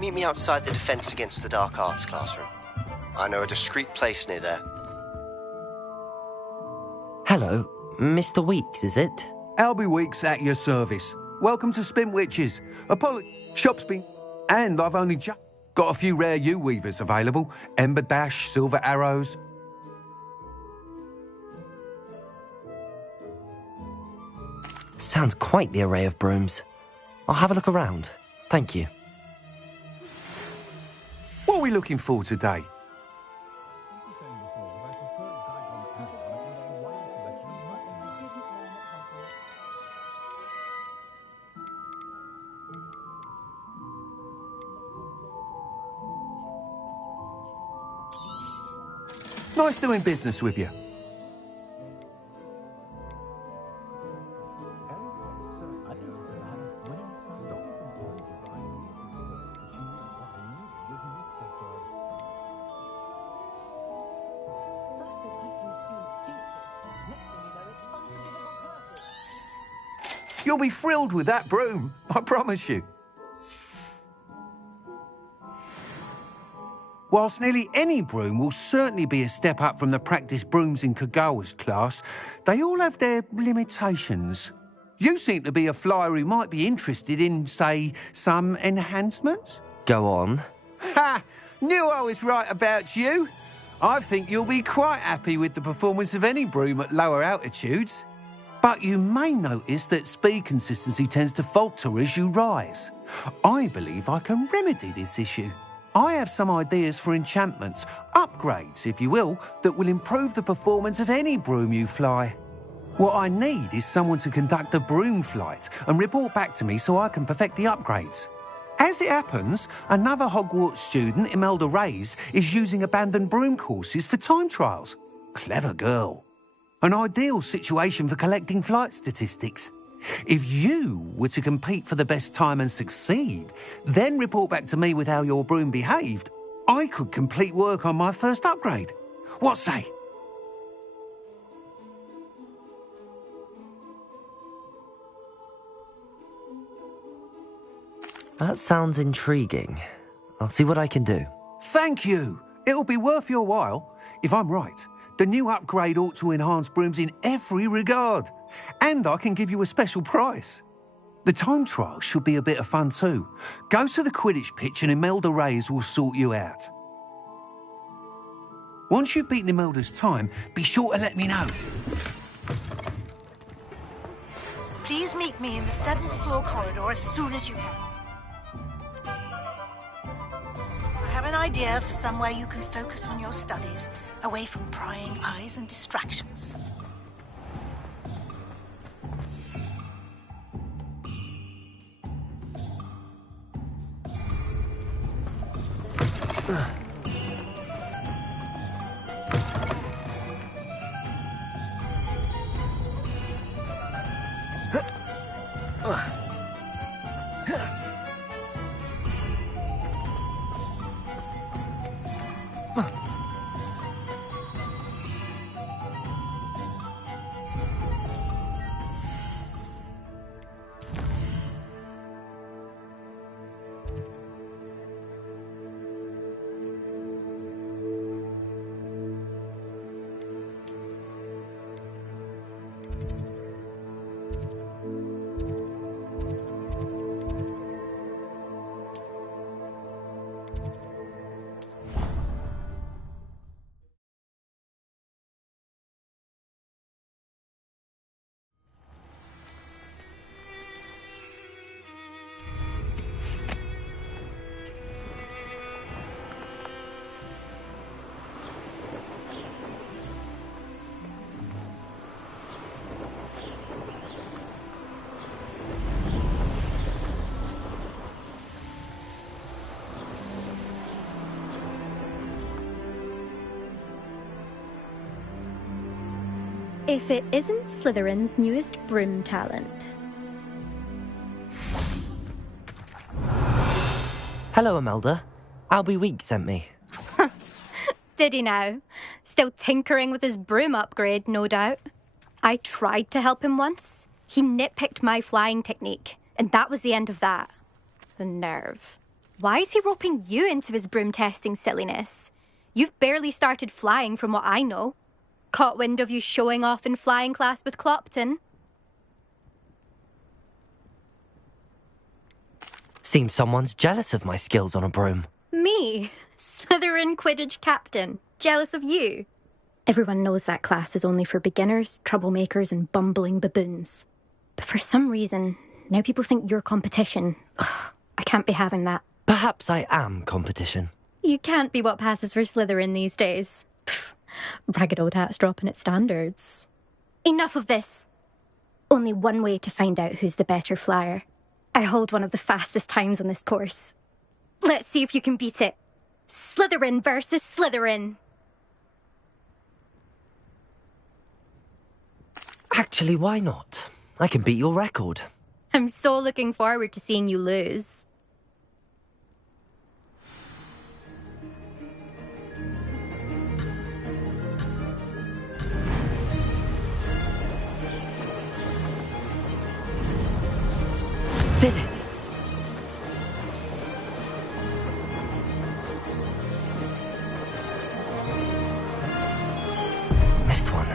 meet me outside the Defense Against the Dark Arts classroom. I know a discreet place near there. Hello, Mr. Weeks, is it? Albie Weeks at your service. Welcome to Spintwitches. Shop's been... And I've only just got a few rare U-weavers available. Ember Dash, Silver Arrows... Sounds quite the array of brooms. I'll have a look around. Thank you. What are we looking for today? Nice doing business with you. You'll be thrilled with that broom, I promise you. Whilst nearly any broom will certainly be a step up from the practice brooms in Kagawa's class, they all have their limitations. You seem to be a flyer who might be interested in, say, some enhancements? Go on. Ha! Knew I was right about you. I think you'll be quite happy with the performance of any broom at lower altitudes. But you may notice that speed consistency tends to falter as you rise. I believe I can remedy this issue. I have some ideas for enchantments, upgrades, if you will, that will improve the performance of any broom you fly. What I need is someone to conduct a broom flight and report back to me so I can perfect the upgrades. As it happens, another Hogwarts student, Imelda Reyes, is using abandoned broom courses for time trials. Clever girl. An ideal situation for collecting flight statistics. If you were to compete for the best time and succeed, then report back to me with how your broom behaved, I could complete work on my first upgrade. What say? That sounds intriguing. I'll see what I can do. Thank you. It'll be worth your while. If I'm right, the new upgrade ought to enhance brooms in every regard. And I can give you a special price. The time trial should be a bit of fun too. Go to the Quidditch pitch and Imelda Reyes will sort you out. Once you've beaten Imelda's time, be sure to let me know. Please meet me in the 7th floor corridor as soon as you can. I have an idea for somewhere you can focus on your studies, away from prying eyes and distractions. If it isn't Slytherin's newest broom talent. Hello, Imelda. Albie Week sent me. Did he now? Still tinkering with his broom upgrade, no doubt. I tried to help him once. He nitpicked my flying technique, and that was the end of that. The nerve. Why is he roping you into his broom testing silliness? You've barely started flying from what I know. Caught wind of you showing off in flying class with Clopton. Seems someone's jealous of my skills on a broom. Me? Slytherin Quidditch captain. Jealous of you? Everyone knows that class is only for beginners, troublemakers and bumbling baboons. But for some reason, now people think you're competition. Ugh, I can't be having that. Perhaps I am competition. You can't be what passes for Slytherin these days. Pfft, ragged old hat's dropping its standards. Enough of this. Only one way to find out who's the better flyer. I hold one of the fastest times on this course. Let's see if you can beat it. Slytherin versus Slytherin. Actually, why not? I can beat your record. I'm so looking forward to seeing you lose. Did it! Missed one.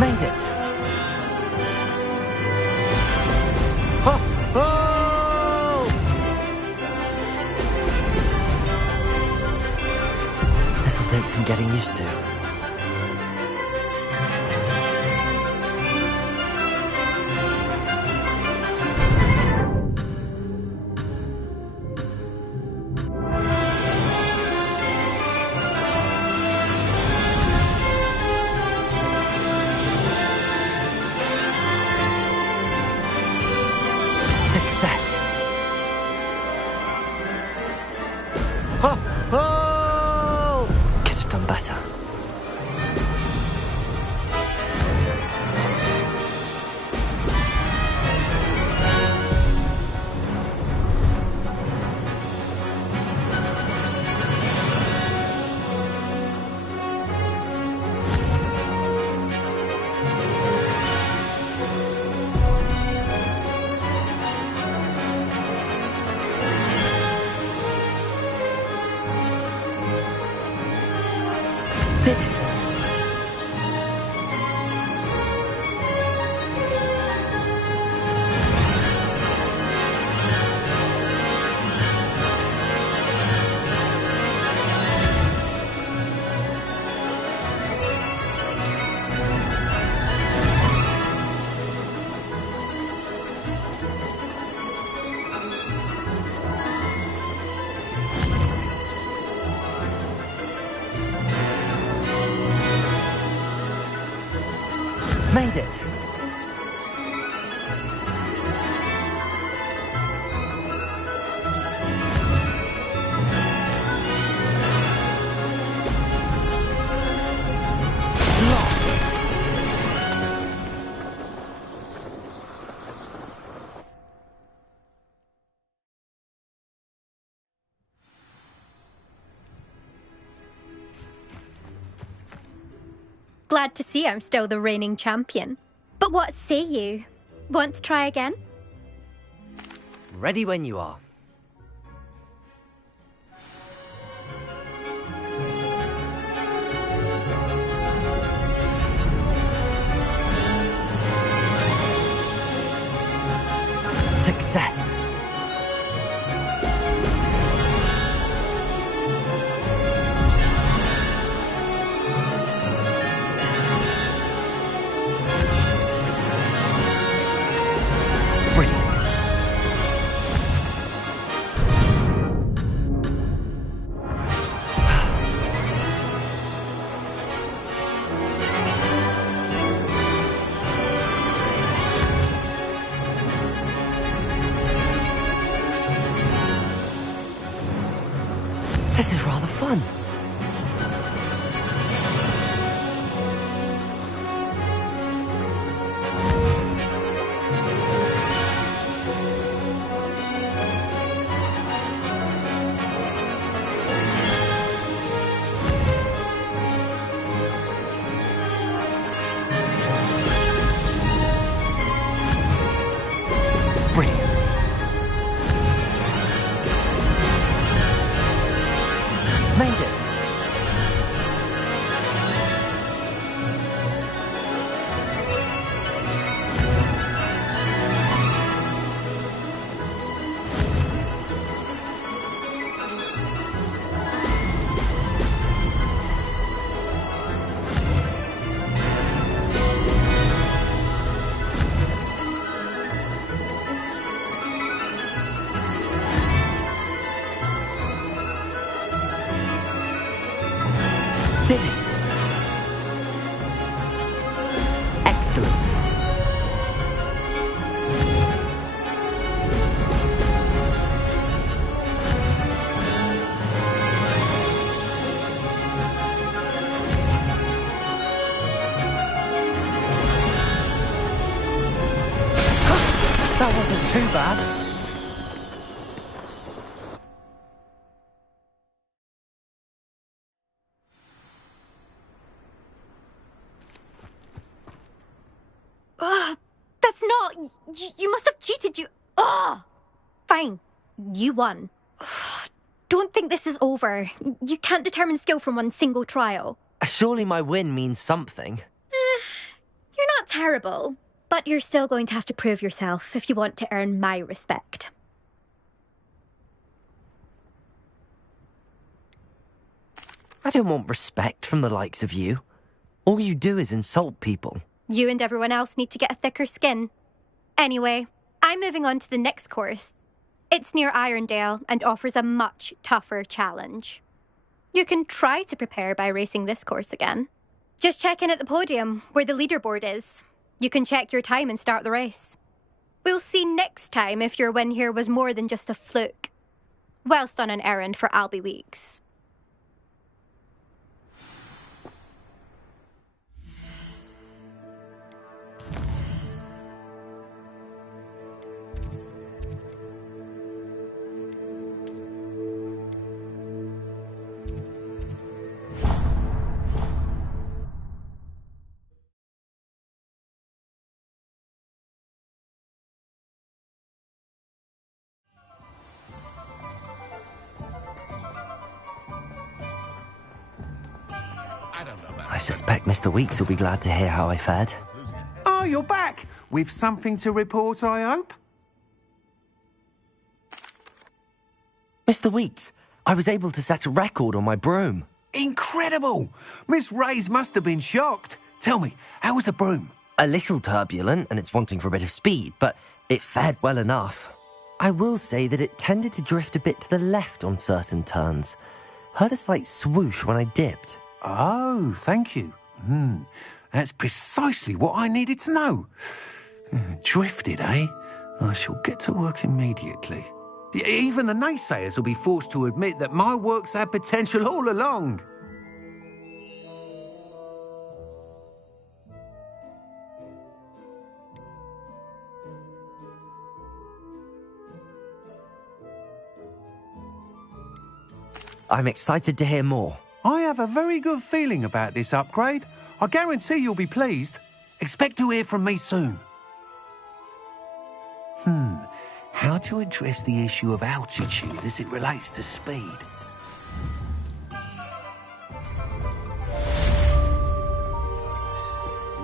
Made it! Oh! Oh! This'll take some getting used to. Success! Oh! Oh! Could have done better. Did it! Made it! Glad to see I'm still the reigning champion. But what say you? Want to try again? Ready when you are. Success! Brilliant! This is rather fun. Brilliant. Made it. Did it. Excellent. too bad. That's not... You must have cheated, you... Ugh! Fine. You won. Don't think this is over. You can't determine skill from one single trial. Surely my win means something. You're not terrible, but you're still going to have to prove yourself if you want to earn my respect. I don't want respect from the likes of you. All you do is insult people. You and everyone else need to get a thicker skin. Anyway, I'm moving on to the next course. It's near Irondale and offers a much tougher challenge. You can try to prepare by racing this course again. Just check in at the podium, where the leaderboard is. You can check your time and start the race. We'll see next time if your win here was more than just a fluke. Whilst on an errand for Albie Weeks. I suspect Mr. Weeks will be glad to hear how I fared. Oh, you're back! With something to report, I hope? Mr. Weeks, I was able to set a record on my broom. Incredible! Miss Reyes must have been shocked. Tell me, how was the broom? A little turbulent, and it's wanting for a bit of speed, but it fared well enough. I will say that it tended to drift a bit to the left on certain turns. Heard a slight swoosh when I dipped. Oh, thank you. That's precisely what I needed to know. Drifted, eh? I shall get to work immediately. Even the naysayers will be forced to admit that my work's had potential all along. I'm excited to hear more. I have a very good feeling about this upgrade. I guarantee you'll be pleased. Expect to hear from me soon. How to address the issue of altitude as it relates to speed?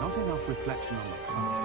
Not enough reflection on the clock.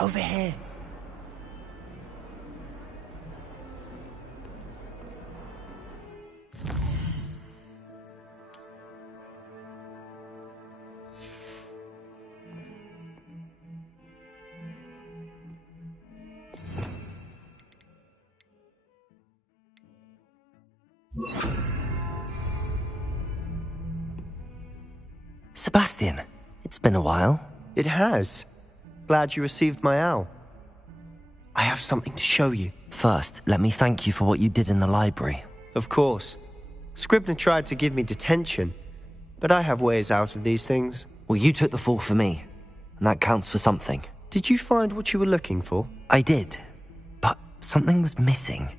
Over here. Sebastian, it's been a while. It has. Glad you received my owl. I have something to show you. First, let me thank you for what you did in the library. Of course. Scribner tried to give me detention, but I have ways out of these things. Well, you took the fall for me, and that counts for something. Did you find what you were looking for? I did, but something was missing.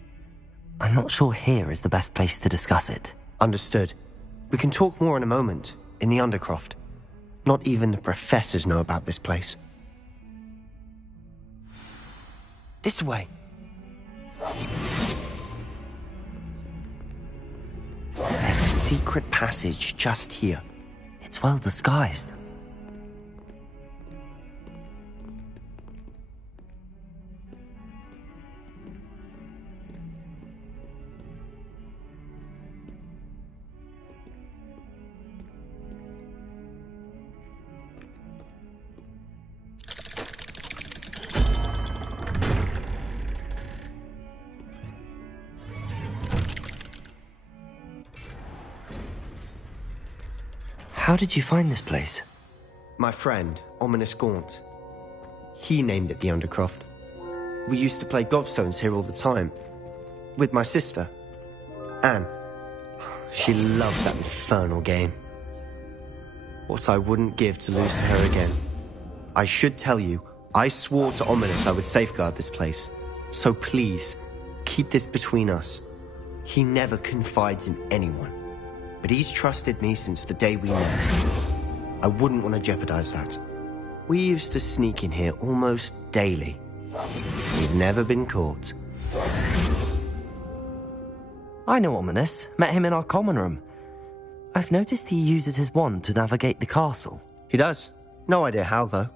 I'm not sure here is the best place to discuss it. Understood. We can talk more in a moment, in the Undercroft. Not even the professors know about this place. This way. There's a secret passage just here. It's well disguised. How did you find this place? My friend, Ominous Gaunt. He named it the Undercroft. We used to play gobstones here all the time. With my sister, Anne. She loved that infernal game. What I wouldn't give to lose to her again. I should tell you, I swore to Ominous I would safeguard this place. So please, keep this between us. He never confides in anyone. But he's trusted me since the day we met. I wouldn't want to jeopardize that. We used to sneak in here almost daily. We've never been caught. I know Ominous. Met him in our common room. I've noticed he uses his wand to navigate the castle. He does. No idea how, though.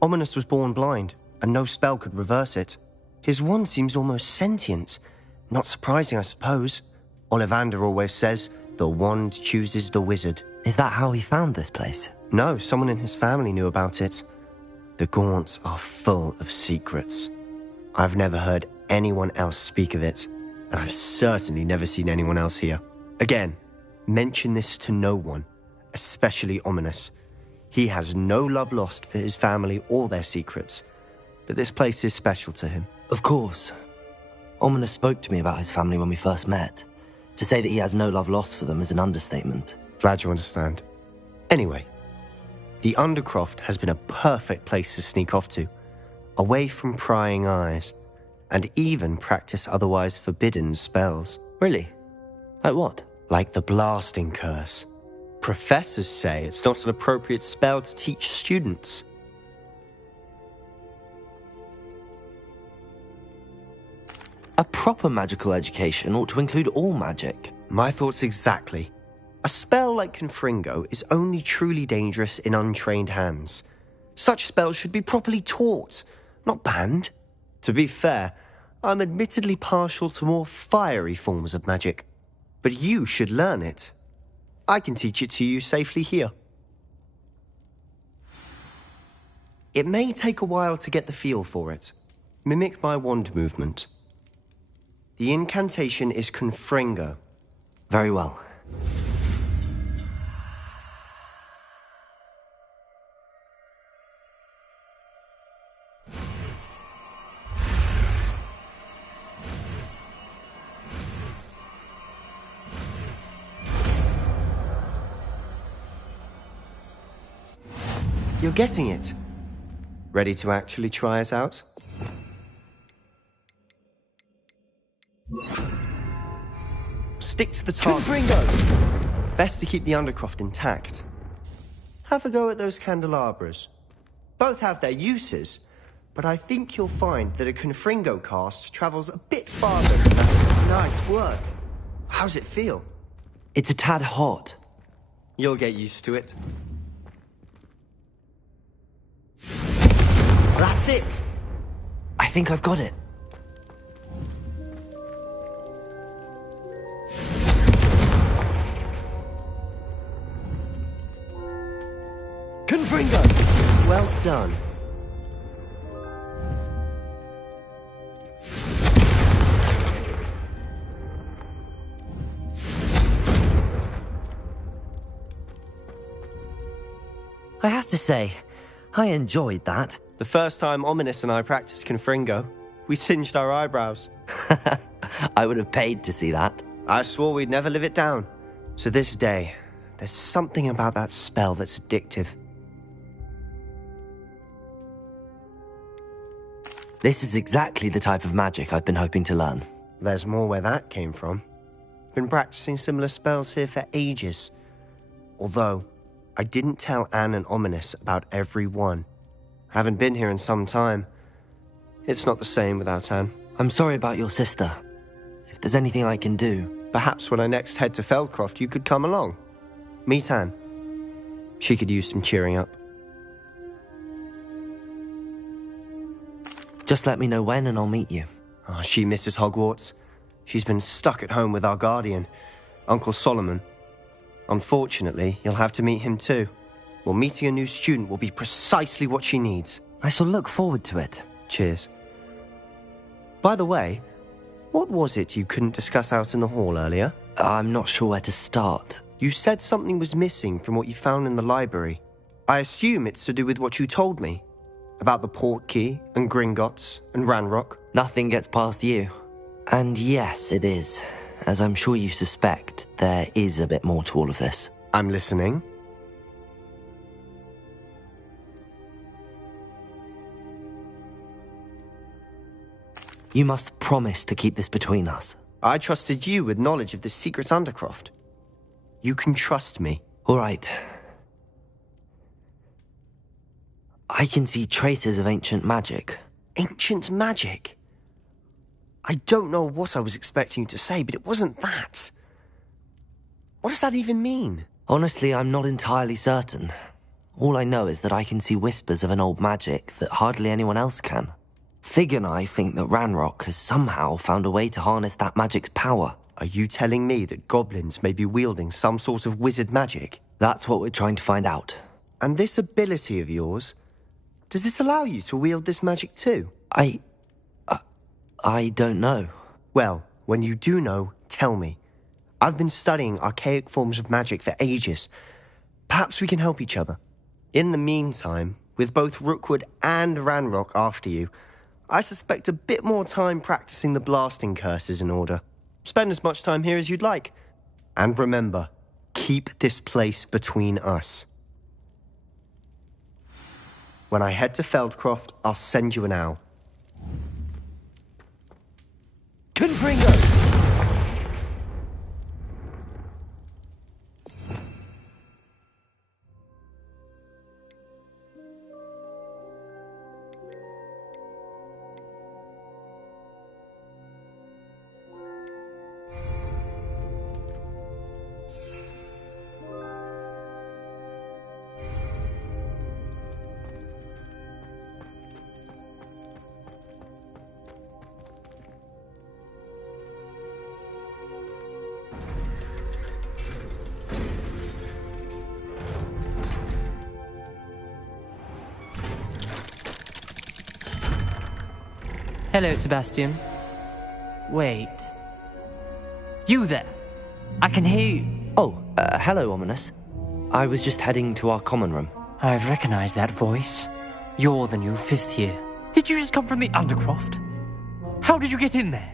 Ominous was born blind, and no spell could reverse it. His wand seems almost sentient. Not surprising, I suppose. Ollivander always says, the wand chooses the wizard. Is that how he found this place? No, someone in his family knew about it. The Gaunts are full of secrets. I've never heard anyone else speak of it, and I've certainly never seen anyone else here. Again, mention this to no one, especially Ominous. He has no love lost for his family or their secrets, but this place is special to him. Of course. Ominous spoke to me about his family when we first met. To say that he has no love lost for them is an understatement. Glad you understand. Anyway, the Undercroft has been a perfect place to sneak off to, away from prying eyes, and even practice otherwise forbidden spells. Really? Like what? Like the Blasting Curse. Professors say it's not an appropriate spell to teach students. A proper magical education ought to include all magic. My thoughts exactly. A spell like Confringo is only truly dangerous in untrained hands. Such spells should be properly taught, not banned. To be fair, I'm admittedly partial to more fiery forms of magic. But you should learn it. I can teach it to you safely here. It may take a while to get the feel for it. Mimic my wand movement. The incantation is Confringo. Very well. You're getting it. Ready to actually try it out? Stick to the target. Confringo! Best to keep the Undercroft intact. Have a go at those candelabras. Both have their uses, but I think you'll find that a Confringo cast travels a bit farther than that. Nice work. How's it feel? It's a tad hot. You'll get used to it. That's it! I think I've got it. Confringo! Well done. I have to say, I enjoyed that. The first time Ominous and I practiced Confringo, we singed our eyebrows. I would have paid to see that. I swore we'd never live it down. So this day, There's something about that spell that's addictive. This is exactly the type of magic I've been hoping to learn. There's more where that came from. Been practicing similar spells here for ages. Although, I didn't tell Anne and Ominous about every one. Haven't been here in some time. It's not the same without Anne. I'm sorry about your sister. If there's anything I can do... Perhaps when I next head to Feldcroft, you could come along. Meet Anne. She could use some cheering up. Just let me know when and I'll meet you. Oh, she misses Hogwarts. She's been stuck at home with our guardian, Uncle Solomon. Unfortunately, you'll have to meet him too. Well, meeting a new student will be precisely what she needs. I shall look forward to it. Cheers. By the way, what was it you couldn't discuss out in the hall earlier? I'm not sure where to start. You said something was missing from what you found in the library. I assume it's to do with what you told me. About the Portkey, and Gringotts, and Ranrock. Nothing gets past you. And yes, it is. As I'm sure you suspect, there is a bit more to all of this. I'm listening. You must promise to keep this between us. I trusted you with knowledge of the secret Undercroft. You can trust me. All right. I can see traces of ancient magic. Ancient magic? I don't know what I was expecting you to say, but it wasn't that. What does that even mean? Honestly, I'm not entirely certain. All I know is that I can see whispers of an old magic that hardly anyone else can. Fig and I think that Ranrock has somehow found a way to harness that magic's power. Are you telling me that goblins may be wielding some sort of wizard magic? That's what we're trying to find out. And this ability of yours, does it allow you to wield this magic too? I don't know. Well, when you do know, tell me. I've been studying archaic forms of magic for ages. Perhaps we can help each other. In the meantime, with both Rookwood and Ranrock after you, I suspect a bit more time practicing the blasting curse is in order. Spend as much time here as you'd like. And remember, keep this place between us. When I head to Feldcroft, I'll send you an owl. Confringo! Hello, Sebastian. Wait. You there? I can hear you. Oh, hello, Ominous. I was just heading to our common room. I've recognized that voice. You're the new 5th year. Did you just come from the Undercroft? How did you get in there?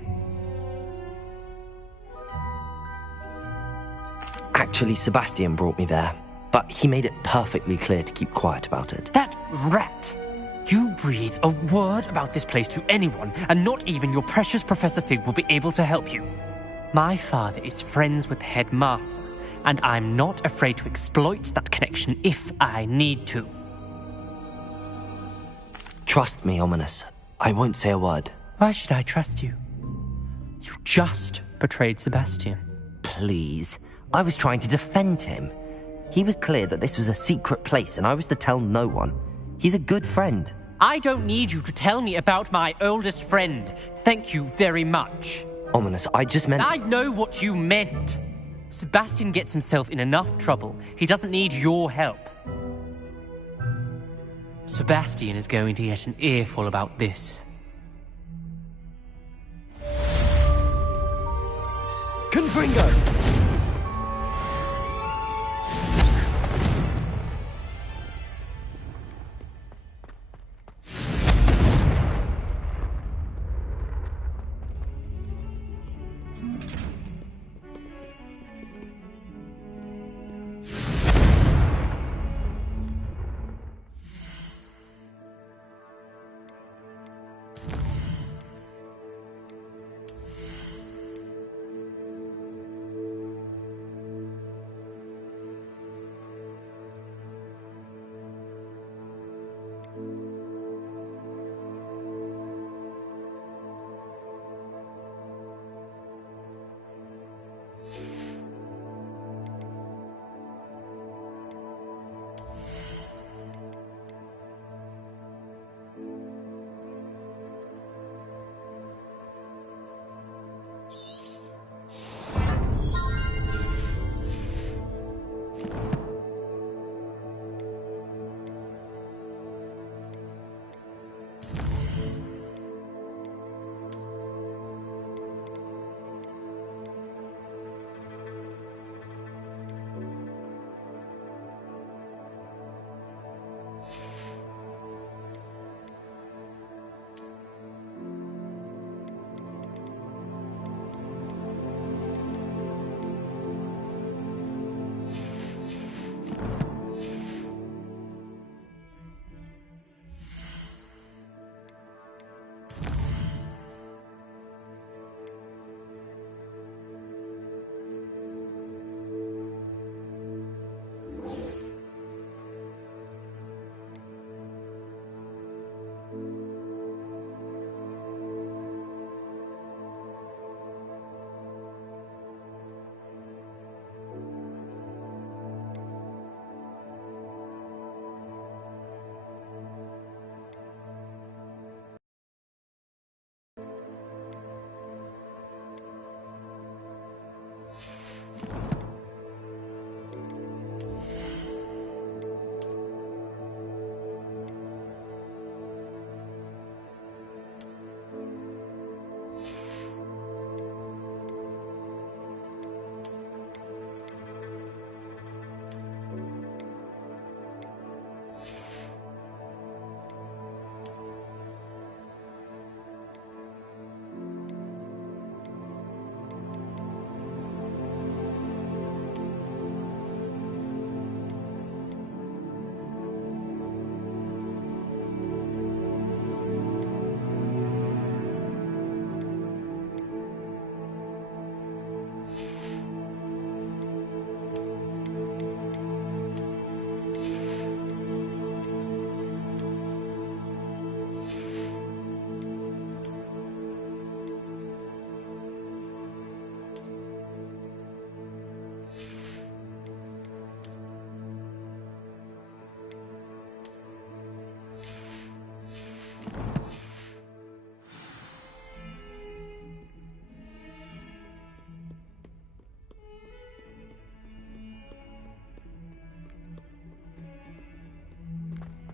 Actually, Sebastian brought me there, but he made it perfectly clear to keep quiet about it. That rat! You breathe a word about this place to anyone, and not even your precious Professor Fig will be able to help you. My father is friends with the headmaster, and I'm not afraid to exploit that connection if I need to. Trust me, Ominous. I won't say a word. Why should I trust you? You just betrayed Sebastian. Please. I was trying to defend him. He was clear that this was a secret place, and I was to tell no one. He's a good friend. I don't need you to tell me about my oldest friend. Thank you very much. Ominous, I just meant... I know what you meant. Sebastian gets himself in enough trouble. He doesn't need your help. Sebastian is going to get an earful about this. Confringo!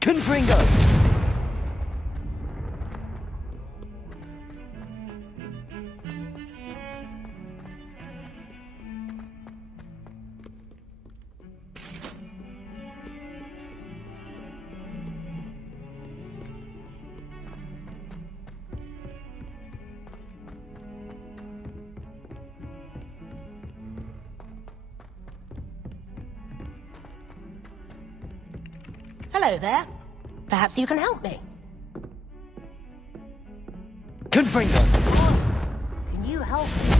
Confringo! Hello there. Perhaps you can help me. Confringo! Can you help me?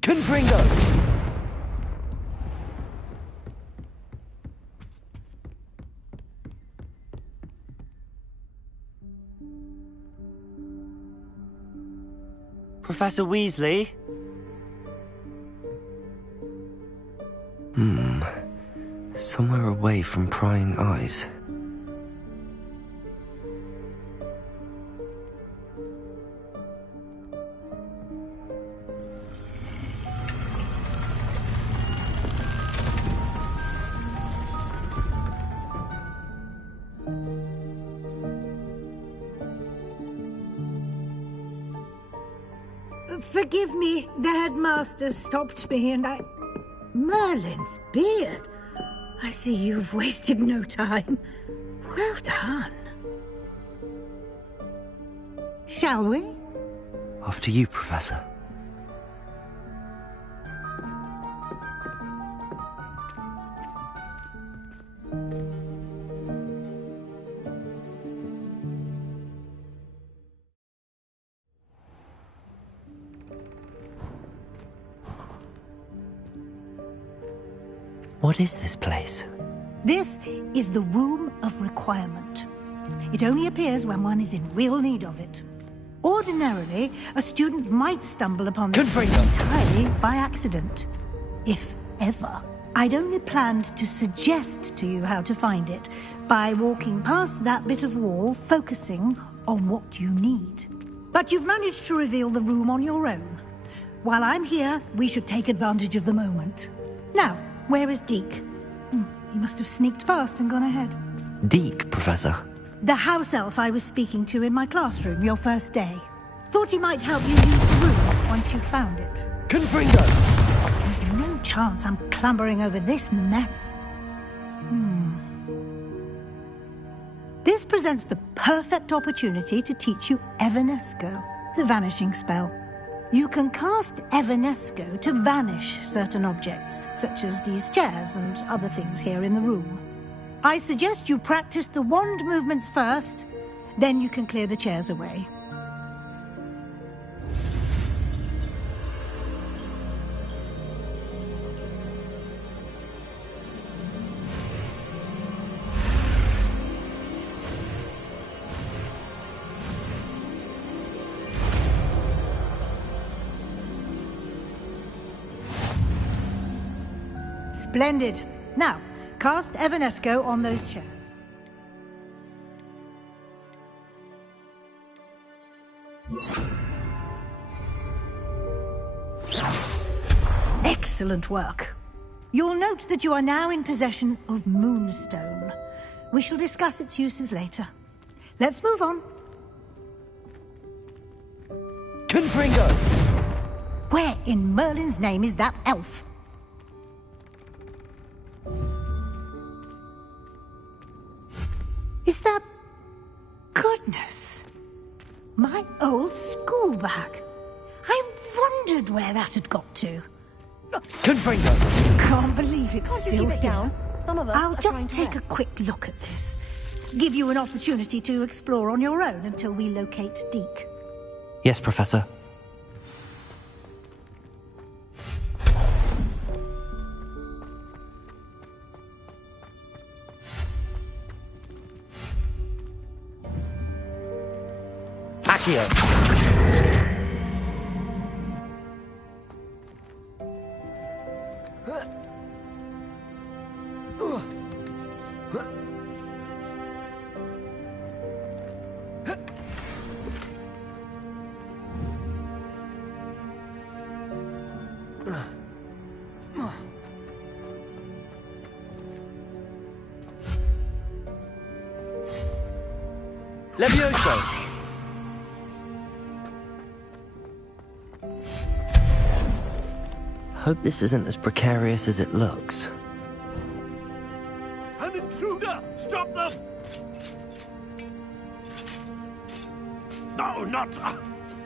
Confringo! Professor Weasley? Somewhere away from prying eyes. Forgive me, the headmaster stopped me and I... Merlin's beard. I see you've wasted no time. Well done. Shall we? After you, Professor. What is this place? This is the Room of Requirement. It only appears when one is in real need of it. Ordinarily, a student might stumble upon this entirely by accident. If ever. I'd only planned to suggest to you how to find it by walking past that bit of wall, focusing on what you need. But you've managed to reveal the room on your own. While I'm here, we should take advantage of the moment. Now, where is Deke? He must have sneaked past and gone ahead. Deke, Professor. The house elf I was speaking to in my classroom your first day. Thought he might help you use the room once you found it. Confringo! There's no chance I'm clambering over this mess. This presents the perfect opportunity to teach you Evanesco, the vanishing spell. You can cast Evanesco to vanish certain objects, such as these chairs and other things here in the room. I suggest you practice the wand movements first, then you can clear the chairs away. Splendid. Now, cast Evanesco on those chairs. Excellent work. You'll note that you are now in possession of Moonstone. We shall discuss its uses later. Let's move on. Confringo! Where in Merlin's name is that elf? Is that... Goodness. My old school bag. I wondered where that had got to. Confringo! Can't believe it's Can't you still keep it here. down? Some of us I'll are trying just to take a rest. quick look at this. Give you an opportunity to explore on your own until we locate Deke. Yes, Professor. Accio! Levioso! Hope this isn't as precarious as it looks. An intruder! Stop them! No, not...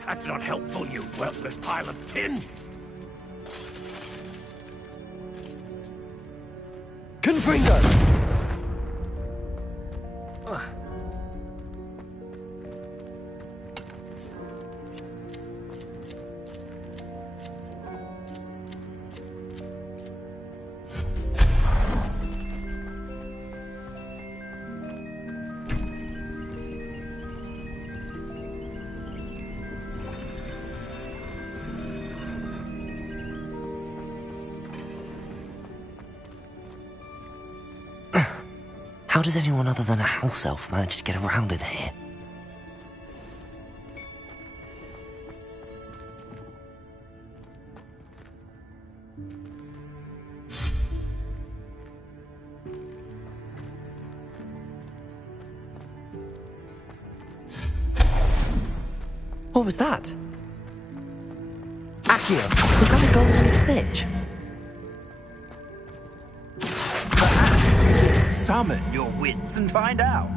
that's not helpful, you worthless pile of tin! Confringo! How does anyone other than a house elf manage to get around in here? What was that? Accio, was that a golden snitch? Summon your wits and find out.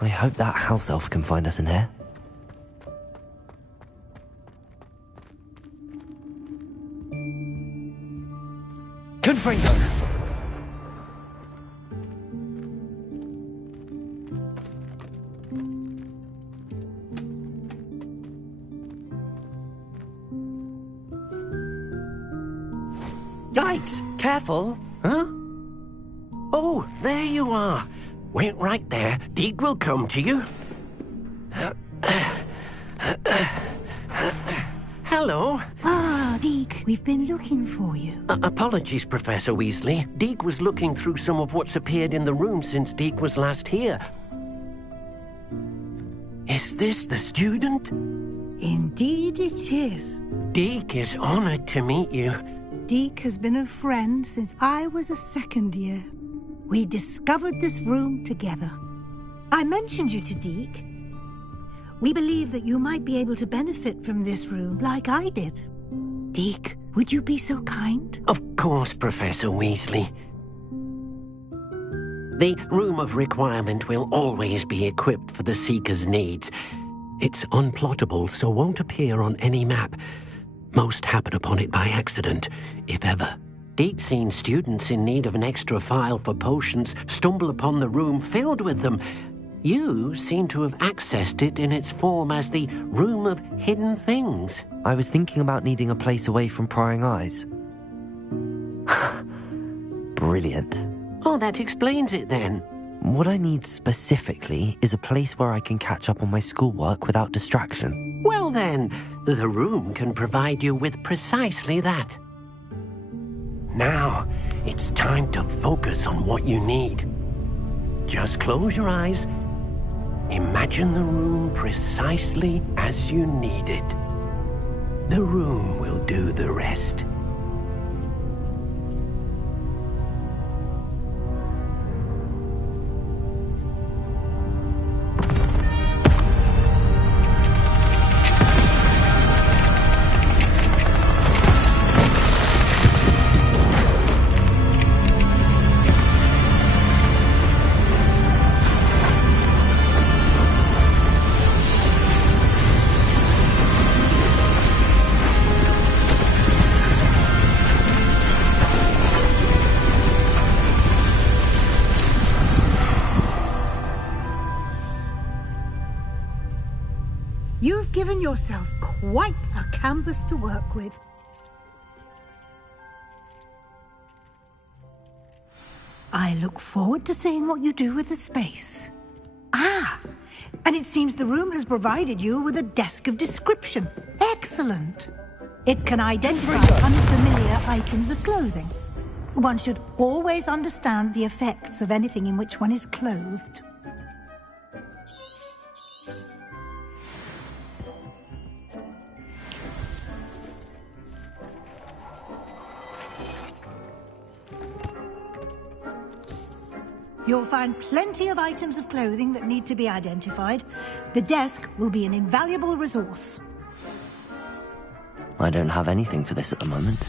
I hope that house elf can find us in here. Confringo! Yikes! Careful! Huh? Oh, there you are. Wait right there. Deek will come to you. Hello. Ah, Deek, we've been looking for you. Apologies, Professor Weasley. Deek was looking through some of what's appeared in the room since Deek was last here. Is this the student? Indeed it is. Deek is honored to meet you. Deek has been a friend since I was a second year. We discovered this room together. I mentioned you to Deek. We believe that you might be able to benefit from this room like I did. Deek, would you be so kind? Of course, Professor Weasley. The Room of Requirement will always be equipped for the Seeker's needs. It's unplottable, so won't appear on any map. Most happen upon it by accident, if ever. Deek's seen students in need of an extra file for potions stumble upon the room filled with them. You seem to have accessed it in its form as the Room of Hidden Things. I was thinking about needing a place away from prying eyes. Brilliant. Oh, that explains it then. What I need specifically is a place where I can catch up on my schoolwork without distraction. Well then, the room can provide you with precisely that. Now, it's time to focus on what you need. Just close your eyes. Imagine the room precisely as you need it. The room will do the rest. You've given yourself quite a canvas to work with. I look forward to seeing what you do with the space. Ah, and it seems the room has provided you with a desk of description. Excellent. It can identify unfamiliar items of clothing. One should always understand the effects of anything in which one is clothed. You'll find plenty of items of clothing that need to be identified. The desk will be an invaluable resource. I don't have anything for this at the moment.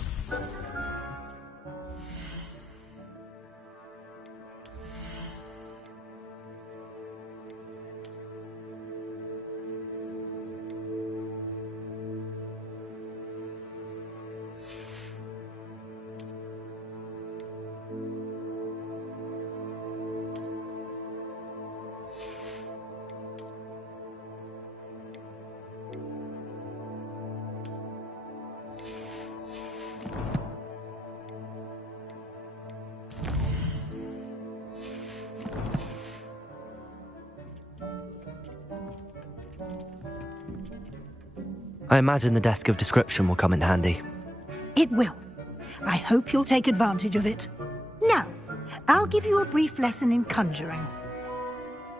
I imagine the desk of description will come in handy. It will. I hope you'll take advantage of it. Now, I'll give you a brief lesson in conjuring.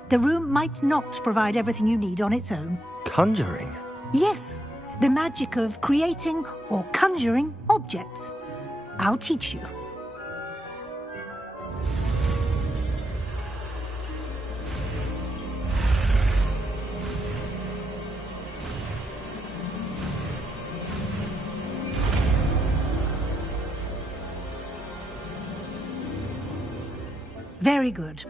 The room might not provide everything you need on its own. Conjuring? Yes, the magic of creating or conjuring objects. I'll teach you. Very good.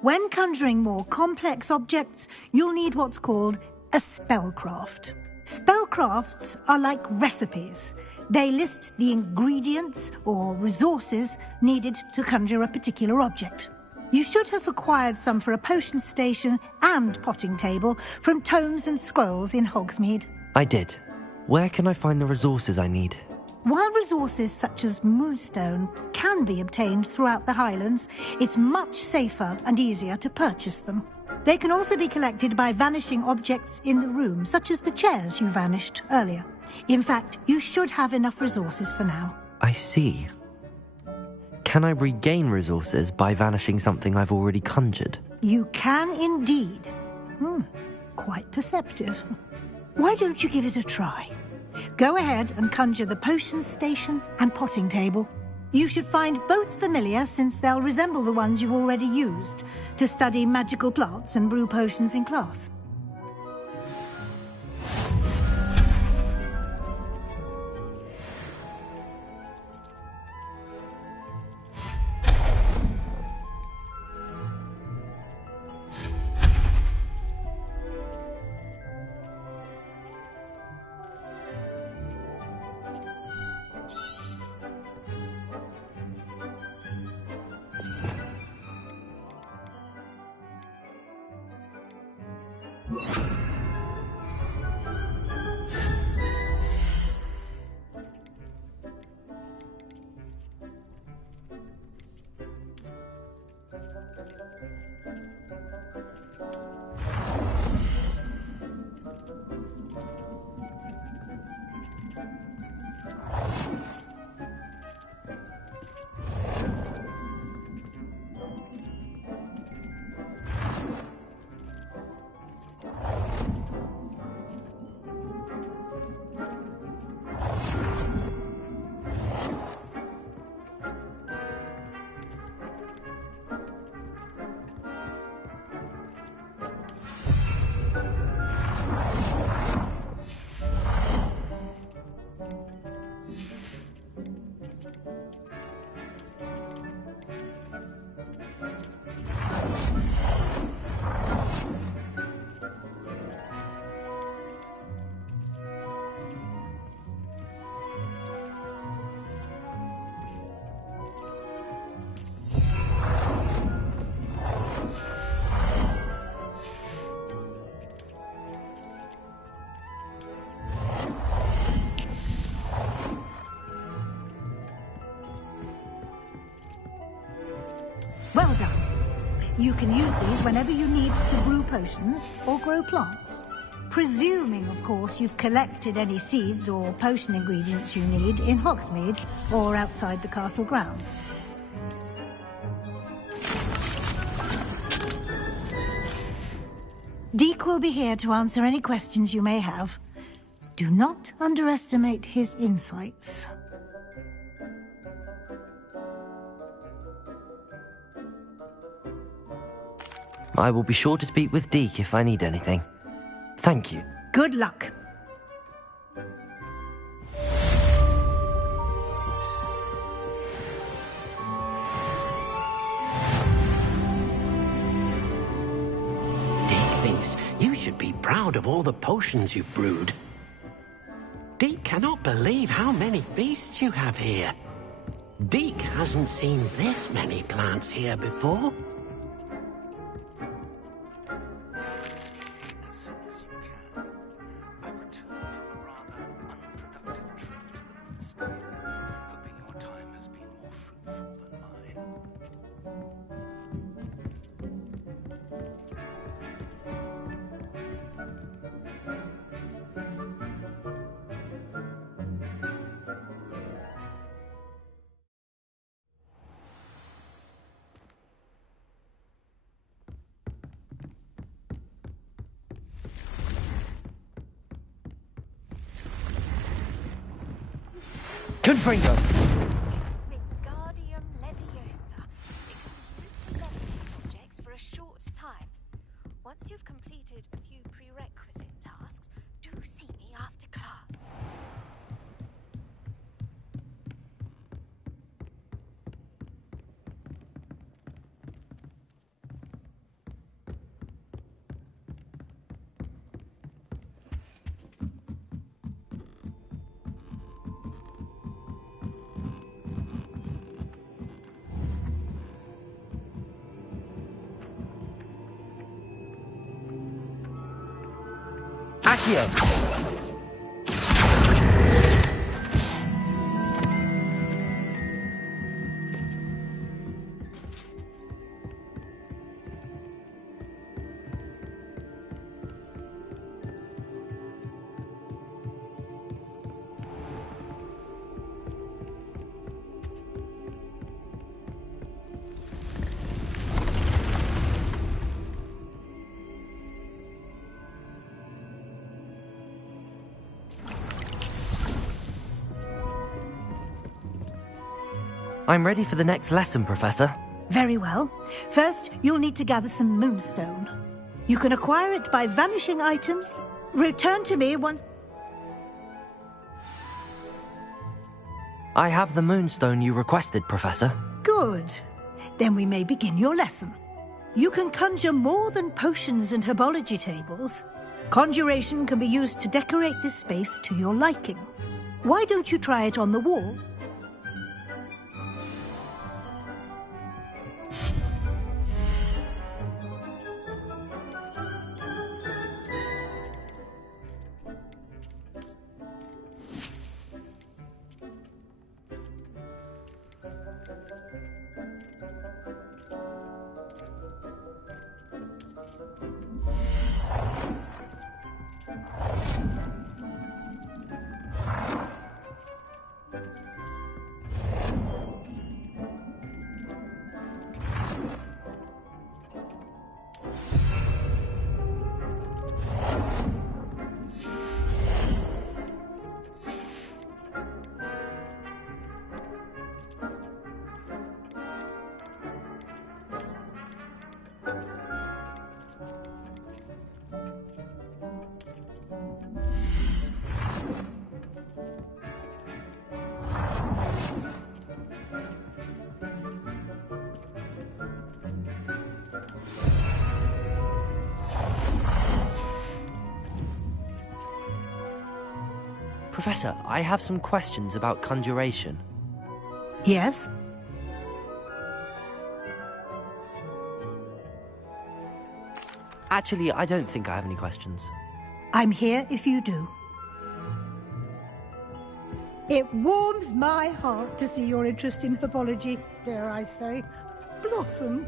When conjuring more complex objects, you'll need what's called a spellcraft. Spellcrafts are like recipes. They list the ingredients or resources needed to conjure a particular object. You should have acquired some for a potion station and potting table from tomes and scrolls in Hogsmeade. I did. Where can I find the resources I need? While resources such as moonstone can be obtained throughout the Highlands, it's much safer and easier to purchase them. They can also be collected by vanishing objects in the room, such as the chairs you vanished earlier. In fact, you should have enough resources for now. I see. Can I regain resources by vanishing something I've already conjured? You can indeed. Quite perceptive. Why don't you give it a try? Go ahead and conjure the potion station and potting table. You should find both familiar, since they'll resemble the ones you've already used to study magical plants and brew potions in class. Well done. You can use these whenever you need to brew potions or grow plants. Presuming, of course, you've collected any seeds or potion ingredients you need in Hogsmeade or outside the castle grounds. Deek will be here to answer any questions you may have. Do not underestimate his insights. I will be sure to speak with Deek if I need anything. Thank you. Good luck. Deek thinks you should be proud of all the potions you've brewed. Deek cannot believe how many beasts you have here. Deek hasn't seen this many plants here before. Confringo! Wingardium Leviosa. It can be used to levitate objects for a short time. Once you've completed a few prerequisite tasks, do see me after class. Accio! I'm ready for the next lesson, Professor. Very well. First, you'll need to gather some moonstone. You can acquire it by vanishing items. Return to me once... I have the moonstone you requested, Professor. Good. Then we may begin your lesson. You can conjure more than potions and herbology tables. Conjuration can be used to decorate this space to your liking. Why don't you try it on the wall? Professor, I have some questions about conjuration. Yes? Actually, I don't think I have any questions. I'm here if you do. It warms my heart to see your interest in herbology, dare I say. Blossom.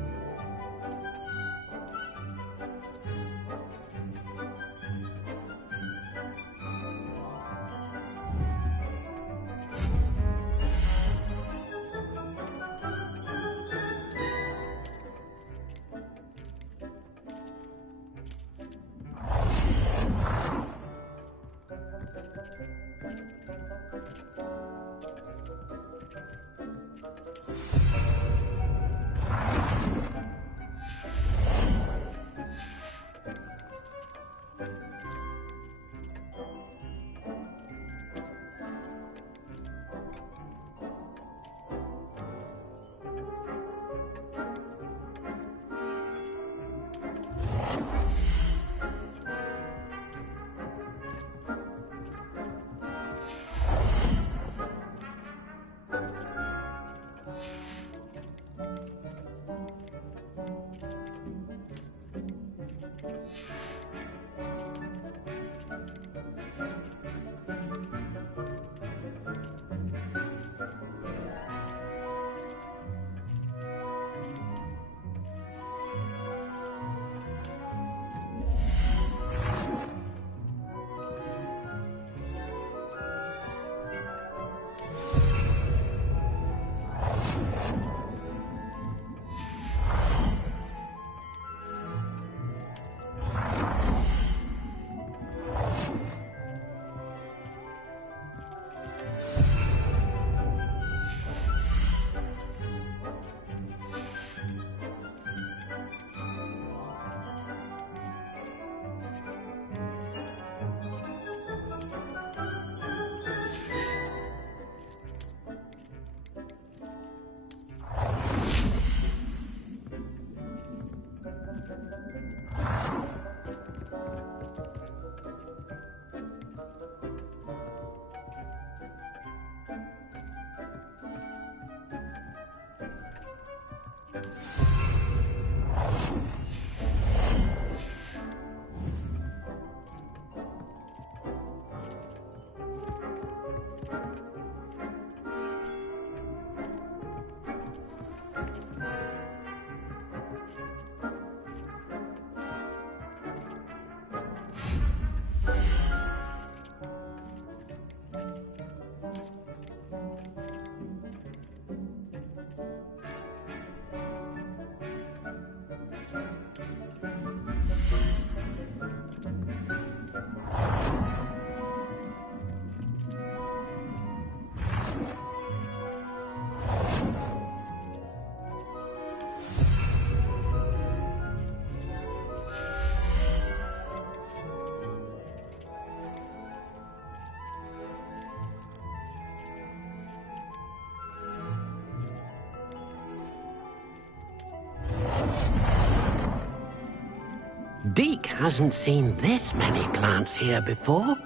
Deke hasn't seen this many plants here before.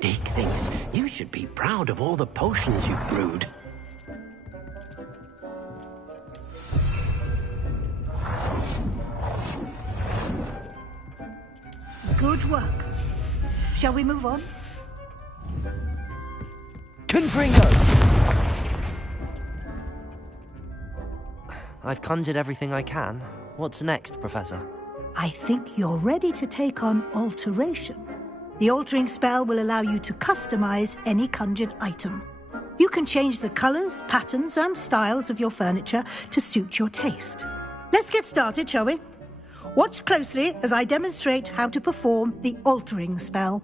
Deke thinks you should be proud of all the potions you've brewed. Good work. Shall we move on? Confringo! I've conjured everything I can. What's next, Professor? I think you're ready to take on alteration. The altering spell will allow you to customize any conjured item. You can change the colors, patterns, and styles of your furniture to suit your taste. Let's get started, shall we? Watch closely as I demonstrate how to perform the altering spell.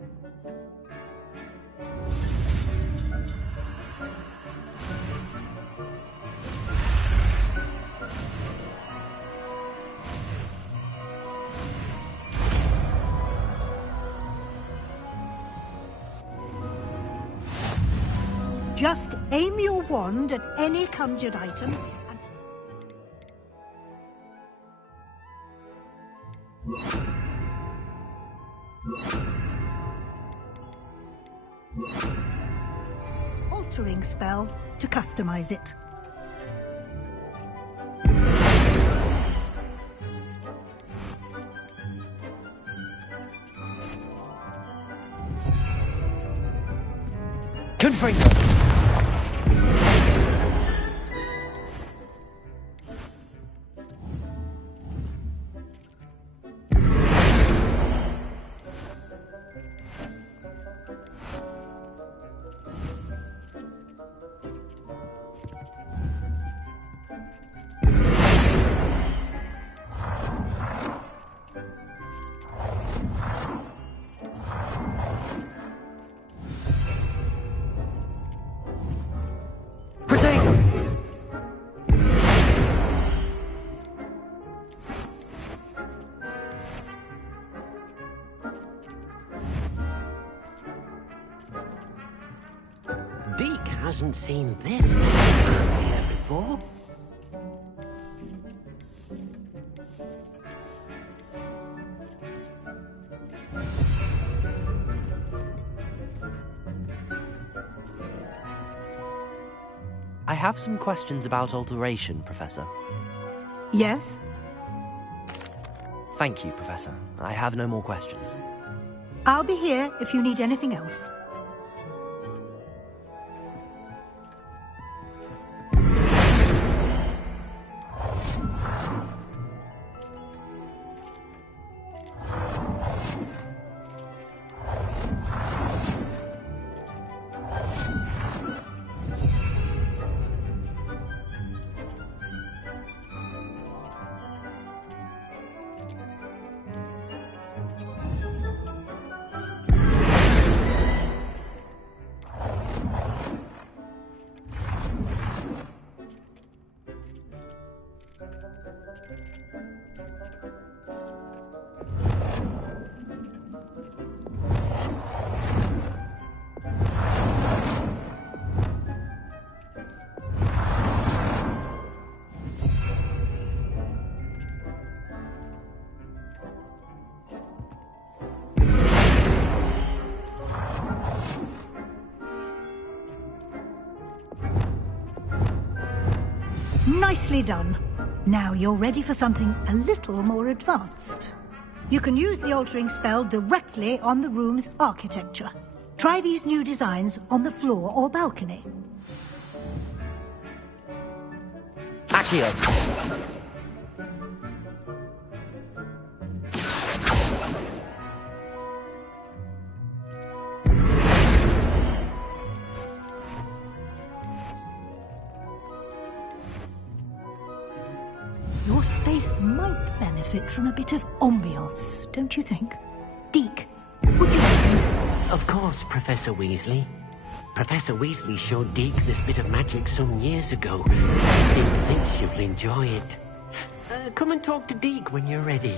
Just aim your wand at any conjured item altering spell to customize it. Confringo! Deke hasn't seen this here before. I have some questions about alteration, Professor. Yes? Thank you, Professor. I have no more questions. I'll be here if you need anything else. Nicely done. Now you're ready for something a little more advanced. You can use the altering spell directly on the room's architecture. Try these new designs on the floor or balcony. Accio! Your space might benefit from a bit of ambiance, don't you think? Deke, would you mind? Of course, Professor Weasley. Professor Weasley showed Deke this bit of magic some years ago. Deke thinks you'll enjoy it. Come and talk to Deke when you're ready.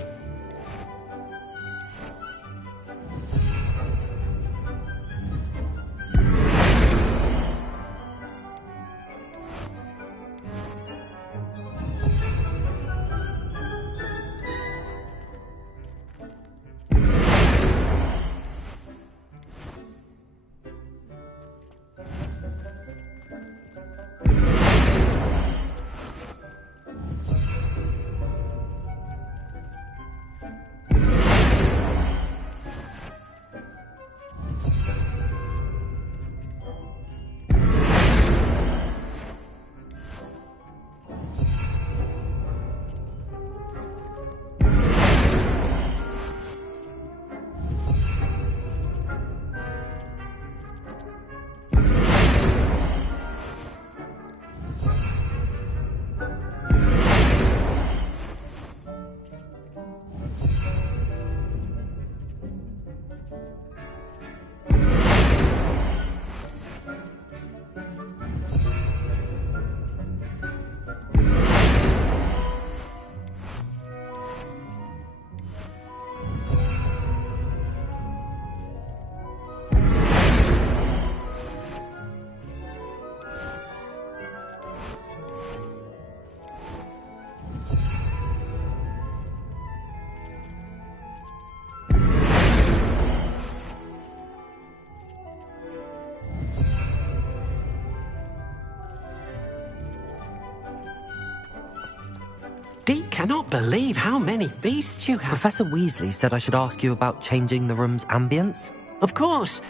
Deke cannot believe how many beasts you have. Professor Weasley said I should ask you about changing the room's ambience. Of course.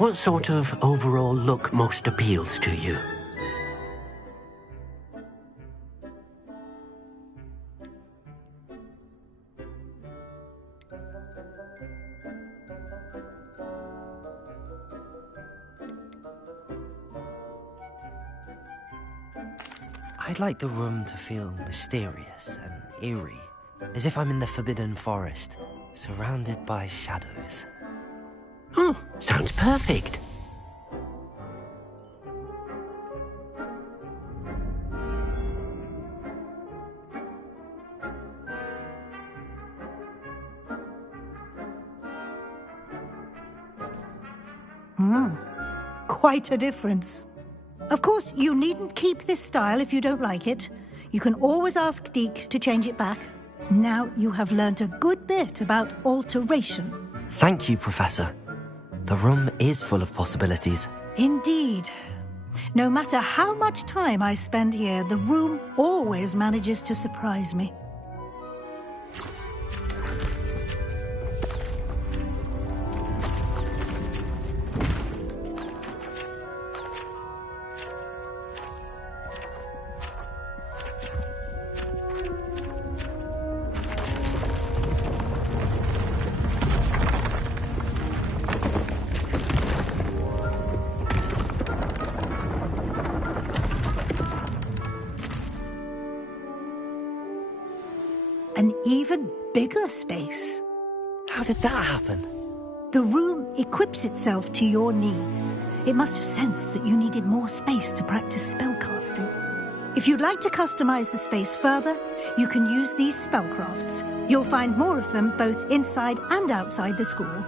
What sort of overall look most appeals to you? I'd like the room to feel mysterious and eerie, as if I'm in the Forbidden Forest, surrounded by shadows. Oh, sounds perfect. Quite a difference. Of course, you needn't keep this style if you don't like it. You can always ask Deke to change it back. Now you have learnt a good bit about alteration. Thank you, Professor. The room is full of possibilities. Indeed. No matter how much time I spend here, the room always manages to surprise me. An even bigger space. How did that happen? The room equips itself to your needs. It must have sensed that you needed more space to practice spellcasting. If you'd like to customize the space further, you can use these spellcrafts. You'll find more of them both inside and outside the school.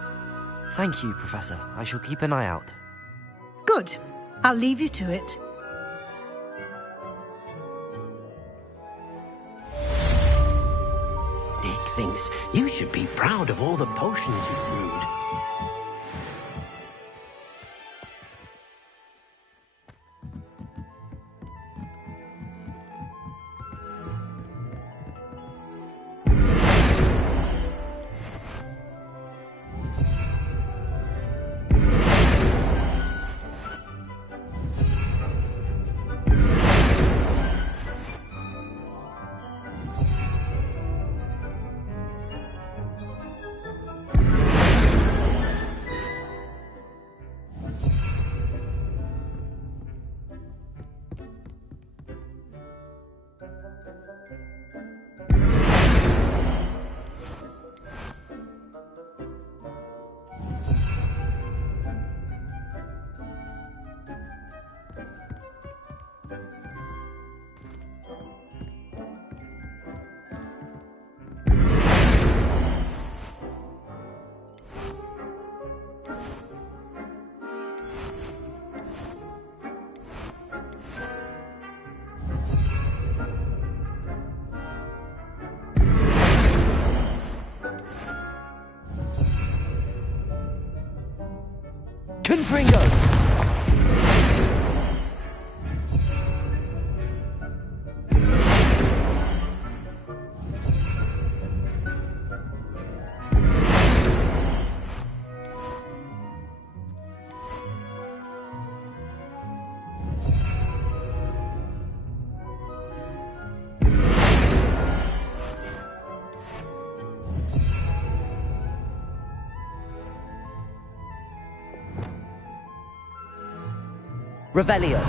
Thank you, Professor. I shall keep an eye out. Good. I'll leave you to it. Dick thinks you should be proud of all the potions you've brewed. Confringo! Revelio.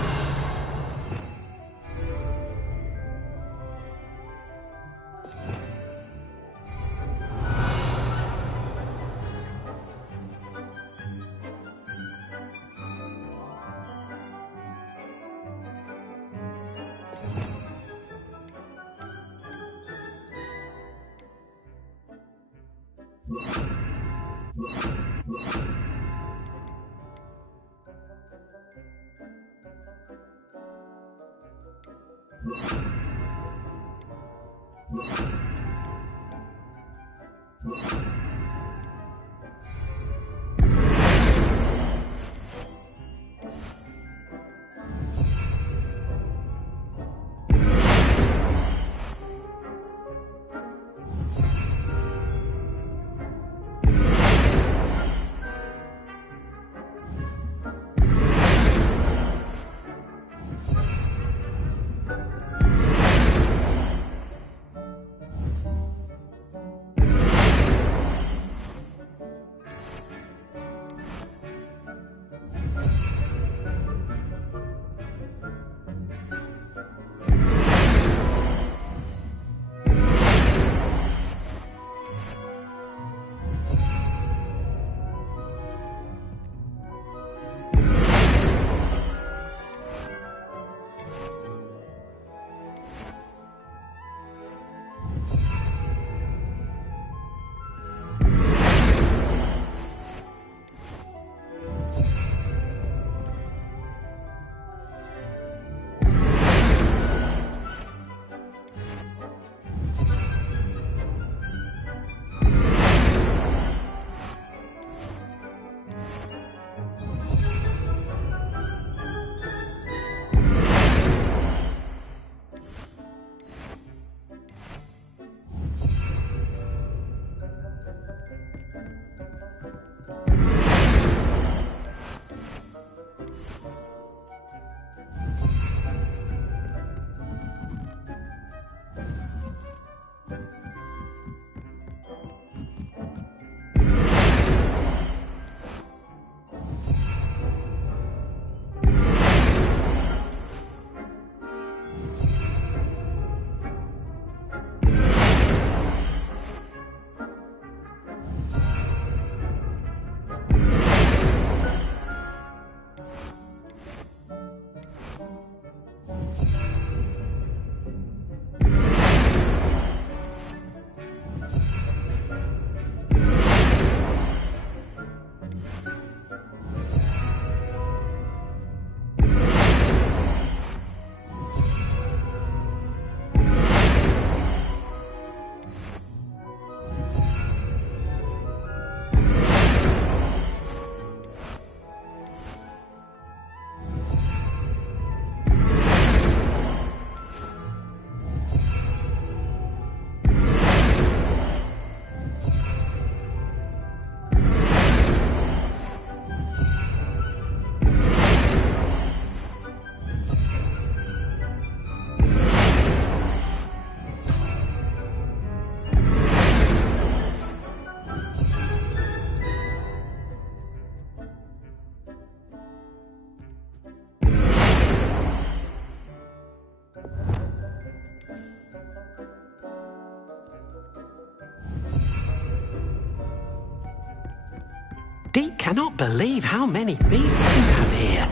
cannot believe how many beasts you have here.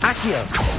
Accio!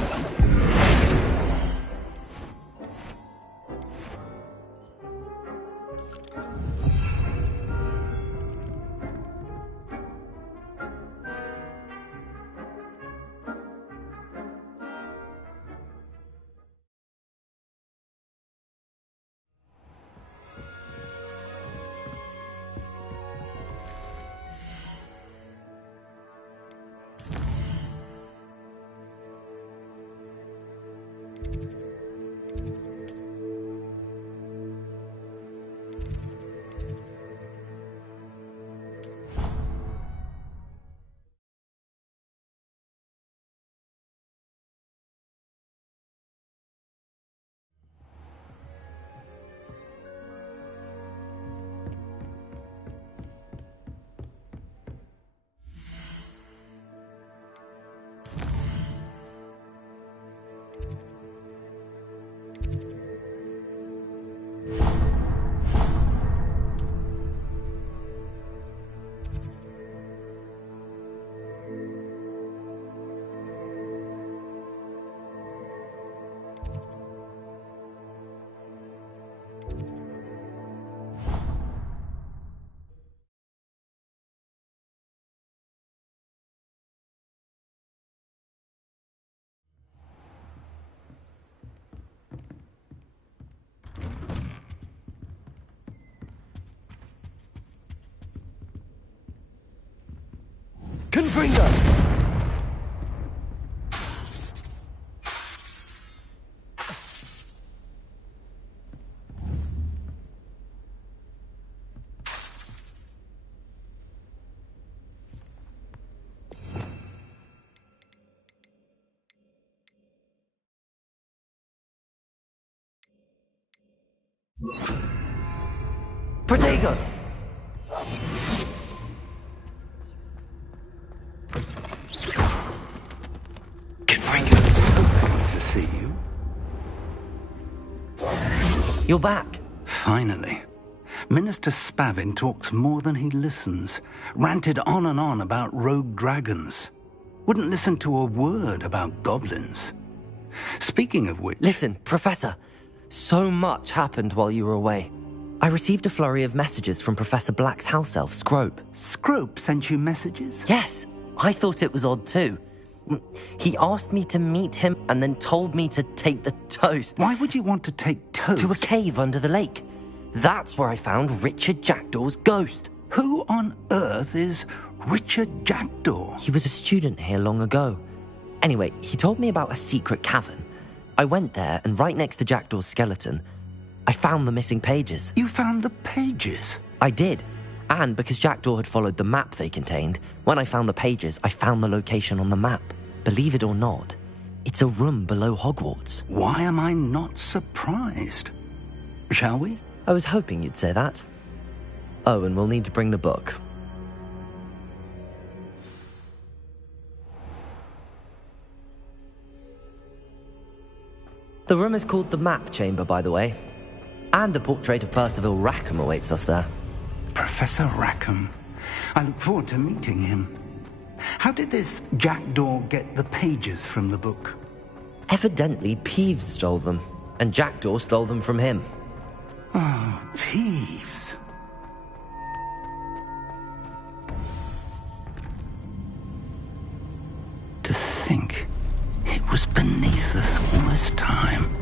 Confringo! Protego! To see you. You're back. Finally. Minister Spavin talks more than he listens. Ranted on and on about rogue dragons. Wouldn't listen to a word about goblins. Speaking of which... Listen, Professor. So much happened while you were away. I received a flurry of messages from Professor Black's house elf, Scrope. Scrope sent you messages? Yes. I thought it was odd too. He asked me to meet him and then told me to take the toast. Why would you want to take toast? To a cave under the lake. That's where I found Richard Jackdaw's ghost. Who on earth is Richard Jackdaw? He was a student here long ago. Anyway, he told me about a secret cavern. I went there, and right next to Jackdaw's skeleton, I found the missing pages. You found the pages? I did. And because Jackdaw had followed the map they contained, when I found the pages, I found the location on the map. Believe it or not, it's a room below Hogwarts. Why am I not surprised? Shall we? I was hoping you'd say that. Oh, and we'll need to bring the book. The room is called the Map Chamber, by the way. And a portrait of Percival Rackham awaits us there. Professor Rackham. I look forward to meeting him. How did this Jackdaw get the pages from the book? Evidently, Peeves stole them, and Jackdaw stole them from him. Oh, Peeves. To think it was beneath us all this time.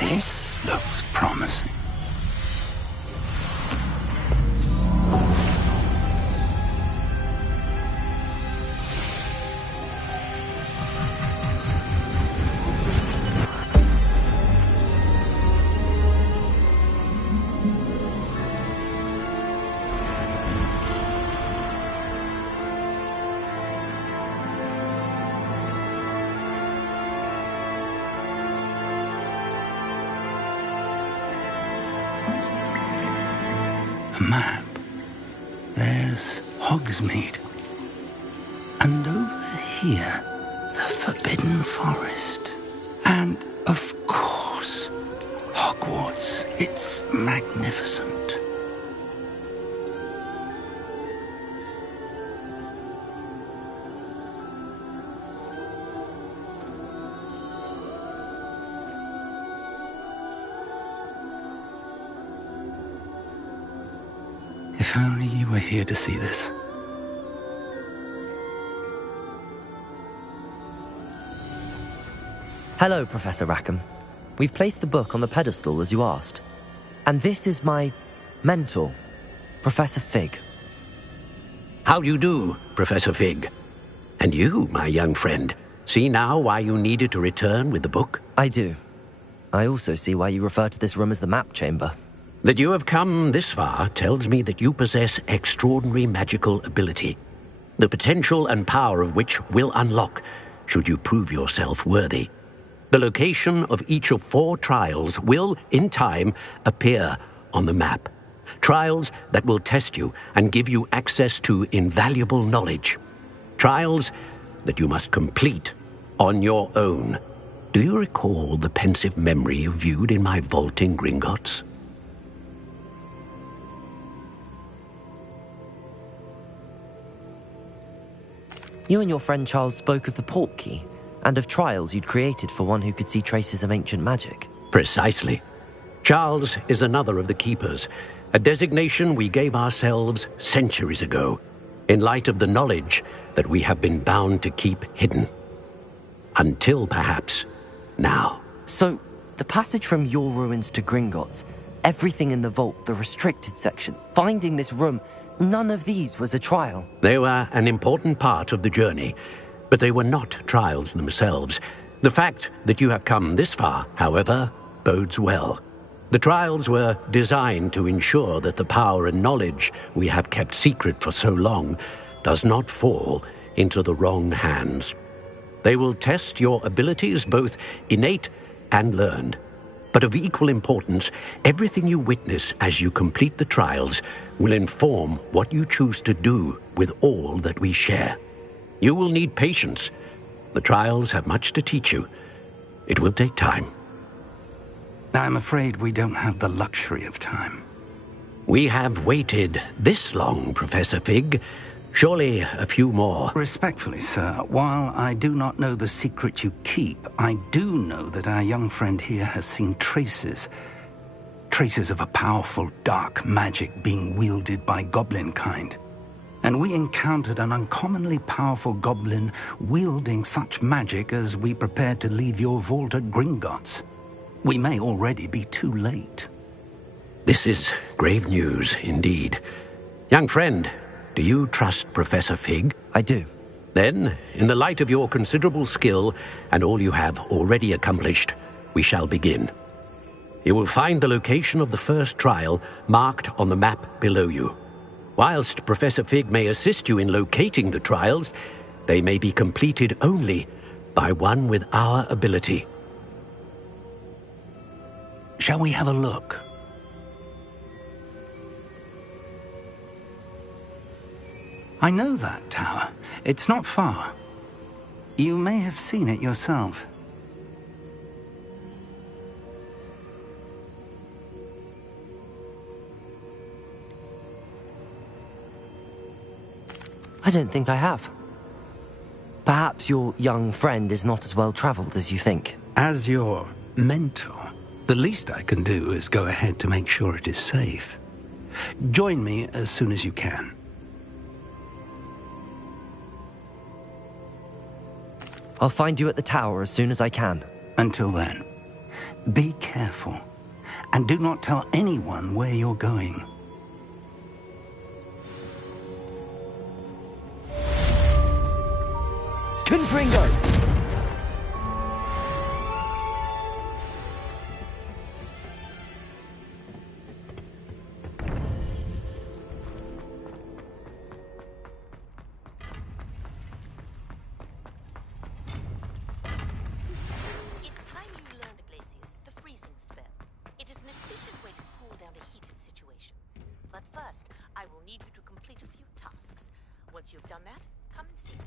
This looks promising. map, there's Hogsmeade. And over here, the Forbidden Forest. And, of course, Hogwarts. It's magnificent. If only you were here to see this. Hello, Professor Rackham. We've placed the book on the pedestal as you asked. And this is my mentor, Professor Fig. How do you do, Professor Fig? And you, my young friend, see now why you needed to return with the book? I do. I also see why you refer to this room as the map chamber. That you have come this far tells me that you possess extraordinary magical ability, the potential and power of which will unlock should you prove yourself worthy. The location of each of 4 trials will, in time, appear on the map. Trials that will test you and give you access to invaluable knowledge. Trials that you must complete on your own. Do you recall the pensive memory you viewed in my vault in Gringotts? You and your friend Charles spoke of the Portkey, and of trials you'd created for one who could see traces of ancient magic. Precisely. Charles is another of the Keepers, a designation we gave ourselves centuries ago, in light of the knowledge that we have been bound to keep hidden. Until, perhaps, now. So, the passage from your ruins to Gringotts, everything in the vault, the restricted section, finding this room, none of these was a trial. They were an important part of the journey, but they were not trials themselves. The fact that you have come this far, however, bodes well. The trials were designed to ensure that the power and knowledge we have kept secret for so long does not fall into the wrong hands. They will test your abilities, both innate and learned. But of equal importance, everything you witness as you complete the trials will inform what you choose to do with all that we share. You will need patience. The trials have much to teach you. It will take time. I'm afraid we don't have the luxury of time. We have waited this long, Professor Fig. Surely a few more. Respectfully, sir, while I do not know the secret you keep, I do know that our young friend here has seen traces of a powerful dark magic being wielded by goblin kind. And we encountered an uncommonly powerful goblin wielding such magic as we prepared to leave your vault at Gringotts. We may already be too late. This is grave news indeed. Young friend, do you trust Professor Fig? I do. Then, in the light of your considerable skill and all you have already accomplished, we shall begin. You will find the location of the first trial marked on the map below you. Whilst Professor Fig may assist you in locating the trials, they may be completed only by one with our ability. Shall we have a look? I know that tower. It's not far. You may have seen it yourself. I don't think I have. Perhaps your young friend is not as well traveled as you think. As your mentor, the least I can do is go ahead to make sure it is safe. Join me as soon as you can. I'll find you at the tower as soon as I can. Until then, be careful, and do not tell anyone where you're going. Confringo! But first, done that, come and see me.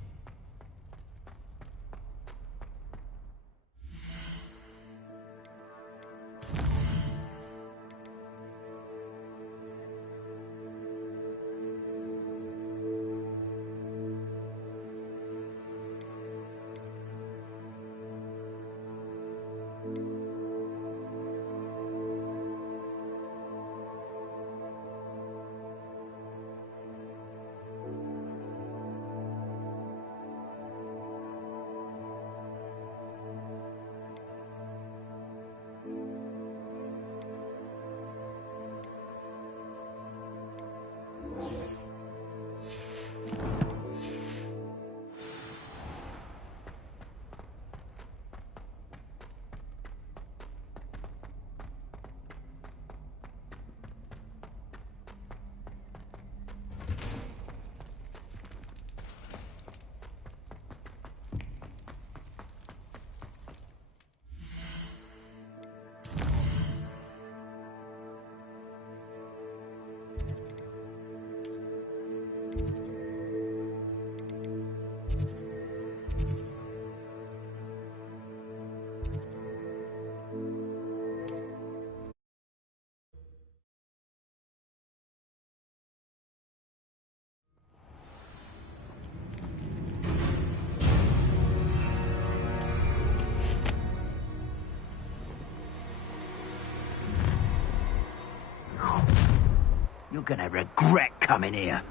You're gonna regret coming here.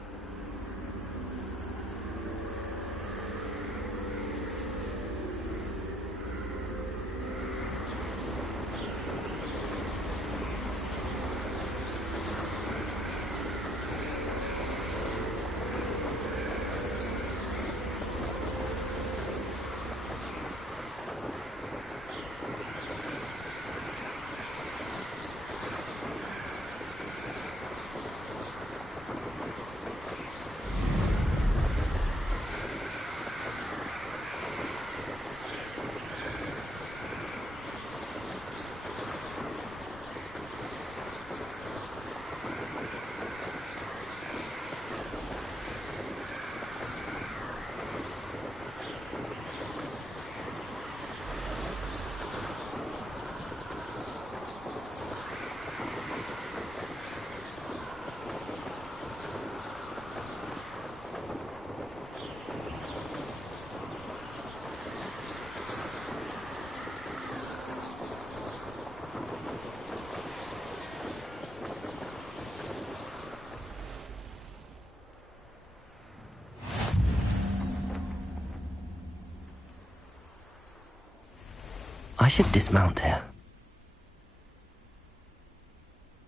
I should dismount here.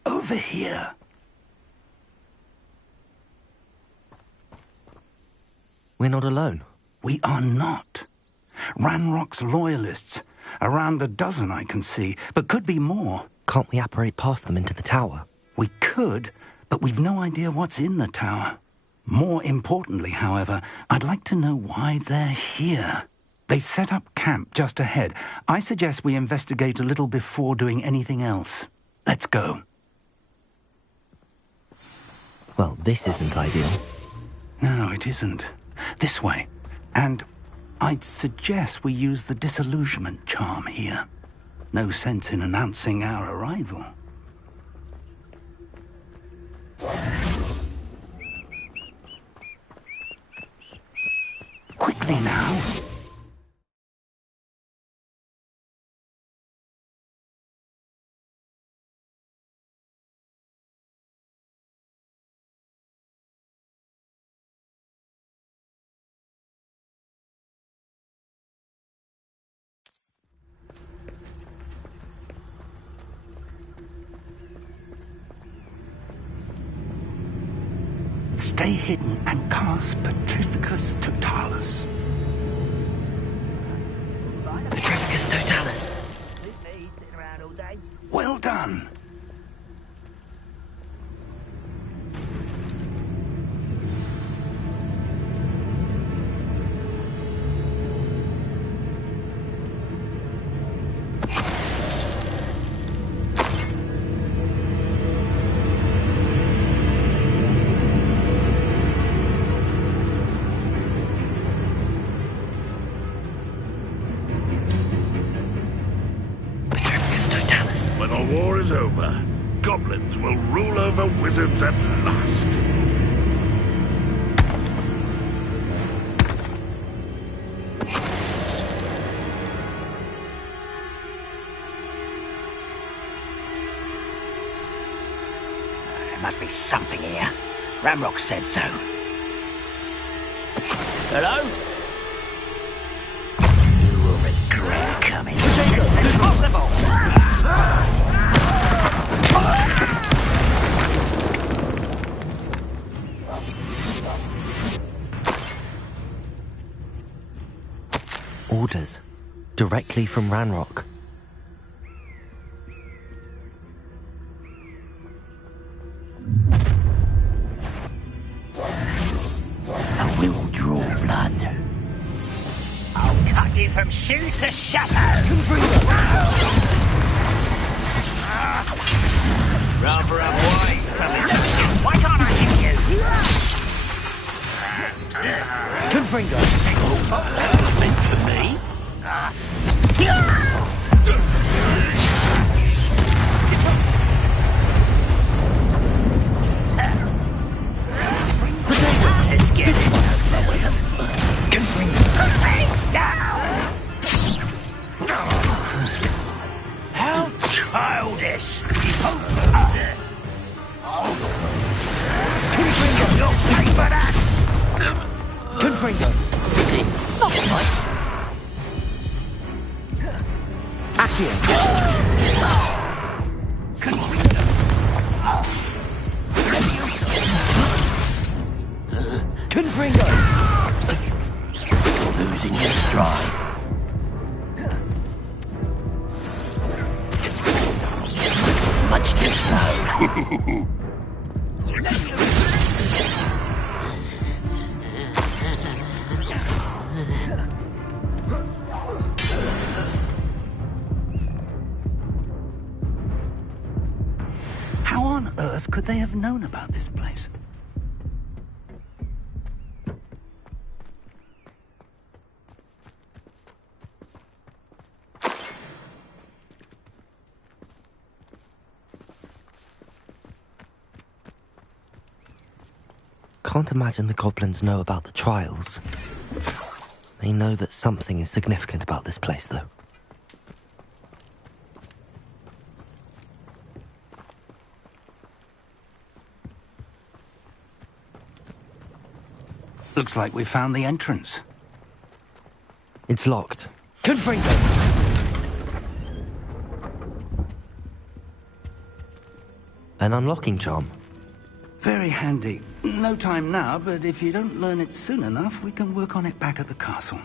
Over here. We're not alone. We are not. Ranrock's loyalists. Around a dozen I can see, but could be more. Can't we apparate past them into the tower? We could, but we've no idea what's in the tower. More importantly, however, I'd like to know why they're here. They've set up camp just ahead. I suggest we investigate a little before doing anything else. Let's go. Well, this isn't ideal. No, it isn't. This way. And I'd suggest we use the disillusionment charm here. No sense in announcing our arrival. Quickly now. Stay hidden and cast Petrificus Totalis. Petrificus Totalis. Well done. Final war is over. Goblins will rule over wizards at last. There must be something here. Ranrock said so. Hello? You will regret coming. It's impossible! Orders. Directly from Ranrock. I will draw blood. I'll cut you from shoes to shadows. Rather have ways coming. Why can't I hit you? Confringo. Oh, that was meant for me. Let's get it over with. Confringo. Down. How childish. Confringo. You'll pay for that. Confringo. Not quite. Accio. Confringo. You're losing your stride. Much too slow. How on earth could they have known about this place? Can't imagine the goblins know about the trials. They know that something is significant about this place, though. Looks like we found the entrance. It's locked. Confringo! An unlocking charm. Very handy. No time now, but if you don't learn it soon enough, we can work on it back at the castle.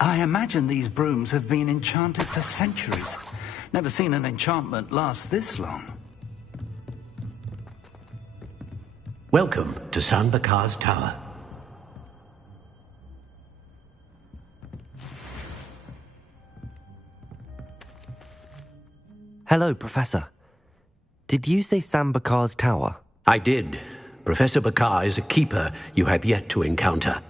I imagine these brooms have been enchanted for centuries. Never seen an enchantment last this long. Welcome to San Bakar's Tower. Hello, Professor. Did you say San Bakar's Tower? I did. Professor Bakar is a keeper you have yet to encounter.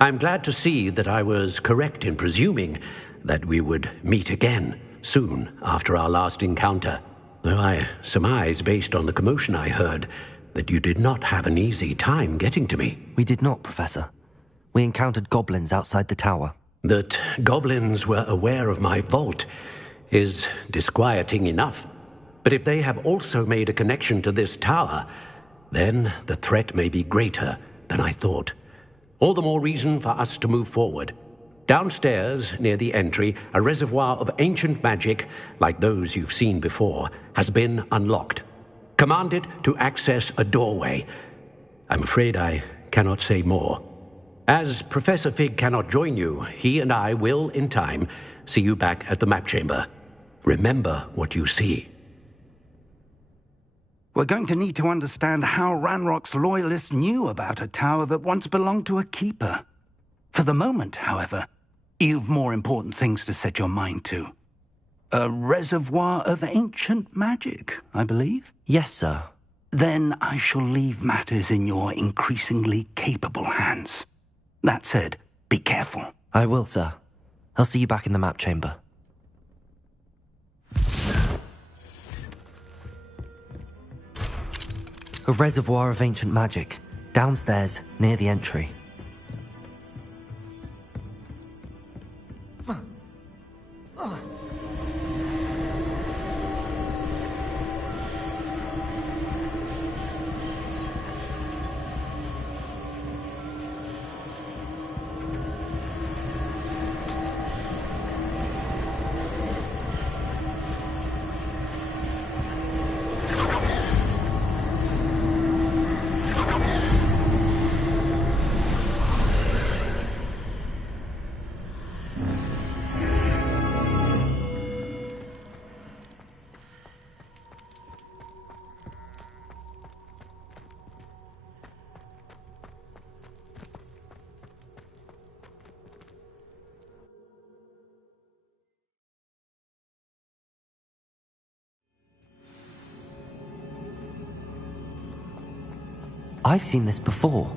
I'm glad to see that I was correct in presuming that we would meet again soon after our last encounter, though I surmise, based on the commotion I heard, that you did not have an easy time getting to me. We did not, Professor. We encountered goblins outside the tower. That goblins were aware of my vault is disquieting enough. But if they have also made a connection to this tower, then the threat may be greater than I thought. All the more reason for us to move forward. Downstairs, near the entry, a reservoir of ancient magic, like those you've seen before, has been unlocked. Command it to access a doorway. I'm afraid I cannot say more. As Professor Fig cannot join you, he and I will, in time, see you back at the map chamber. Remember what you see. We're going to need to understand how Ranrock's loyalists knew about a tower that once belonged to a keeper. For the moment, however, you've more important things to set your mind to. A reservoir of ancient magic, I believe? Yes, sir. Then I shall leave matters in your increasingly capable hands. That said, be careful. I will, sir. I'll see you back in the map chamber. A reservoir of ancient magic, downstairs, near the entry. I've seen this before,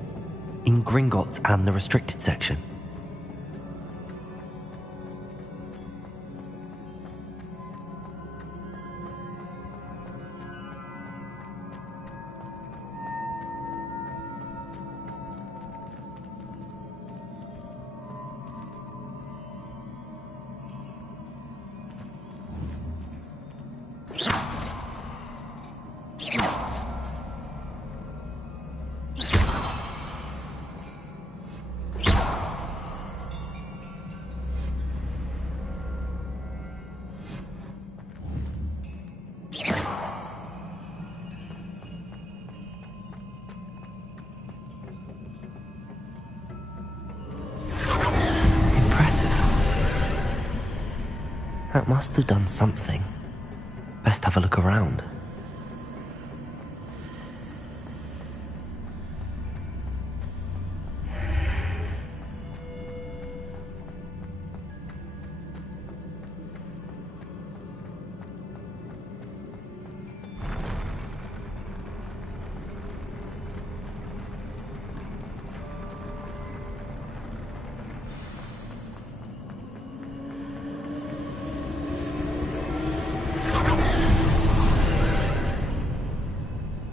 in Gringotts and the restricted section. That must have done something. Best have a look around.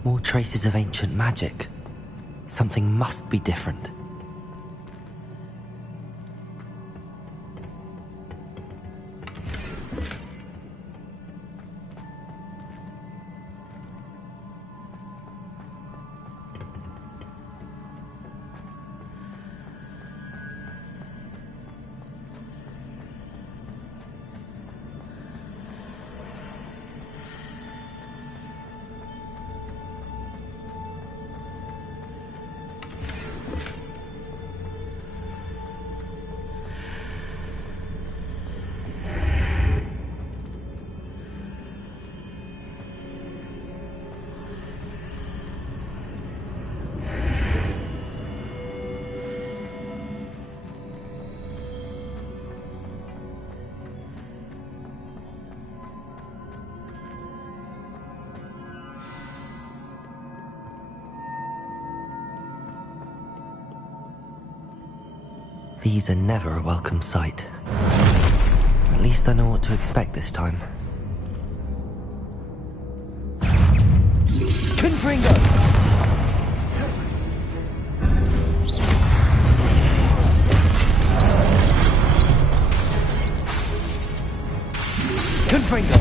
More traces of ancient magic. Something must be different. These are never a welcome sight. At least I know what to expect this time. Confringo! Confringo!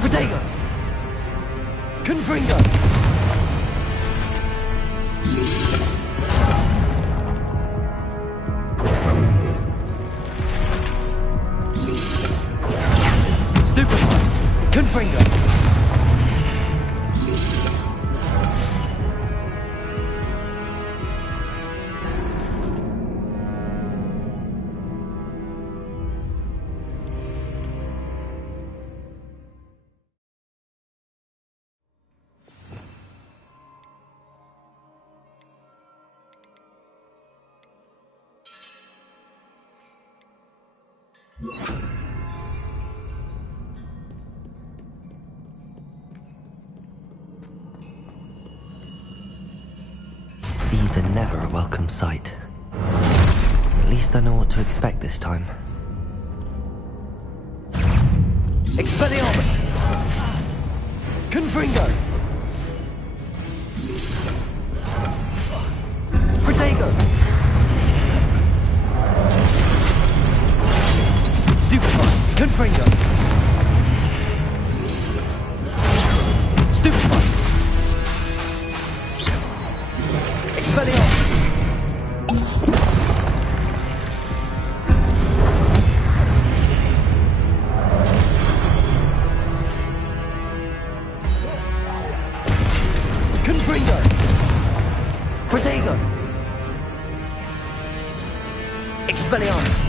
Protego! Confringo! Stupefy! Confringo! Visitors are never a welcome sight. At least I know what to expect this time. Expelliarmus! Confringo! Protego! Stupefy! Confringo! Stupefy! Expelliarmus! Confringo! Protego! Expelliarmus!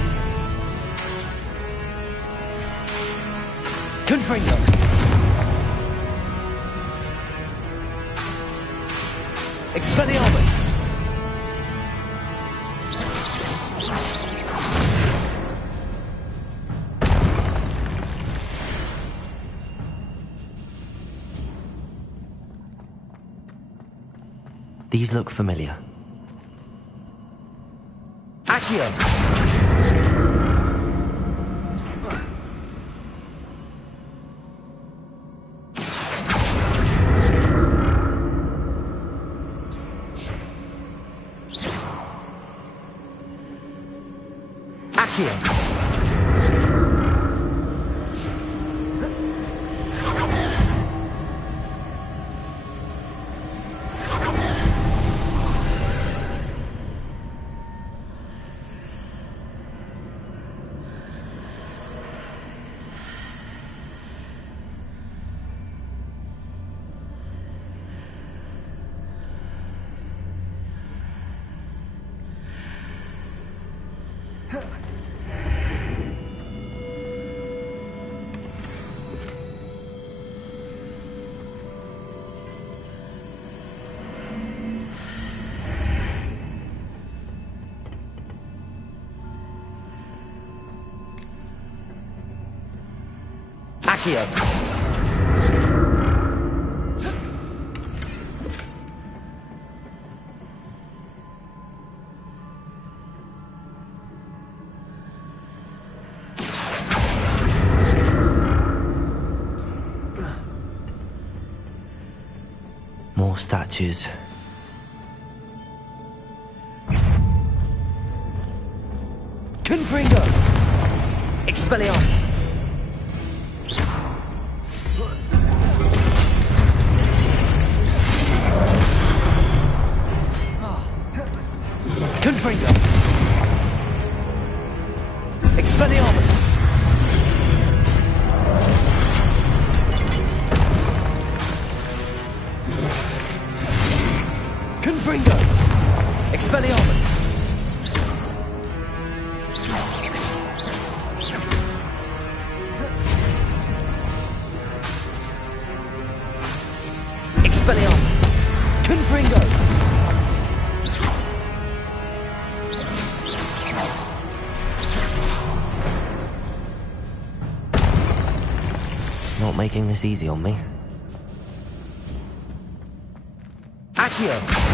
Confringo! Expelliarmus! These look familiar. Accio! Accio! Accio! More statues. Confringo! Expelliarmus! Confringo! Expelliarmus! Confringo! Expelliarmus! Expelliarmus! Confringo! Not making this easy on me. Accio!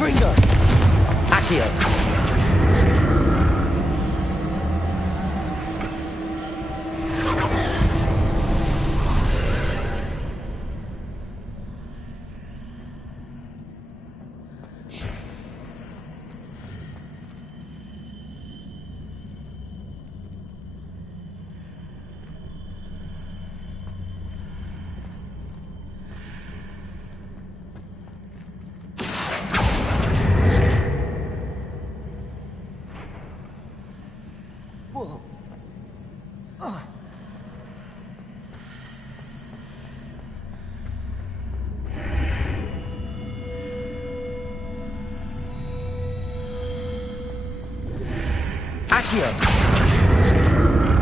Confringo! Accio!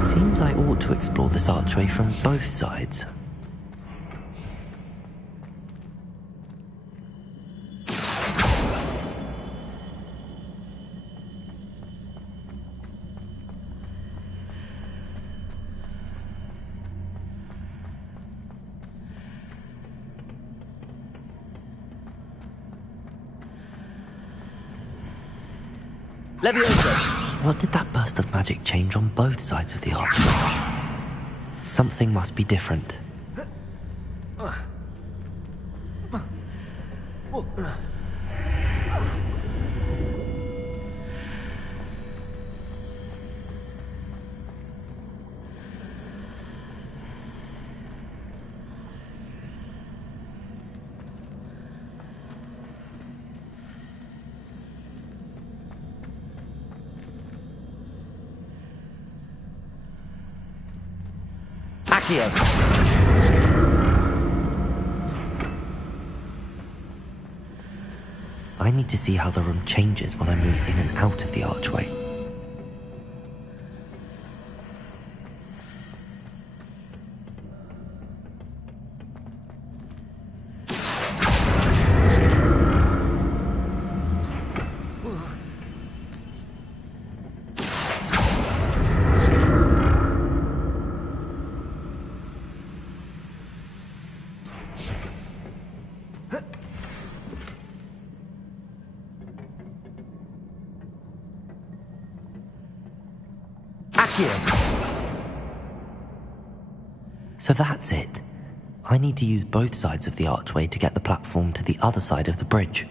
Seems I ought to explore this archway from both sides. Leviosa! What did that burst of magic change on both sides of the archway? Something must be different. Accio! I need to see how the room changes when I move in and out of the archway. So that's it. I need to use both sides of the archway to get the platform to the other side of the bridge.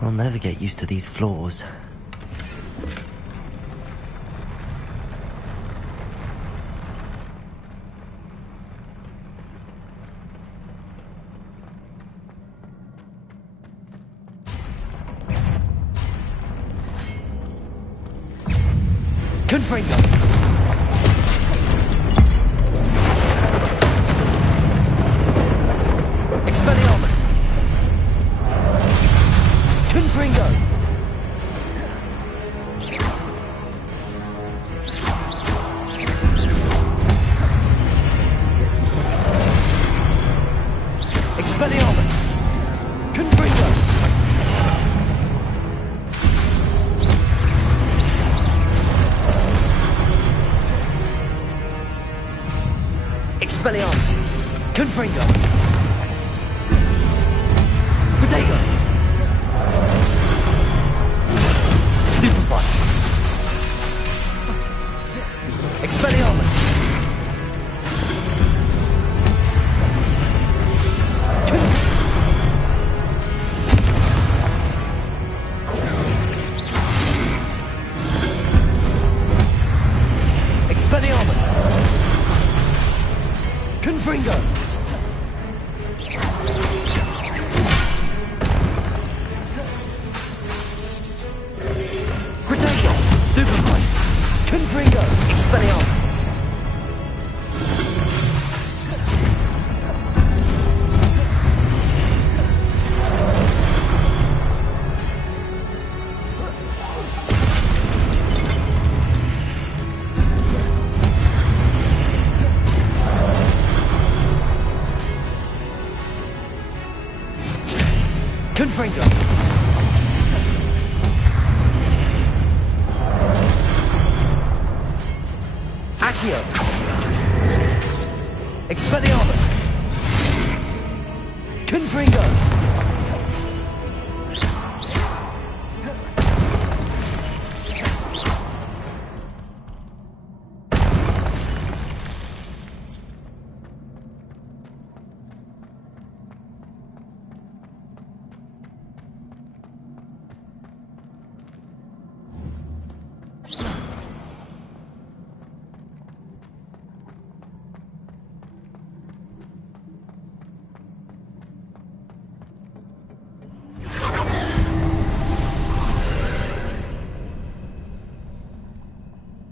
I'll never get used to these floors. Confringo! Expelliarmus! Confringo! Expelliarmus! Confringo! Confringo! Accio! Expelliarmus! Confringo!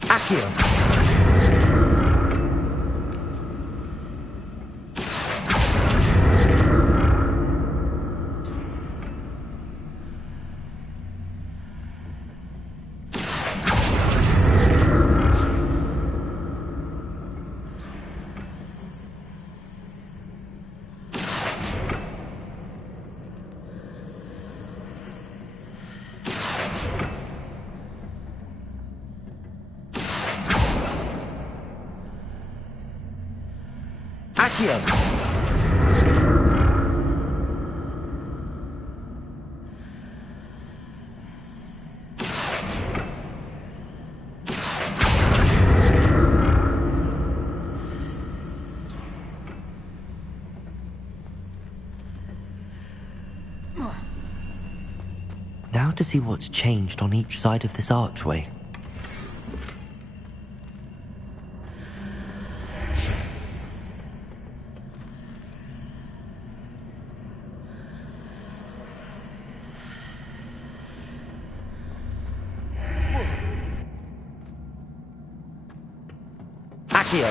Accio! Accio! Now to see what's changed on each side of this archway. Accio!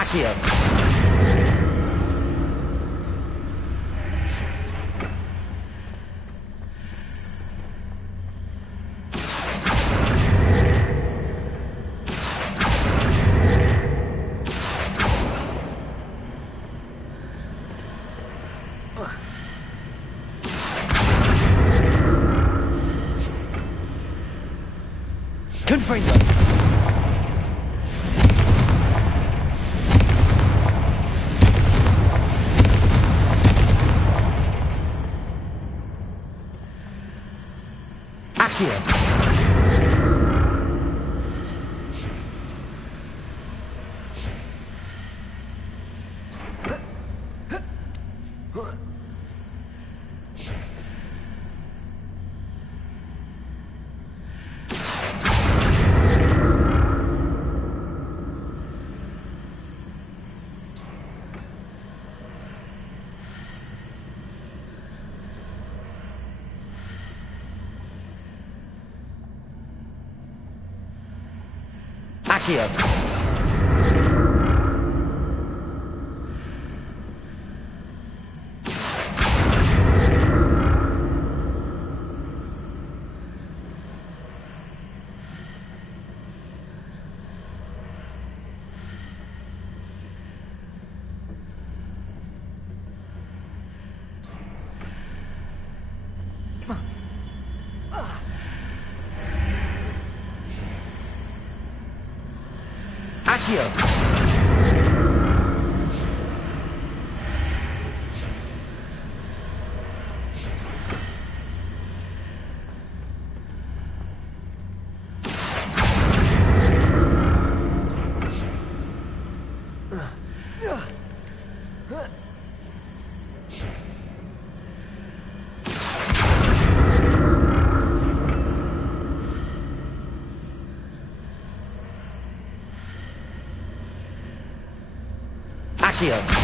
Accio! Confringo! Accio! Accio! Accio! Accio.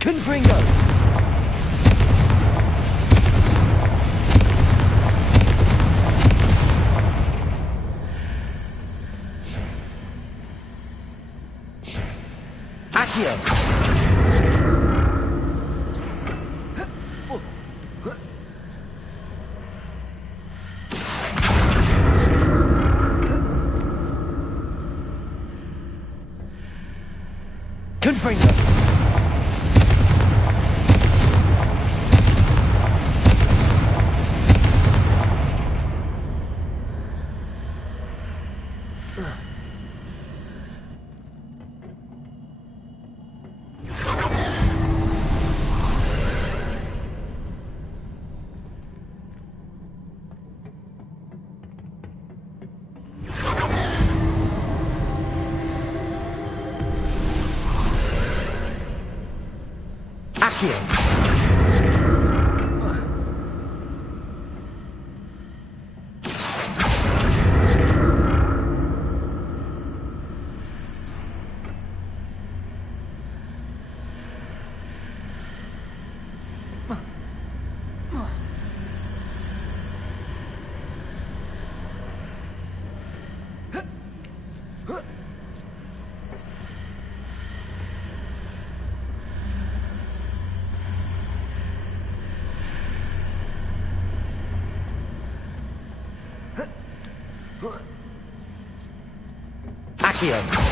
Confringo! Accio! Confringo! Accio!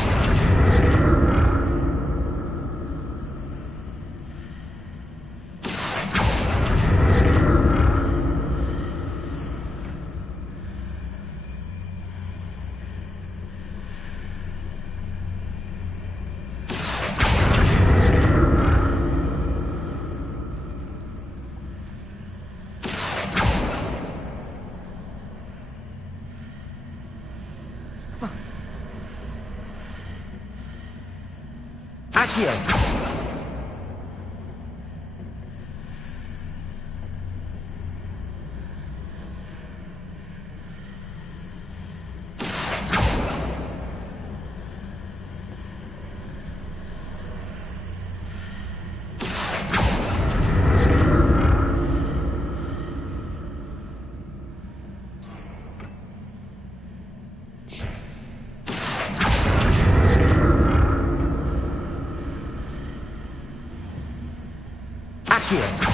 Accio!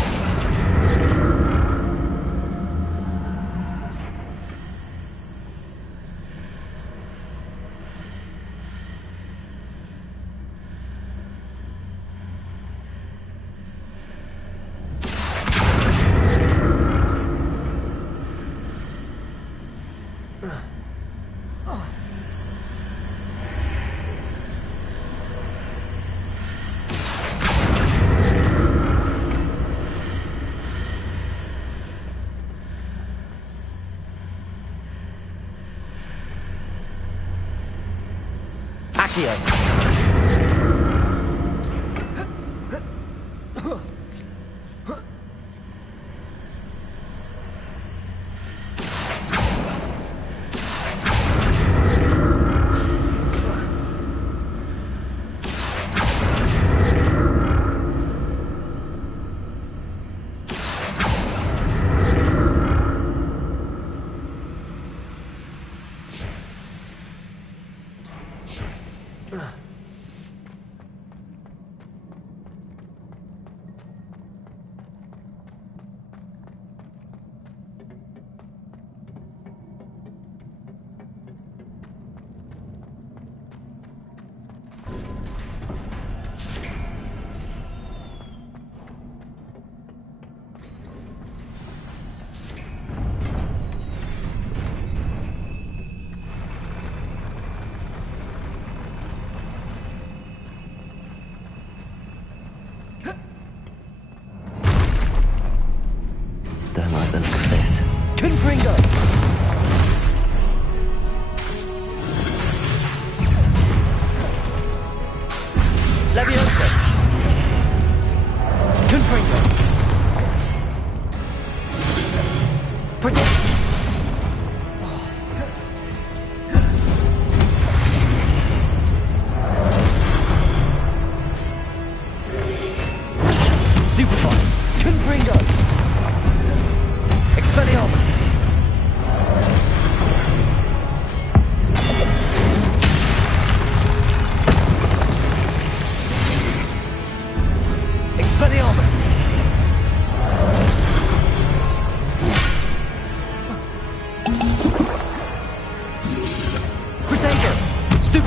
Accio!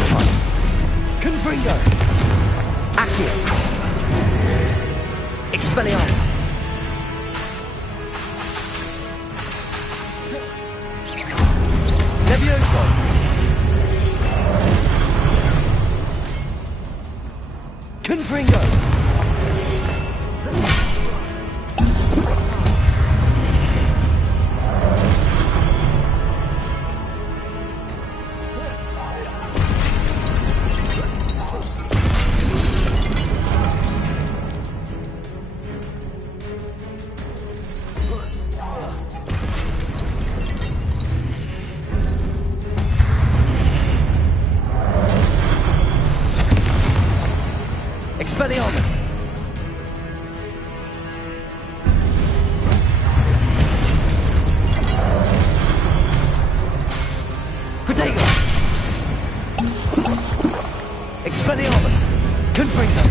Time! Confringo! Accio! Expelliarmus! Levioso! Confringo! Expelliarmus! Protego! Expelliarmus! Confringo!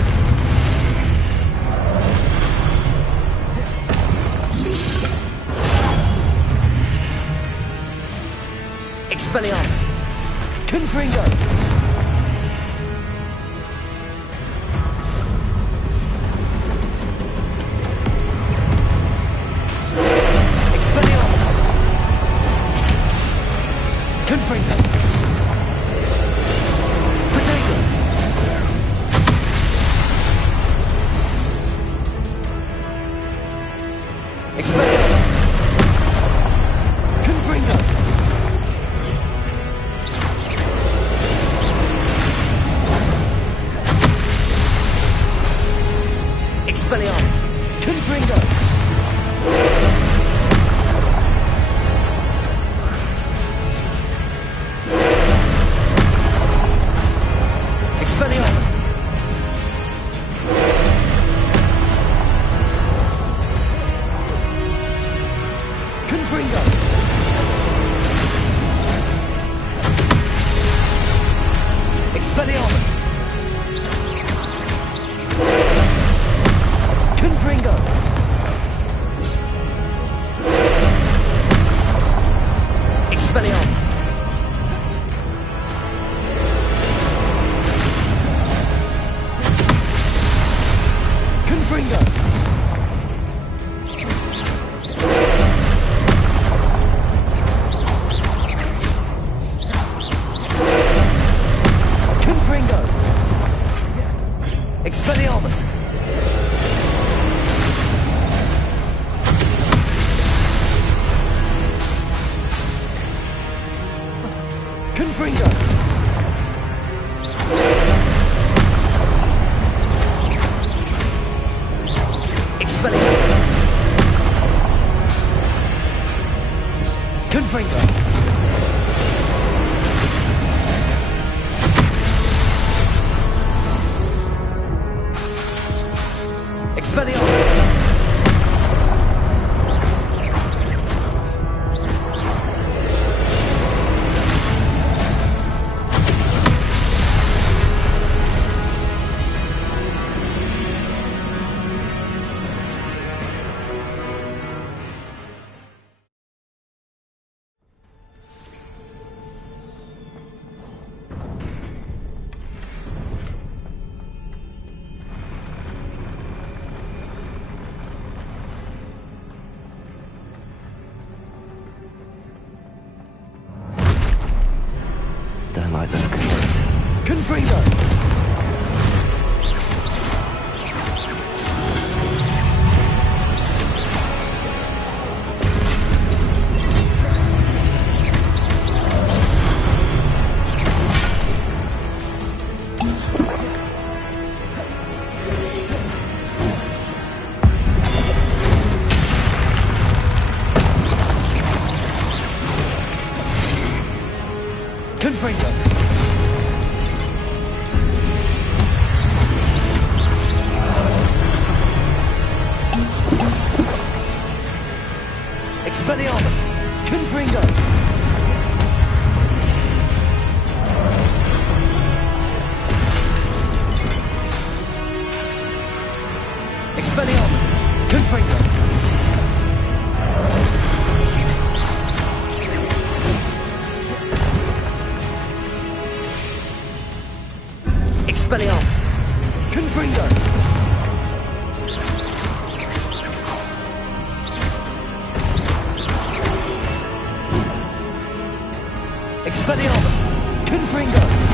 Expelliarmus! Confringo! Confringo! Protego! Expelliarmus! Confringo! Expelliarmus! Confringo! Expelliarmus! Confringo!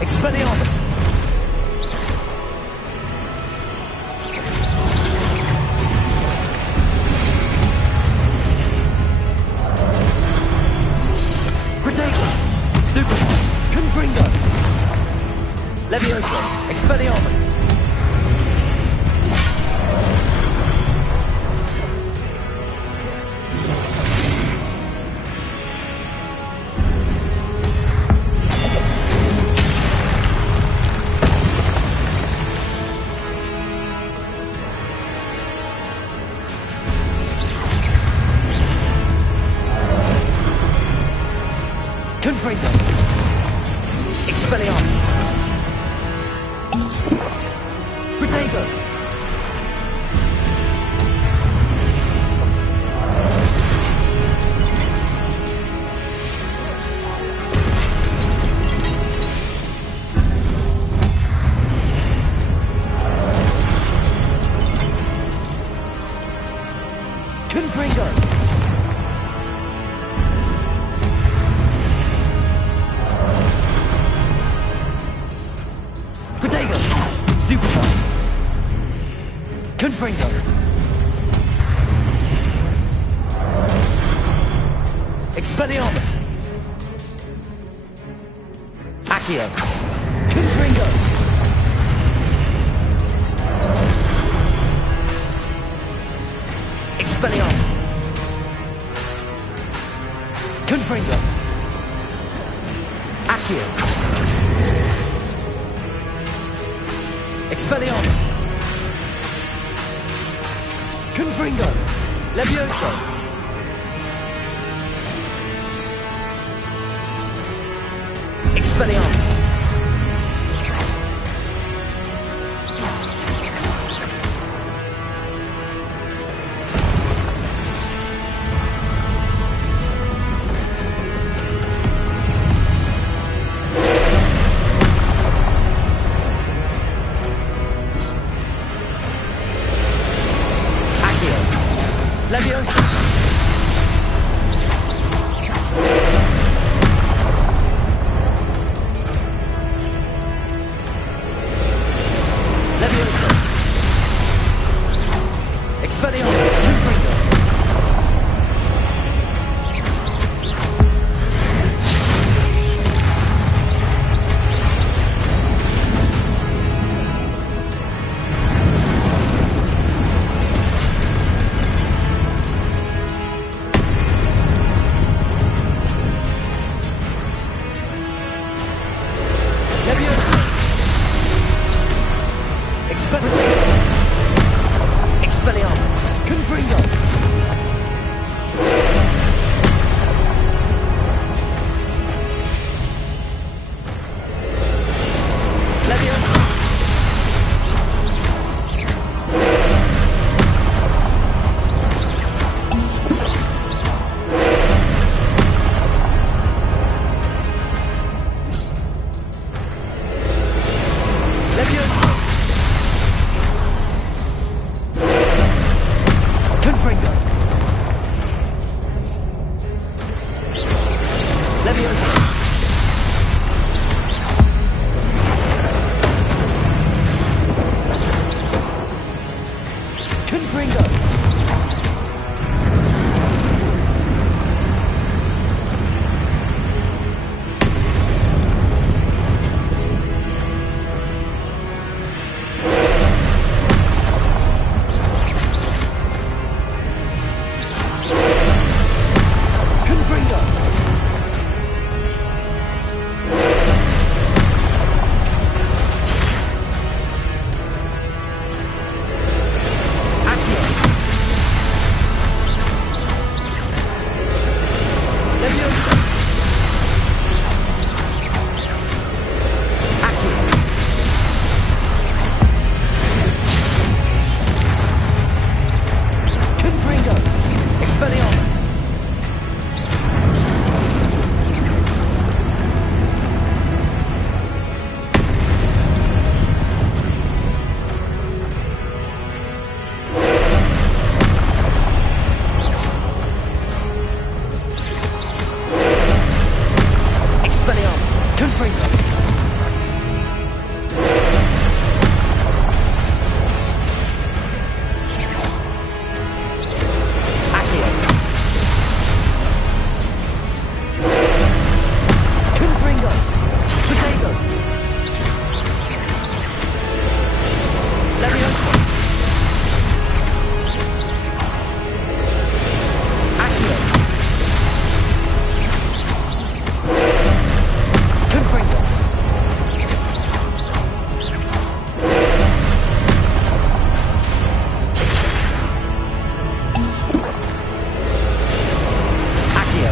Expelliarmus! Protego! Stupefy! Confringo! Levioso! Expelliarmus! Confringo! Expelliarmus! Protego! Confringo! Confringo! Expelliarmus! Accio! Confringo! Expelliarmus! Confringo! Accio! Expelliarmus! Confringo! Levioso! Expelliarmus! Expelliarmus! Confringo! Expelliarmus! Confringo! Leviosa! Confringo! Leviosa! Confringo! Confringo! Accio! Leviosa! Accio! Confringo! Expelliarmus! Expelliarmus! Confringo! Accio! Confringo! Potato! Leviosa! Accio! Confringo! Accio!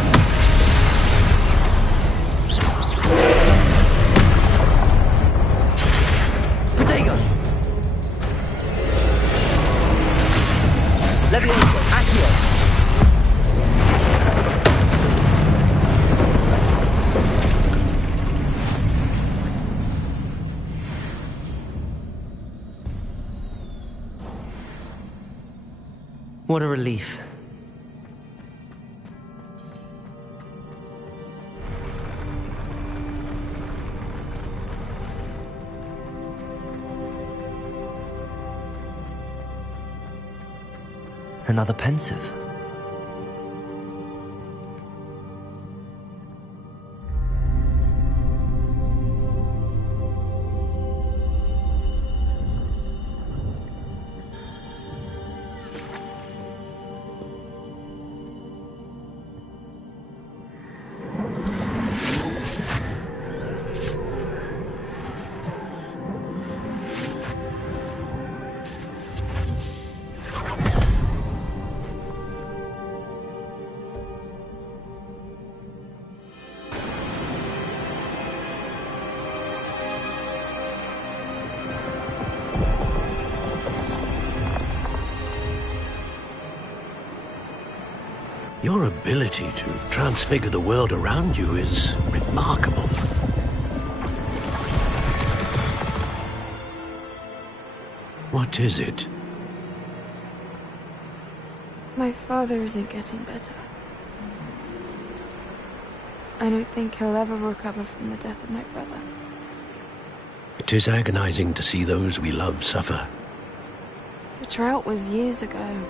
Potato! Leviosa! Accio! What a relief. Another pensive. Your ability to transfigure the world around you is remarkable. What is it? My father isn't getting better. I don't think he'll ever recover from the death of my brother. It is agonizing to see those we love suffer. The drought was years ago,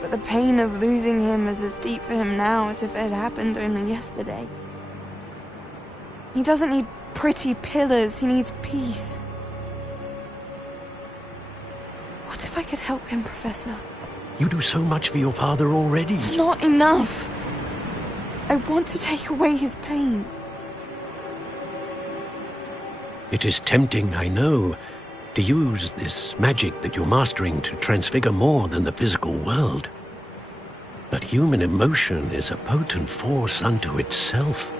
but the pain of losing him is as deep for him now as if it had happened only yesterday. He doesn't need pretty pillars, he needs peace. What if I could help him, Professor? You do so much for your father already. It's not enough. I want to take away his pain. It is tempting, I know, to use this magic that you're mastering to transfigure more than the physical world. But human emotion is a potent force unto itself.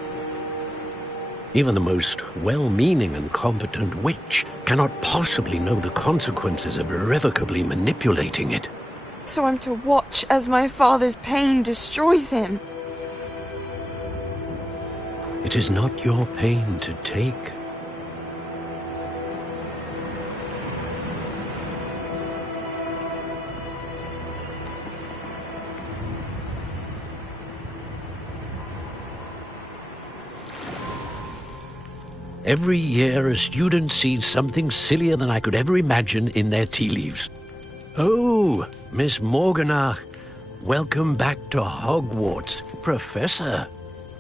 Even the most well-meaning and competent witch cannot possibly know the consequences of irrevocably manipulating it. So I'm to watch as my father's pain destroys him. It is not your pain to take. Every year, a student sees something sillier than I could ever imagine in their tea leaves. Oh, Miss Morganach, welcome back to Hogwarts, Professor.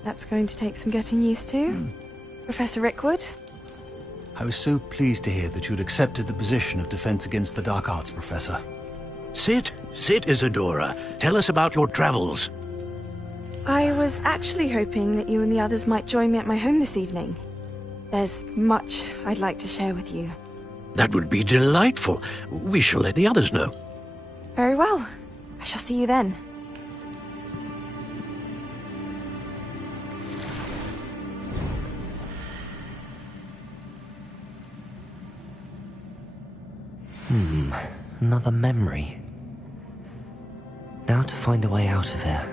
That's going to take some getting used to. Professor Rickwood? I was so pleased to hear that you'd accepted the position of Defense Against the Dark Arts, Professor. Sit, Isadora. Tell us about your travels. I was actually hoping that you and the others might join me at my home this evening. There's much I'd like to share with you. That would be delightful. We shall let the others know. Very well. I shall see you then. Another memory. Now to find a way out of here.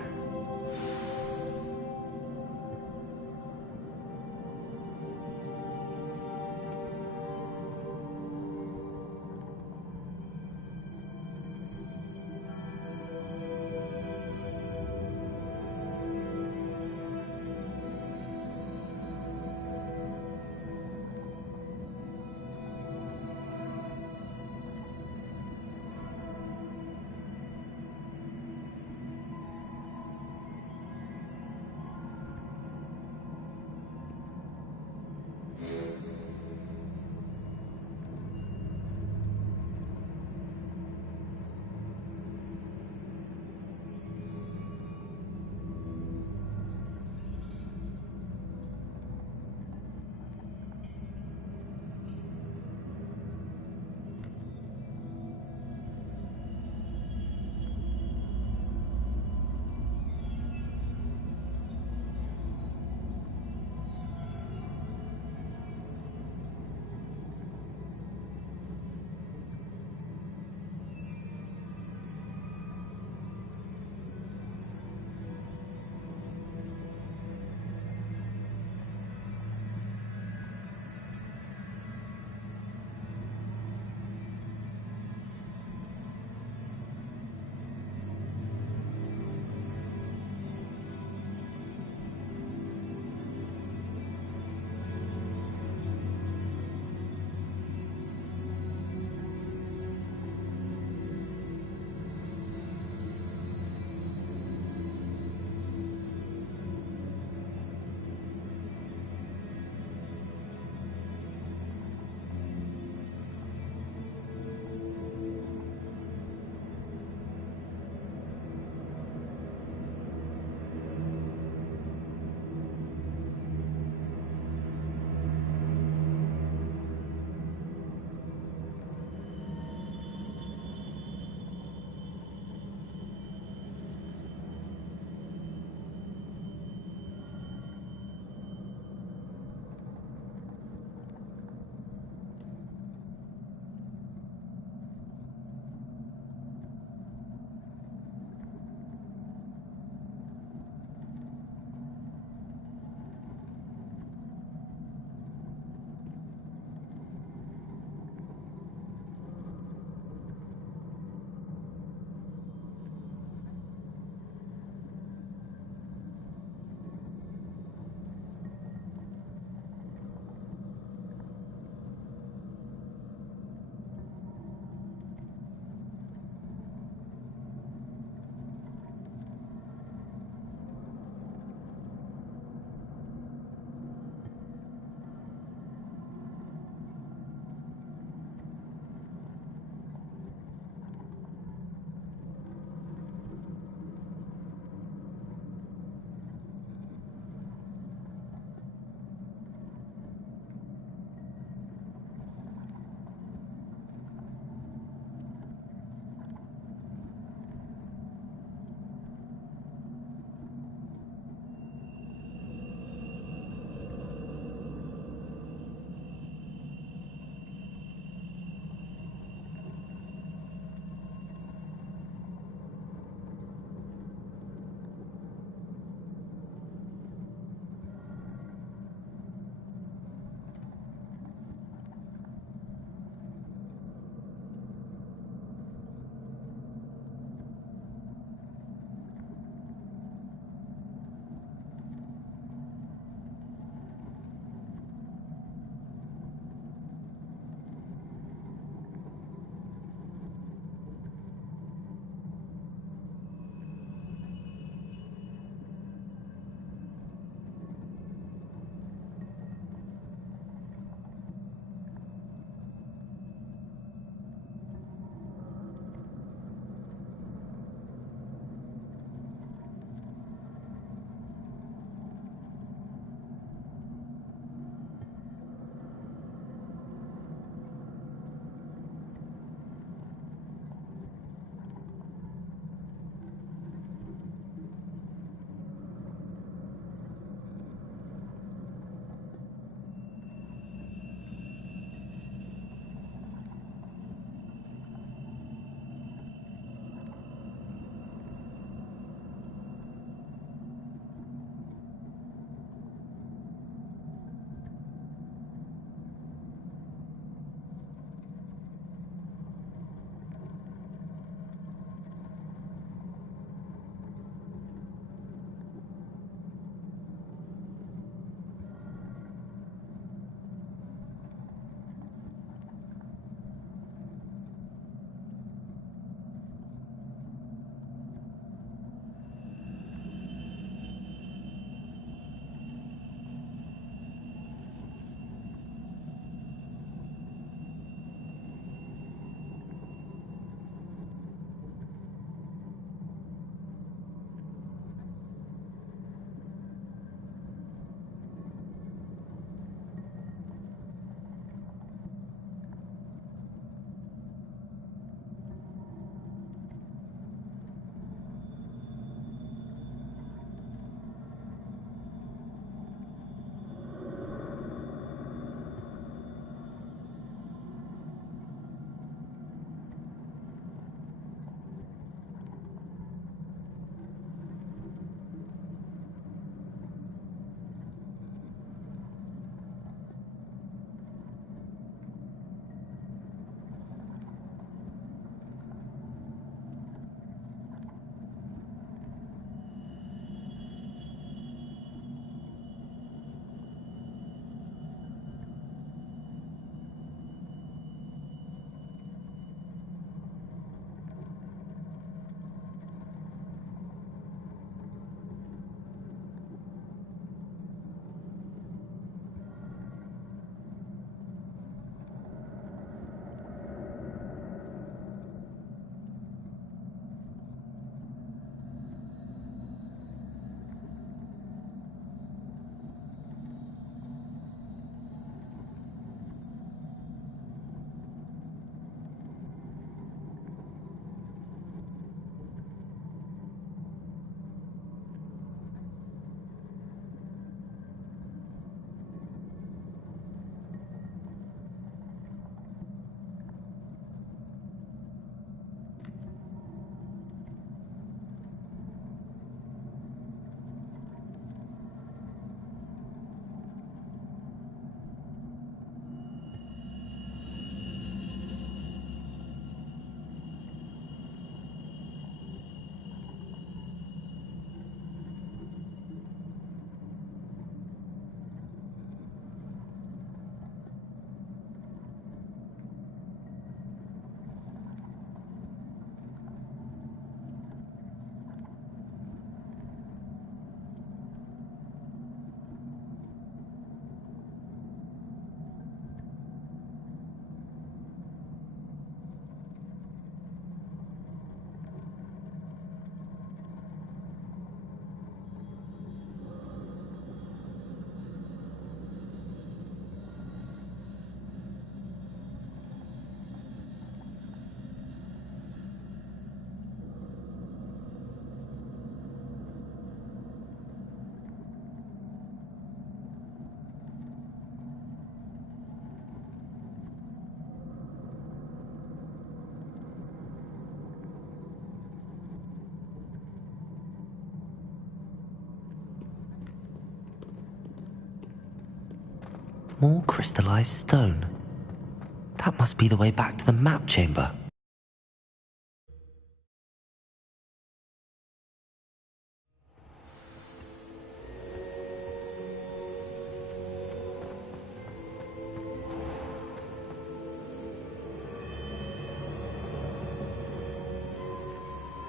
More crystallized stone. That must be the way back to the map chamber.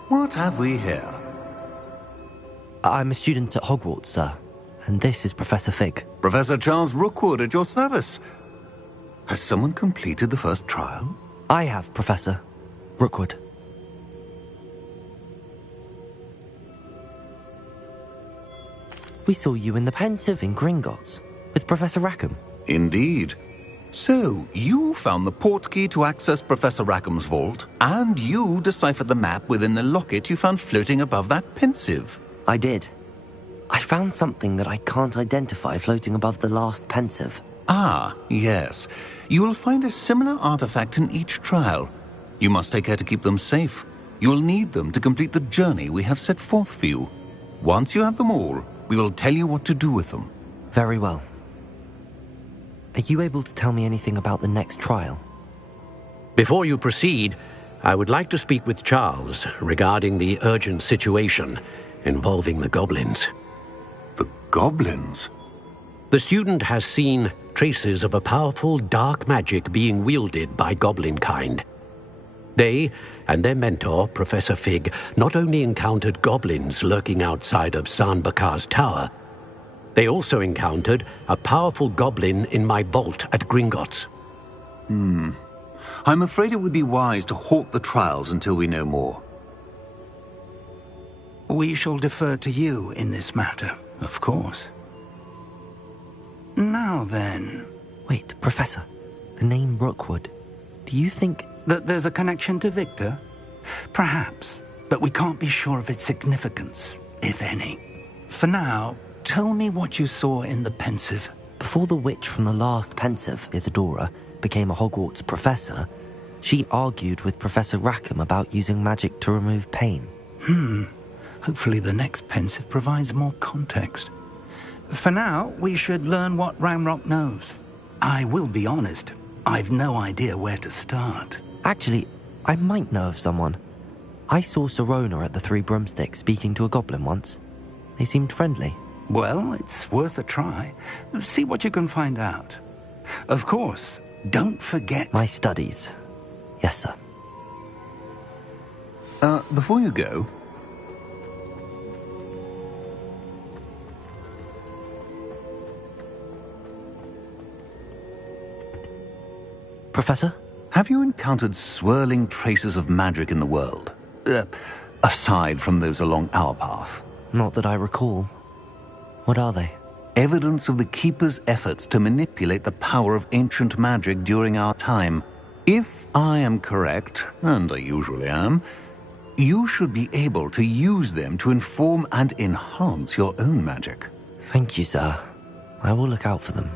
What have we here? I'm a student at Hogwarts, sir. And this is Professor Fig. Professor Charles Rookwood at your service. Has someone completed the first trial? I have, Professor Rookwood. We saw you in the Pensieve in Gringotts with Professor Rackham. Indeed. So, you found the portkey to access Professor Rackham's vault, and you deciphered the map within the locket you found floating above that Pensieve. I did. I found something that I can't identify floating above the last Pensieve. Ah, yes. You will find a similar artifact in each trial. You must take care to keep them safe. You will need them to complete the journey we have set forth for you. Once you have them all, we will tell you what to do with them. Very well. Are you able to tell me anything about the next trial? Before you proceed, I would like to speak with Charles regarding the urgent situation involving the goblins. The goblins? The student has seen traces of a powerful dark magic being wielded by goblin kind. They and their mentor, Professor Fig, not only encountered goblins lurking outside of San Bakar's tower, they also encountered a powerful goblin in my vault at Gringotts. I'm afraid it would be wise to halt the trials until we know more. We shall defer to you in this matter, of course. Now then... Wait, Professor. The name Rookwood. Do you think... that there's a connection to Victor? Perhaps, but we can't be sure of its significance, if any. For now, tell me what you saw in the Pensieve. Before the witch from the last Pensieve, Isadora, became a Hogwarts professor, she argued with Professor Rackham about using magic to remove pain. Hopefully the next Pensieve provides more context. For now, we should learn what Ranrock knows. I will be honest, I've no idea where to start. Actually, I might know of someone. I saw Sirona at the Three Broomsticks speaking to a goblin once. They seemed friendly. Well, it's worth a try. See what you can find out. Of course, don't forget... My studies. Yes, sir. Before you go... Professor? Have you encountered swirling traces of magic in the world? Aside from those along our path? Not that I recall. What are they? Evidence of the Keeper's efforts to manipulate the power of ancient magic during our time. If I am correct, and I usually am, you should be able to use them to inform and enhance your own magic. Thank you, sir. I will look out for them.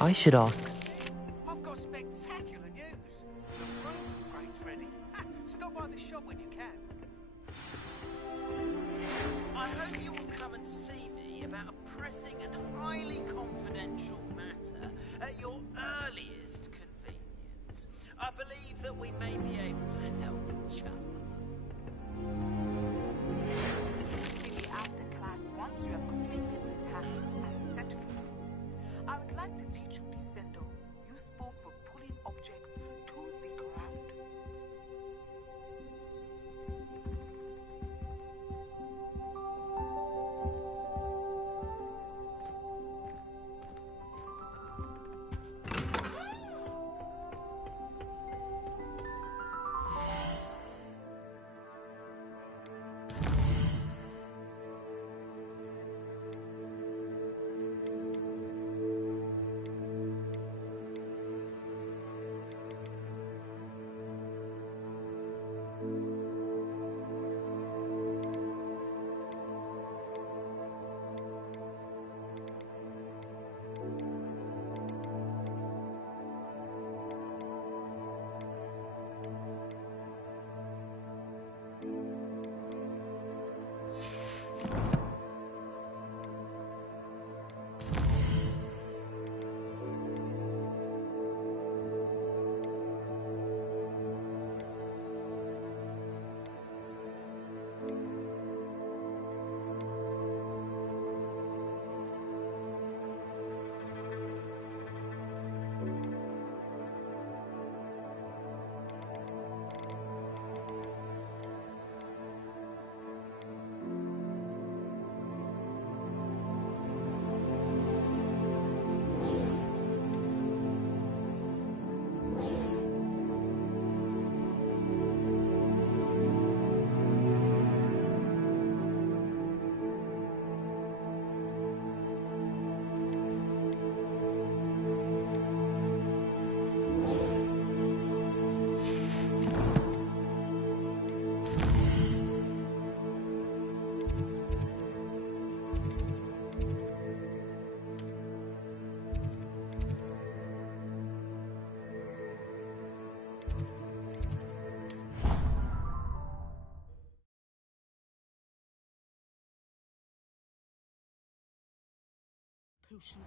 I should ask. I've got spectacular news. The broom upgrade's ready. Stop by the shop when you can. I hope you will come and see me about a pressing and highly confidential matter at your earliest convenience. I believe that we may be able to help each other. See me after class once you have completed the tasks I've set for you. I would like to teach you Descendo, useful for pulling objects to the ground. Potion.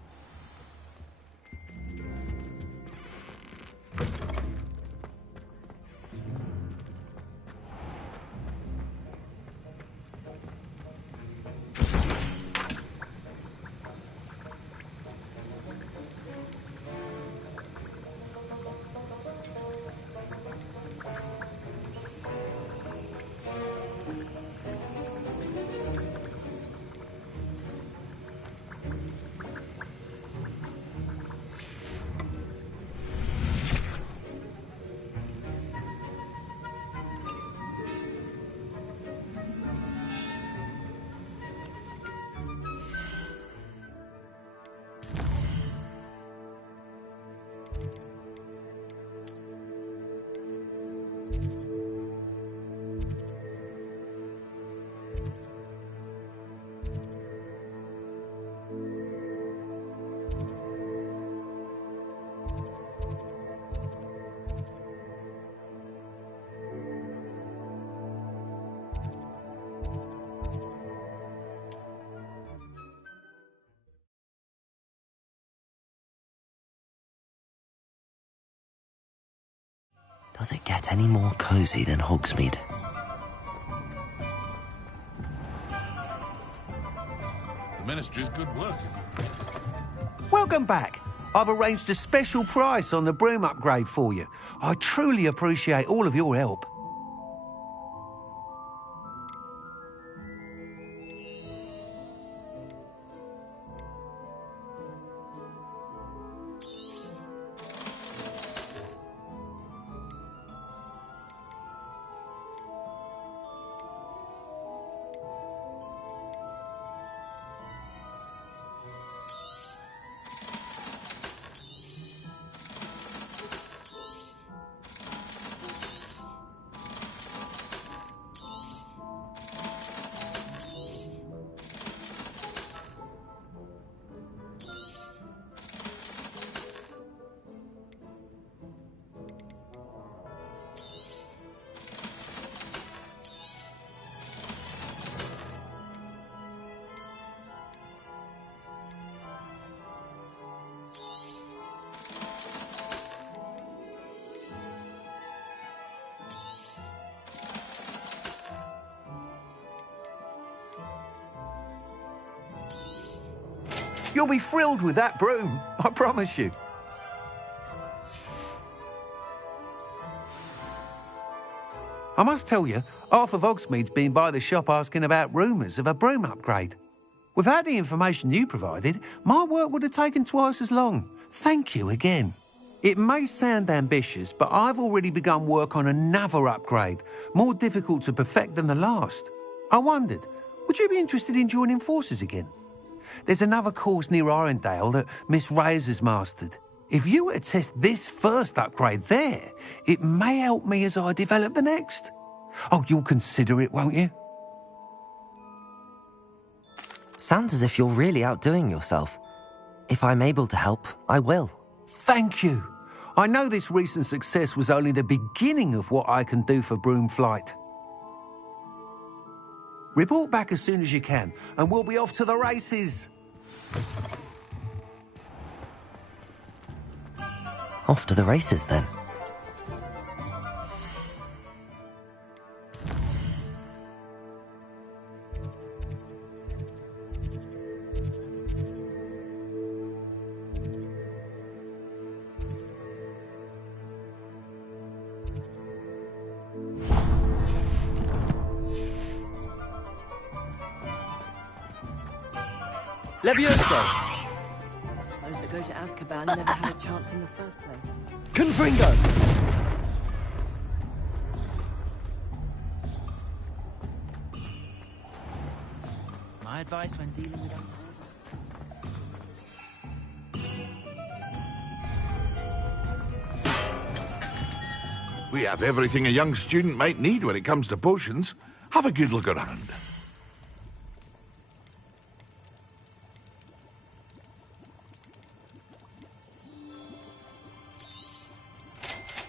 Does it get any more cozy than Hogsmeade? The Ministry's good work. Welcome back. I've arranged a special price on the broom upgrade for you. I truly appreciate all of your help. You'll be thrilled with that broom, I promise you. I must tell you, half of Hogsmeade's been by the shop asking about rumours of a broom upgrade. Without the information you provided, my work would have taken twice as long. Thank you again. It may sound ambitious, but I've already begun work on another upgrade, more difficult to perfect than the last. I wondered, would you be interested in joining forces again? There's another course near Irondale that Miss Reyes has mastered. If you were to test this first upgrade there, it may help me as I develop the next. Oh, you'll consider it, won't you? Sounds as if you're really outdoing yourself. If I'm able to help, I will. Thank you. I know this recent success was only the beginning of what I can do for Broomflight. Report back as soon as you can, and we'll be off to the races. Off to the races, then. Levioso! Those that go to Azkaban never had a chance in the first place. Confringo! My advice when dealing with We have everything a young student might need when it comes to potions. Have a good look around.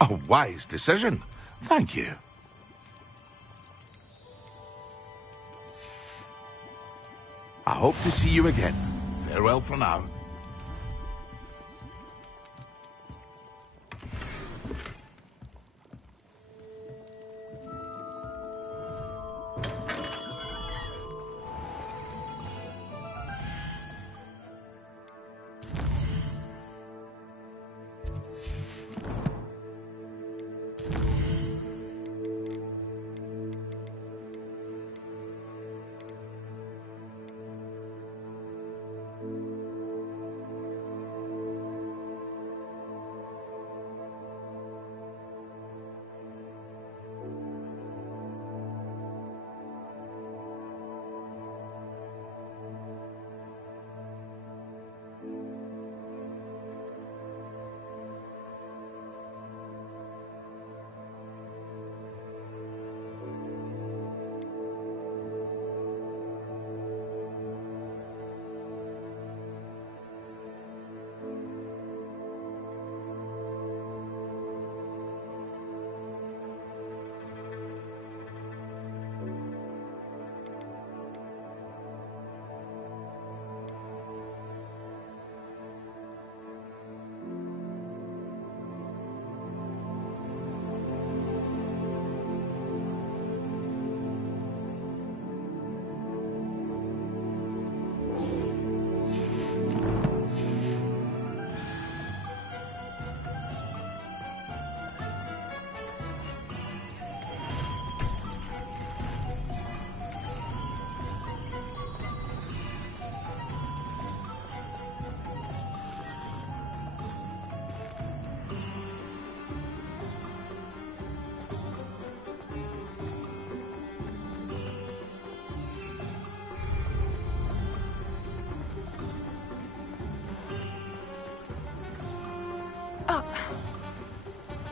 A wise decision. Thank you. I hope to see you again. Farewell for now.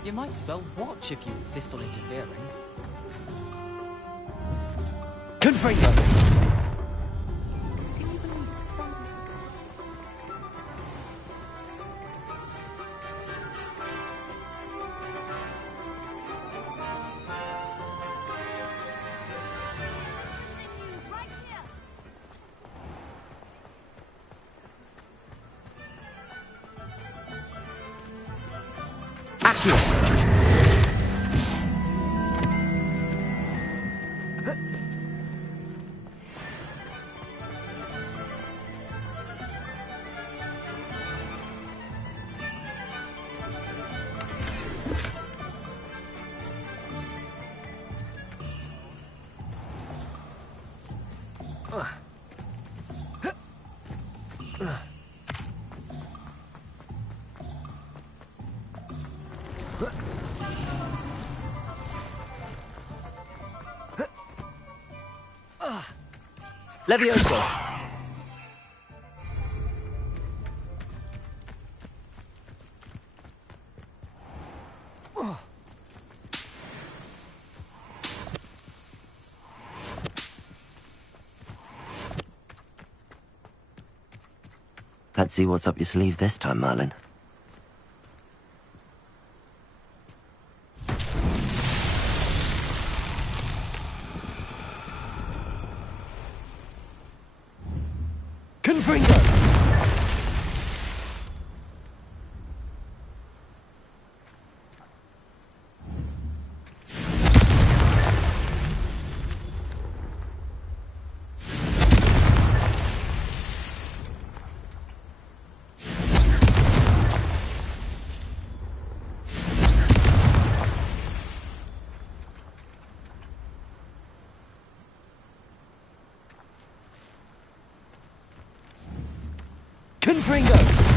You might as well watch if you insist on interfering. Confringo! Levioso! Let's see what's up your sleeve this time, Merlin. Confringo! Confringo!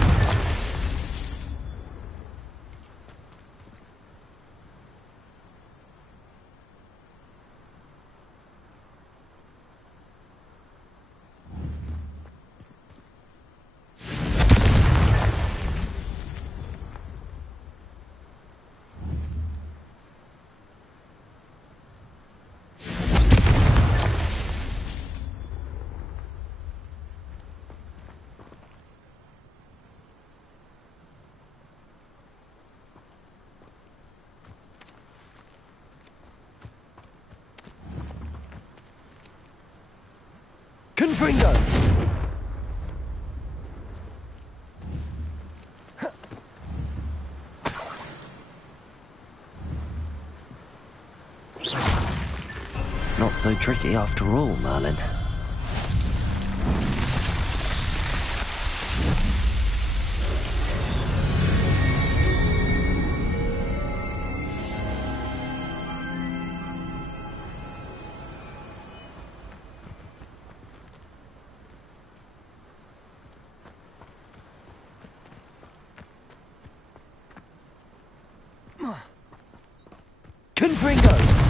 Confringo! Not so tricky after all, Merlin. Confringo!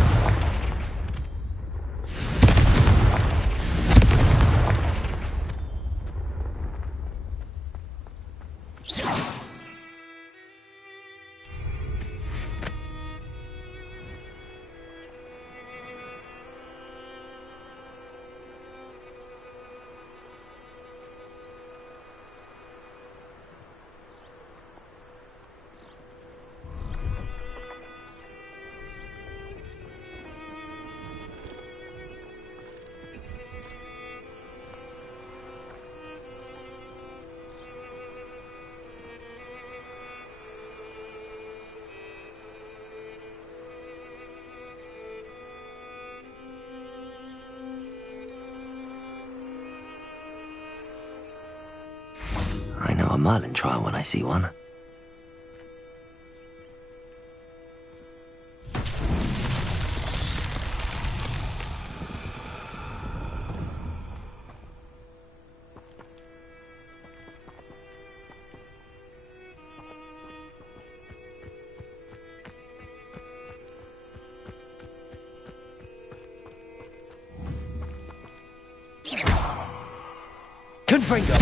I know a Merlin trial when I see one. Confringo!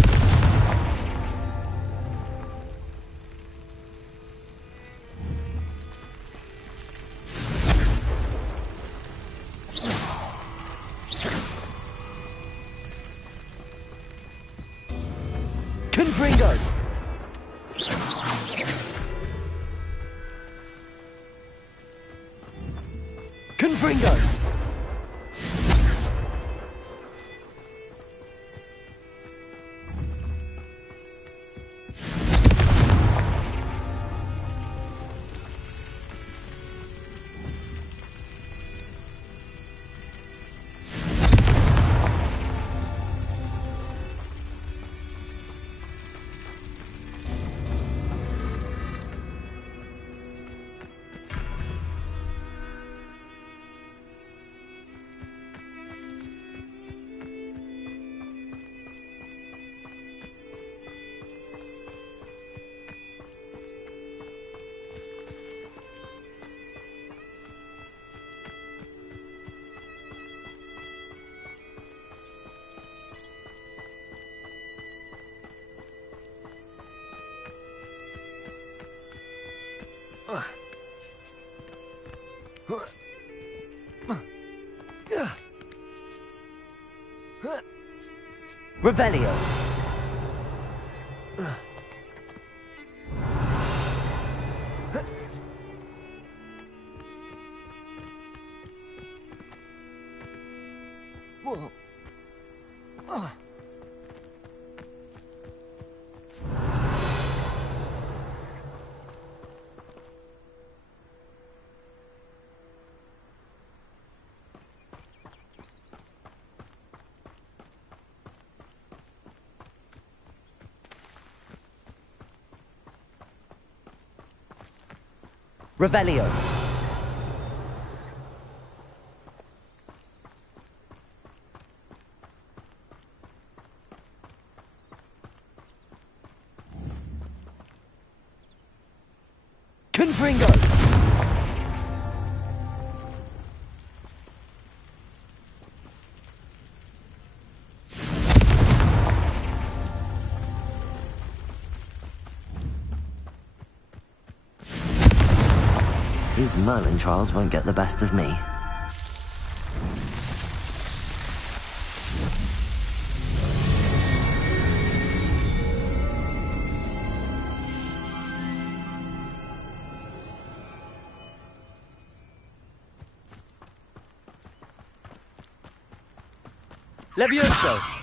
Confringo! Confringo! Revelio. Revelio. Confringo. These Merlin trials won't get the best of me. Levioso!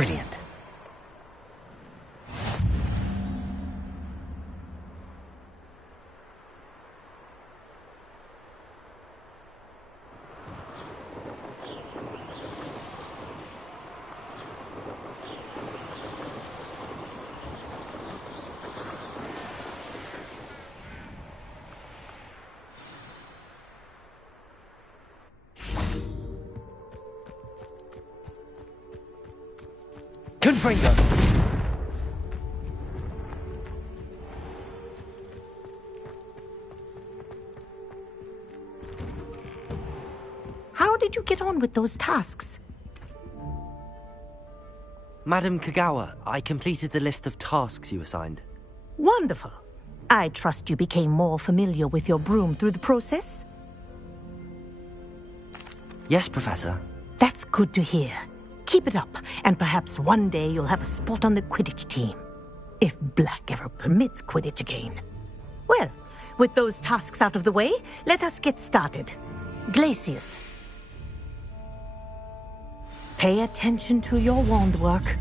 Brilliant. Confringo! How did you get on with those tasks? Madam Kagawa, I completed the list of tasks you assigned. Wonderful. I trust you became more familiar with your broom through the process? Yes, Professor. That's good to hear. Keep it up, and perhaps one day you'll have a spot on the Quidditch team. If Black ever permits Quidditch again. Well, with those tasks out of the way, let us get started. Glacius. Pay attention to your wand work.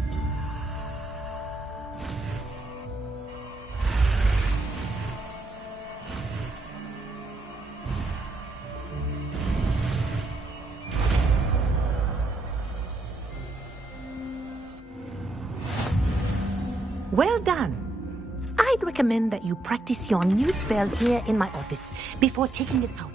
Well done. I'd recommend that you practice your new spell here in my office before taking it out.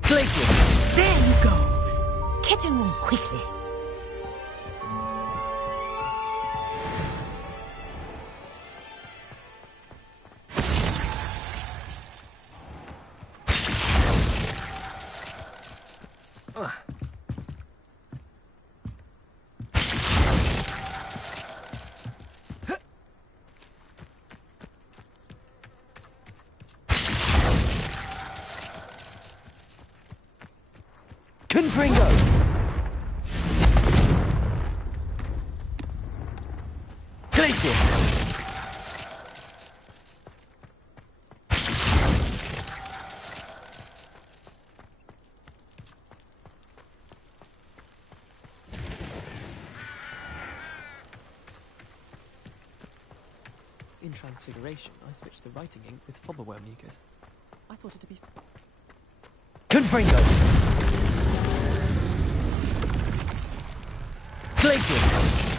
Glacius! There you go. Catching them quickly. Confringo! Glacius! In Transfiguration, I switched the writing ink with Fobberworm mucus. I thought it to be... Confringo! Glacius!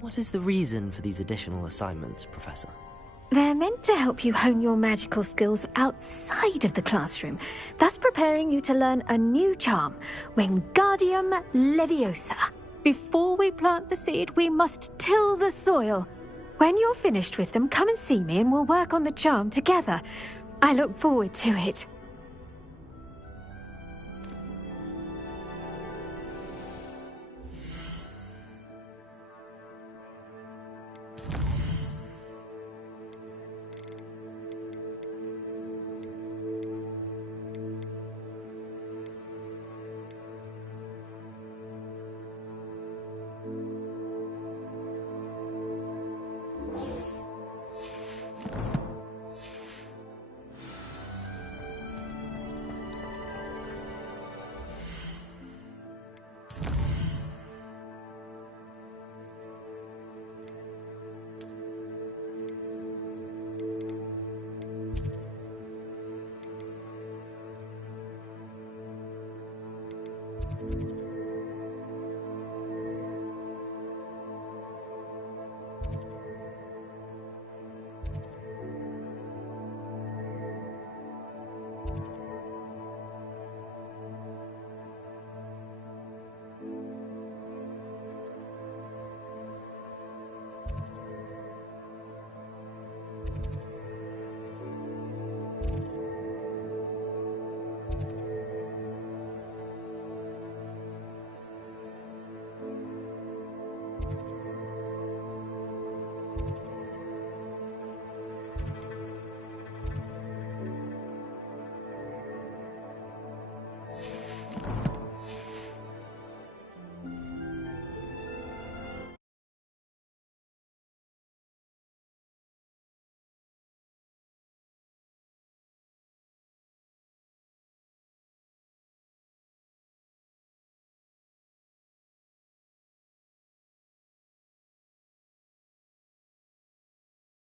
What is the reason for these additional assignments, Professor? They're meant to help you hone your magical skills outside of the classroom, thus preparing you to learn a new charm, Wingardium Leviosa. Before we plant the seed, we must till the soil. When you're finished with them, come and see me and we'll work on the charm together. I look forward to it.